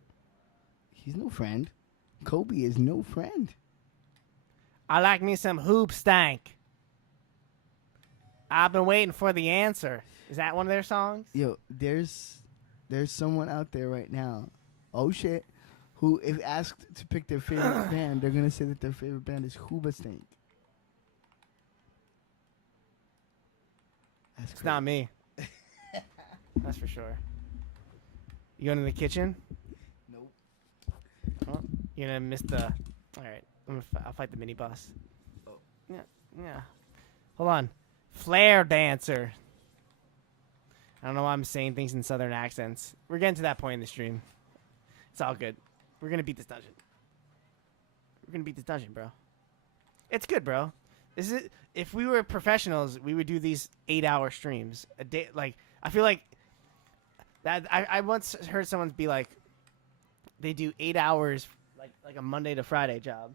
he's no friend. Kobe is no friend. I like me some hoop stank. I've been waiting for the answer. Is that one of their songs? Yo, there's someone out there right now. Oh shit. Who, if asked to pick their favorite band, they're gonna say that their favorite band is Huba Stank. That's It's not me. That's for sure. You going to the kitchen? Nope. Oh, you're gonna miss the. All right. I'll fight the mini boss. Oh. Yeah. Yeah. Hold on. Flare dancer. I don't know why I'm saying things in southern accents. We're getting to that point in the stream. It's all good. We're gonna beat this dungeon. We're gonna beat this dungeon, bro. It's good, bro. This is if we were professionals, we would do these 8-hour streams a day. Like I feel like that. I once heard someone be like, they do 8 hours, like a Monday to Friday job.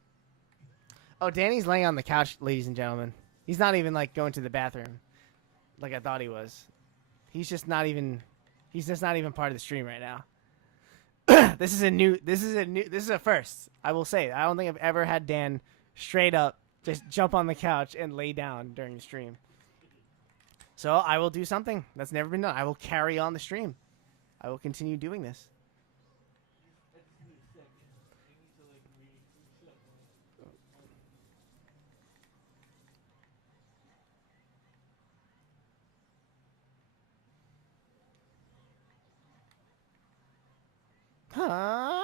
Oh, Danny's laying on the couch, ladies and gentlemen. He's not even like going to the bathroom, like I thought he was. He's just not even part of the stream right now. This is a first. I will say. I don't think I've ever had Dan straight up just jump on the couch and lay down during the stream. So I will do something that's never been done. I will carry on the stream. I will continue doing this. Huh?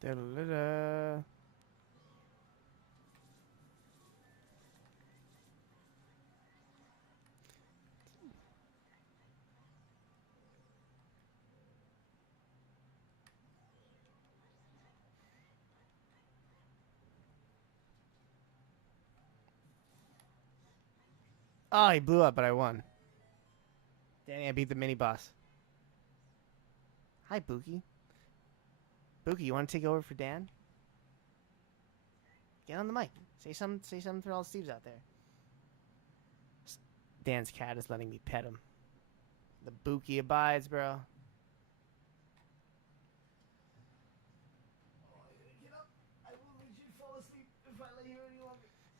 Da-da-da-da. Oh, he blew up, but I won. Danny, I beat the mini boss. Hi, Buki. Buki, you want to take over for Dan? Get on the mic. Say something for all the Steves out there. Dan's cat is letting me pet him. The Buki abides, bro.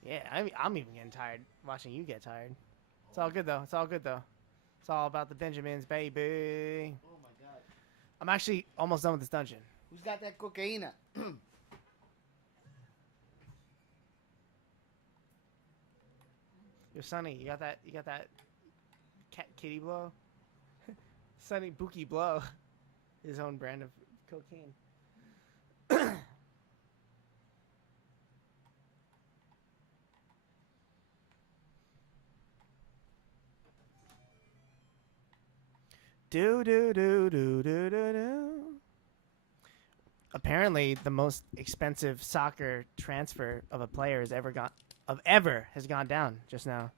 Yeah, I'm even getting tired watching you get tired. It's all good though. It's all good though. It's all about the Benjamins, baby. Oh my god. I'm actually almost done with this dungeon. Who's got that cocaina? Yo, Sonny, you got that kitty blow? Sonny Buki blow. His own brand of cocaine. Do do do do do do do. Apparently, the most expensive soccer transfer of a player has gone down just now.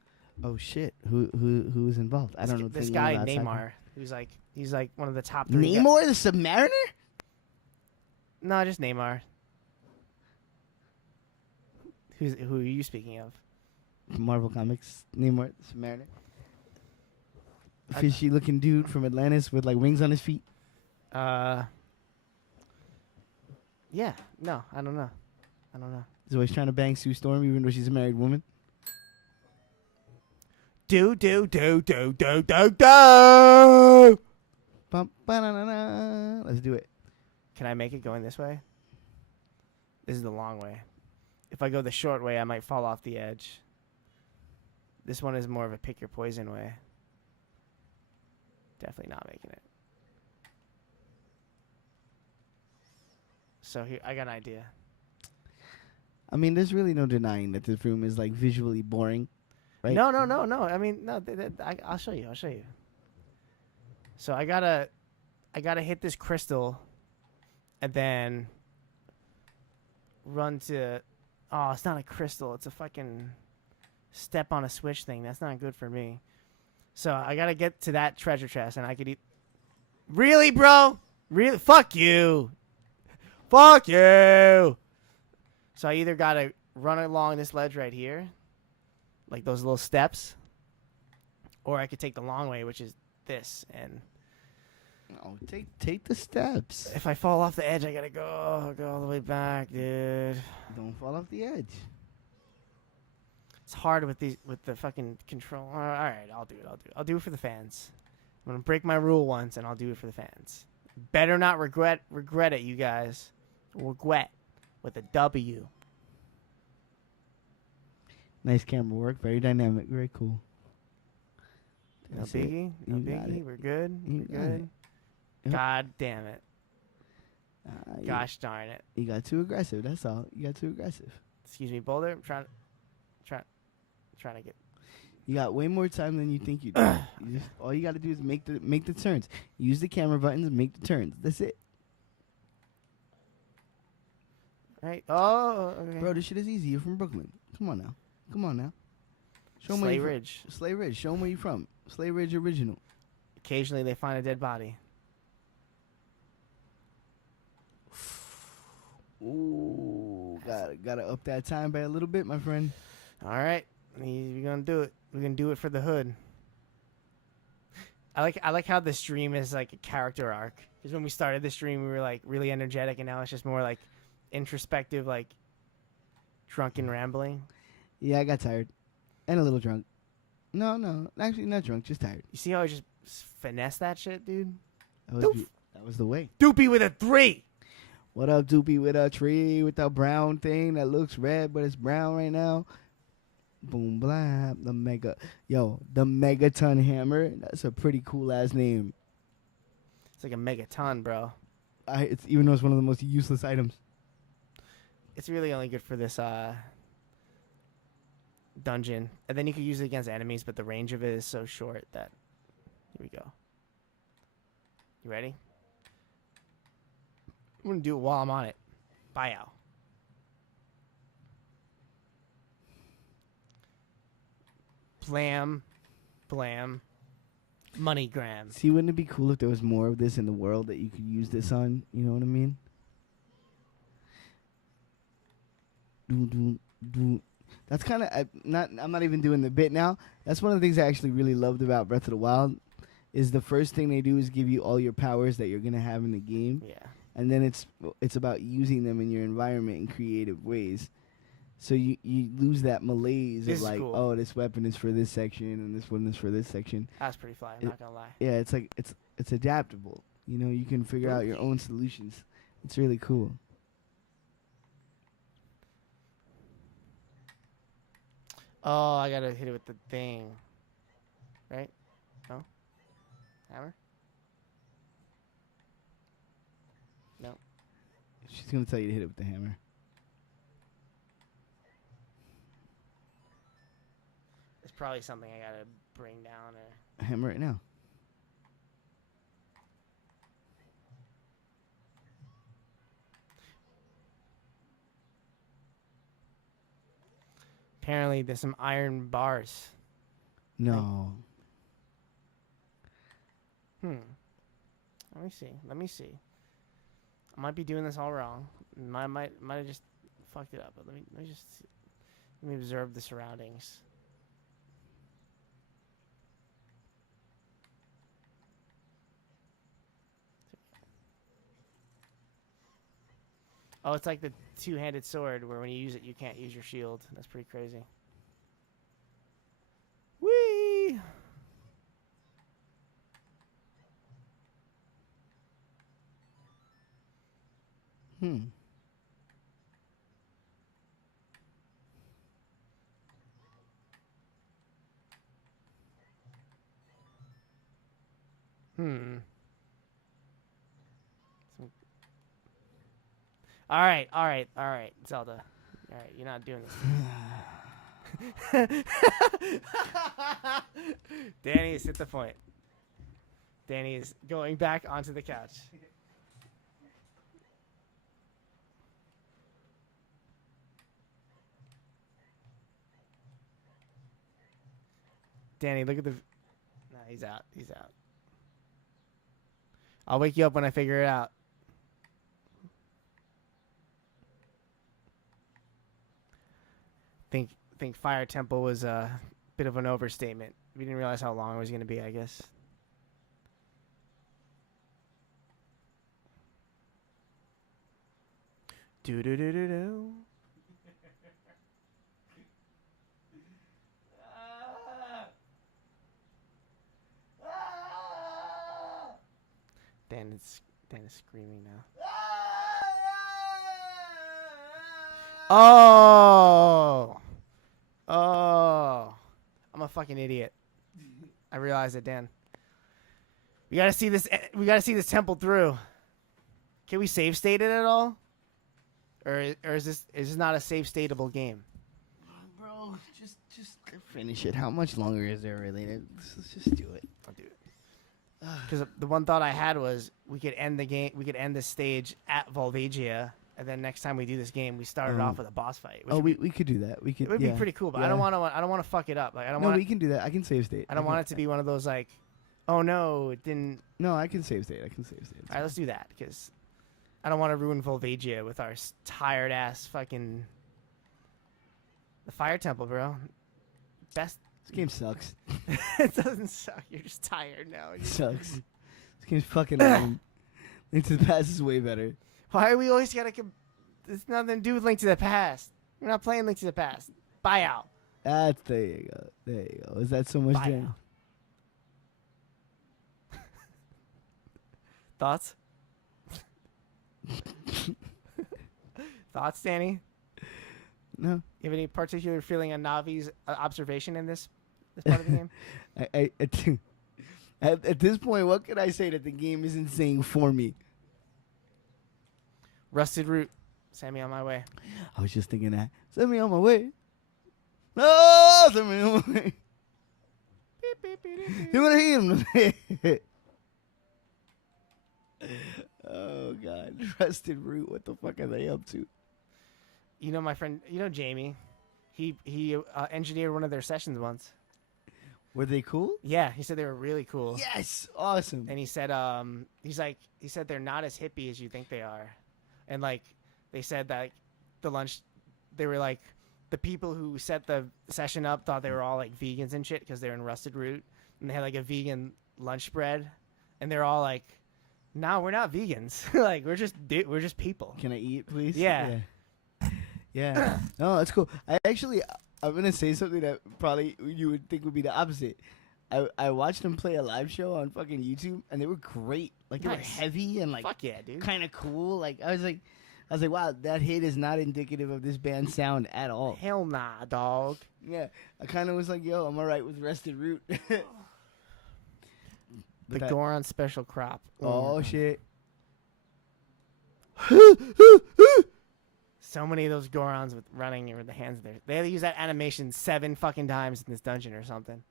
Oh shit! Who was involved? I don't know. This guy Neymar, he's like one of the top 3. Neymar, the Submariner? No, just Neymar. Who are you speaking of? Marvel Comics. Neymar, the Submariner. Fishy looking dude from Atlantis with like wings on his feet. Yeah. No, I don't know. He's always trying to bang Sue Storm even though she's a married woman. Do. Let's do it. Can I make it going this way? This is the long way. If I go the short way, I might fall off the edge. This one is more of a pick your poison way. Definitely not making it. So here, I got an idea. I mean, there's really no denying that this room is like visually boring, right? No. I mean, no. I'll show you. So I gotta hit this crystal, and then run to. Oh, it's not a crystal. It's a fucking step on a switch thing. That's not good for me. So I gotta get to that treasure chest, and I could eat. Really, bro? Really? Fuck you. Fuck you. So I either gotta run along this ledge right here, like those little steps, or I could take the long way, which is this. And no, take the steps. if I fall off the edge, I gotta go all the way back, dude. Don't fall off the edge. It's hard with the fucking control. All right, I'll do it. I'll do it for the fans. I'm gonna break my rule once, and I'll do it for the fans. Better not regret it, you guys. Regret with a W. Nice camera work. Very dynamic. Very cool. No That's it. biggie. No You got biggie. it. We're good. You We're got good. it. Yep. God damn it. You- Gosh darn it. You got too aggressive. That's all. You got too aggressive. Excuse me, Boulder. I'm trying to get. You got way more time than you think you do. All you got to do is make the turns. Use the camera buttons. Make the turns. That's it, Right. Oh, okay. bro. This shit is easy. You're from Brooklyn. Come on now. Come on now. Show 'em where Slay you Ridge. From. Slay Ridge. Show 'em where you from. Slay Ridge original. Occasionally they find a dead body. Ooh, gotta up that time by a little bit, my friend. All right. We're gonna do it. We're gonna do it for the hood. I like how the stream is like a character arc. Because when we started the stream, we were like really energetic, and now it's just more like introspective, like drunken rambling. Yeah, I got tired and a little drunk. No, actually not drunk, just tired. You see how I just finesse that shit, dude? That was the way. Doopy with a 3. What up, Doopy, with a tree with a brown thing that looks red, but it's brown right now? Boom, blah, the Megaton Hammer. That's a pretty cool ass name. It's like a megaton, bro. It's even though it's one of the most useless items. It's really only good for this dungeon, and then you could use it against enemies, but the range of it is so short that. Here we go. You ready? I'm gonna do it while I'm on it. Buyout. Blam, blam, moneygram. See, wouldn't it be cool if there was more of this in the world that you could use this on? You know what I mean? That's kind of I'm not even doing the bit now. That's one of the things I actually really loved about Breath of the Wild. Is the first thing they do is give you all your powers that you're gonna have in the game. Yeah. And then it's about using them in your environment in creative ways. So you lose that malaise This of is like, cool. oh, this weapon is for this section and this one is for this section. That's pretty fly. I'm not gonna lie. Yeah, it's like it's adaptable. You know, you can figure out your own solutions. It's really cool. Oh, I gotta hit it with the thing. Right? No? Hammer? No. She's gonna tell you to hit it with the hammer. It's probably something I gotta bring down or. Hammer it now. Apparently, there's some iron bars. No. Let me see. I might be doing this all wrong. Might have just fucked it up. But let me just see. Let me observe the surroundings. Oh, it's like the two-handed sword where when you use it, you can't use your shield. That's pretty crazy. Whee! All right, Zelda. All right, you're not doing this. Danny has hit the point. Danny is going back onto the couch. Danny, look at the. No, he's out. He's out. I'll wake you up when I figure it out. Think Fire Temple was a bit of an overstatement. We didn't realize how long it was going to be, I guess. Do do do do do. Dan is screaming now. Oh. Oh. I'm a fucking idiot. I realize it, Dan. We gotta see this. We gotta see this temple through. Can we save state it at all? Or is this not a save stateable game? Bro, just finish it. How much longer is there really? Let's just do it. I'll do it. Because the one thought I had was we could end the game. We could end this stage at Volvagia, and then next time we do this game, we start it off with a boss fight. We could do that. We could. It would be pretty cool, but I don't want to fuck it up. Like I don't want. No, we can do that. I can save state. I don't want it to be one of those like, oh no, it didn't. No, I can save state. All right, let's do that because I don't want to ruin Volvagia with our tired ass fucking. The Fire Temple, bro. Best. This game sucks. It doesn't suck. You're just tired now. It sucks. This game's fucking lame. Link to the Past is way better. Why are we always gotta? It's nothing to do with Link to the Past. We're not playing Link to the Past. Buy out. There you go. Is that so much? Buy out. Thoughts? Thoughts, Danny? No. You have any particular feeling on Navi's observation in this part of the game? At this point, what can I say that the game isn't saying for me? Rusted Root. Send me on my way. I was just thinking that. Send me on my way. No, send me on my way. Beep, beep, beep, beep, beep. You want to hear him? Oh, God. Rusted Root. What the fuck are they up to? You know my friend, Jamie, he engineered one of their sessions once. Were they cool? Yeah, he said they were really cool. Yes, awesome. And he said he said they're not as hippie as you think they are. And like they said that they were like the people who set the session up thought they were all like vegans and shit because they're in Rusted Root and they had like a vegan lunch bread and they're all like, "No, we're not vegans. Like we're just people." Can I eat, please? Yeah. Yeah. No, that's cool. I'm going to say something that probably you would think would be the opposite. I watched them play a live show on fucking YouTube, and they were great. Like, they were Nice. heavy and, like, Fuck yeah, dude. kind of cool. Like, I was like, wow, that hit is not indicative of this band's sound at all. Hell nah, dog. Yeah. I kind of was like, yo, I'm all right with Rusted Root. The Goron special crop. Oh, shit. So many of those Gorons with running with the hands there. They had to use that animation 7 fucking times in this dungeon or something.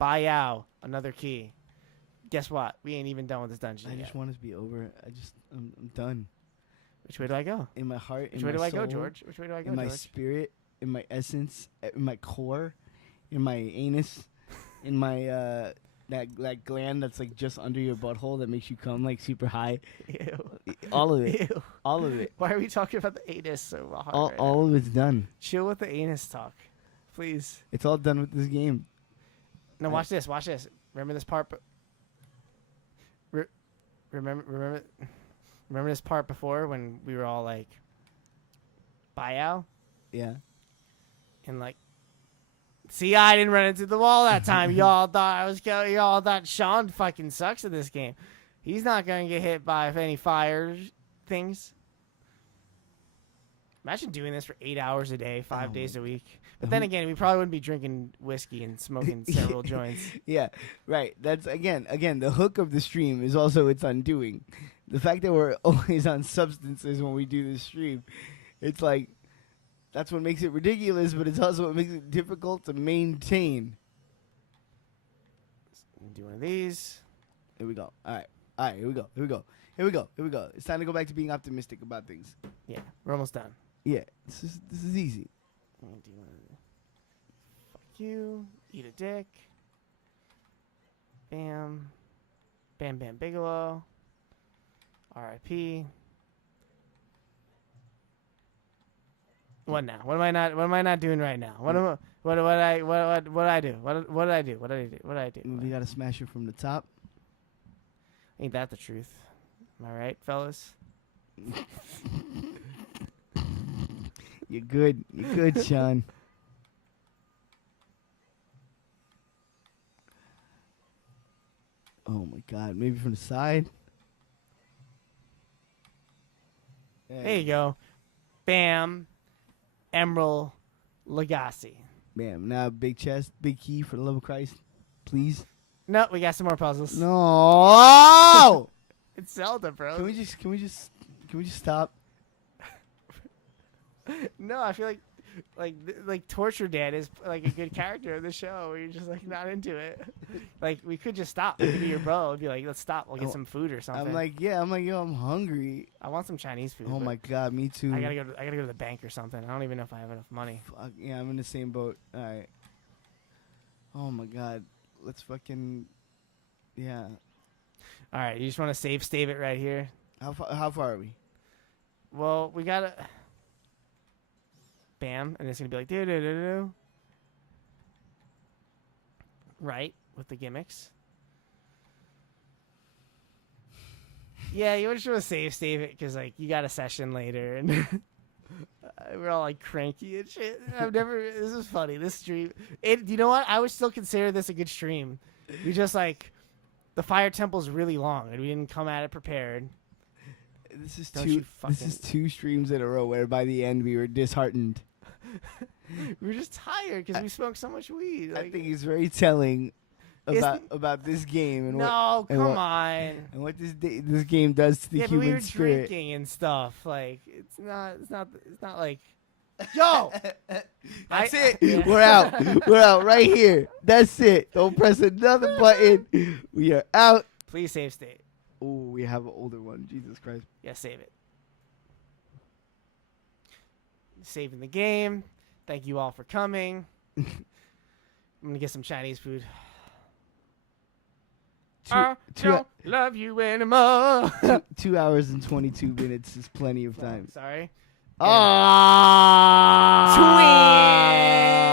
Bayao, another key. Guess what? We ain't even done with this dungeon I yet. just want it to be over. I'm done. Which way do I go? In my heart, Which in way my do I go, soul, George? Which way do I go, in my George? spirit, in my essence, in my core, in my anus, in my that gland that's like just under your butthole that makes you come like super high. Ew. All of it. Ew. All of it. Why are we talking about the anus so hard? right All of it's done. now? Chill with the anus talk, please. It's all done with this game. No, watch this. Watch this. Remember this part? Remember this part before when we were all like, Bayao? Yeah. And like, see, I didn't run into the wall that time. Y'all thought Sean fucking sucks at this game. He's not gonna get hit by any fire things. Imagine doing this for 8 hours a day, 5 days a week. But then again, we probably wouldn't be drinking whiskey and smoking several joints. Yeah, right. That's again, the hook of the stream is also its undoing. The fact that we're always on substances when we do this stream, it's like, that's what makes it ridiculous, but it's also what makes it difficult to maintain. Do one of these. Here we go. All right, here we go. It's time to go back to being optimistic about things. Yeah, we're almost done. Yeah, this is easy. I'm gonna do one of the fuck you, eat a dick. Bam. Bam Bam Bigelow. R.I.P. What now? What am I not doing right now? What did I do? What did I do? We gotta smash it from the top. Ain't that the truth? Am I right, fellas? You're good, Sean. Oh my God! Maybe from the side. There you go. Bam. Emerald Lagasse. Bam. Now big chest, big key for the love of Christ, please. No, we got some more puzzles. No. It's Zelda, bro. Can we just stop? No, I feel like Torture Dad is like a good character in the show. Where you're just like not into it. Like we could just stop. We could be your bro. It'd be like, let's stop. We'll get some food or something. I'm like, yo, I'm hungry. I want some Chinese food. Oh but my god, me too. I gotta go to the bank or something. I don't even know if I have enough money. Fuck, yeah, I'm in the same boat. All right. Oh my god, let's fucking, yeah. All right, you just want to save it right here. How far are we? Well, we gotta. Bam, and it's gonna be like do. Right, with the gimmicks. Yeah, you just want to save it because like you got a session later and we're all like cranky and shit. This is funny. This stream, you know what? I would still consider this a good stream. We just like the fire temple's really long and we didn't come at it prepared. This is Don't two. you This is 2 streams in a row where by the end we were disheartened. We were just tired because we smoked so much weed. I Like, think it's very telling about this game and no, and come what- on. and what this game does to the Yeah, but we human were spirit. drinking and stuff. Like it's not like, yo. That's it. Yeah. We're out. We're out right here. That's it. Don't press another button. We are out. Please save state. Oh, we have an older one. Jesus Christ. Yeah, save it. Saving the game. Thank you all for coming. I'm gonna get some Chinese food. I don't love you anymore. 2 hours and 22 minutes is plenty of time. Sorry. Ah! Twin.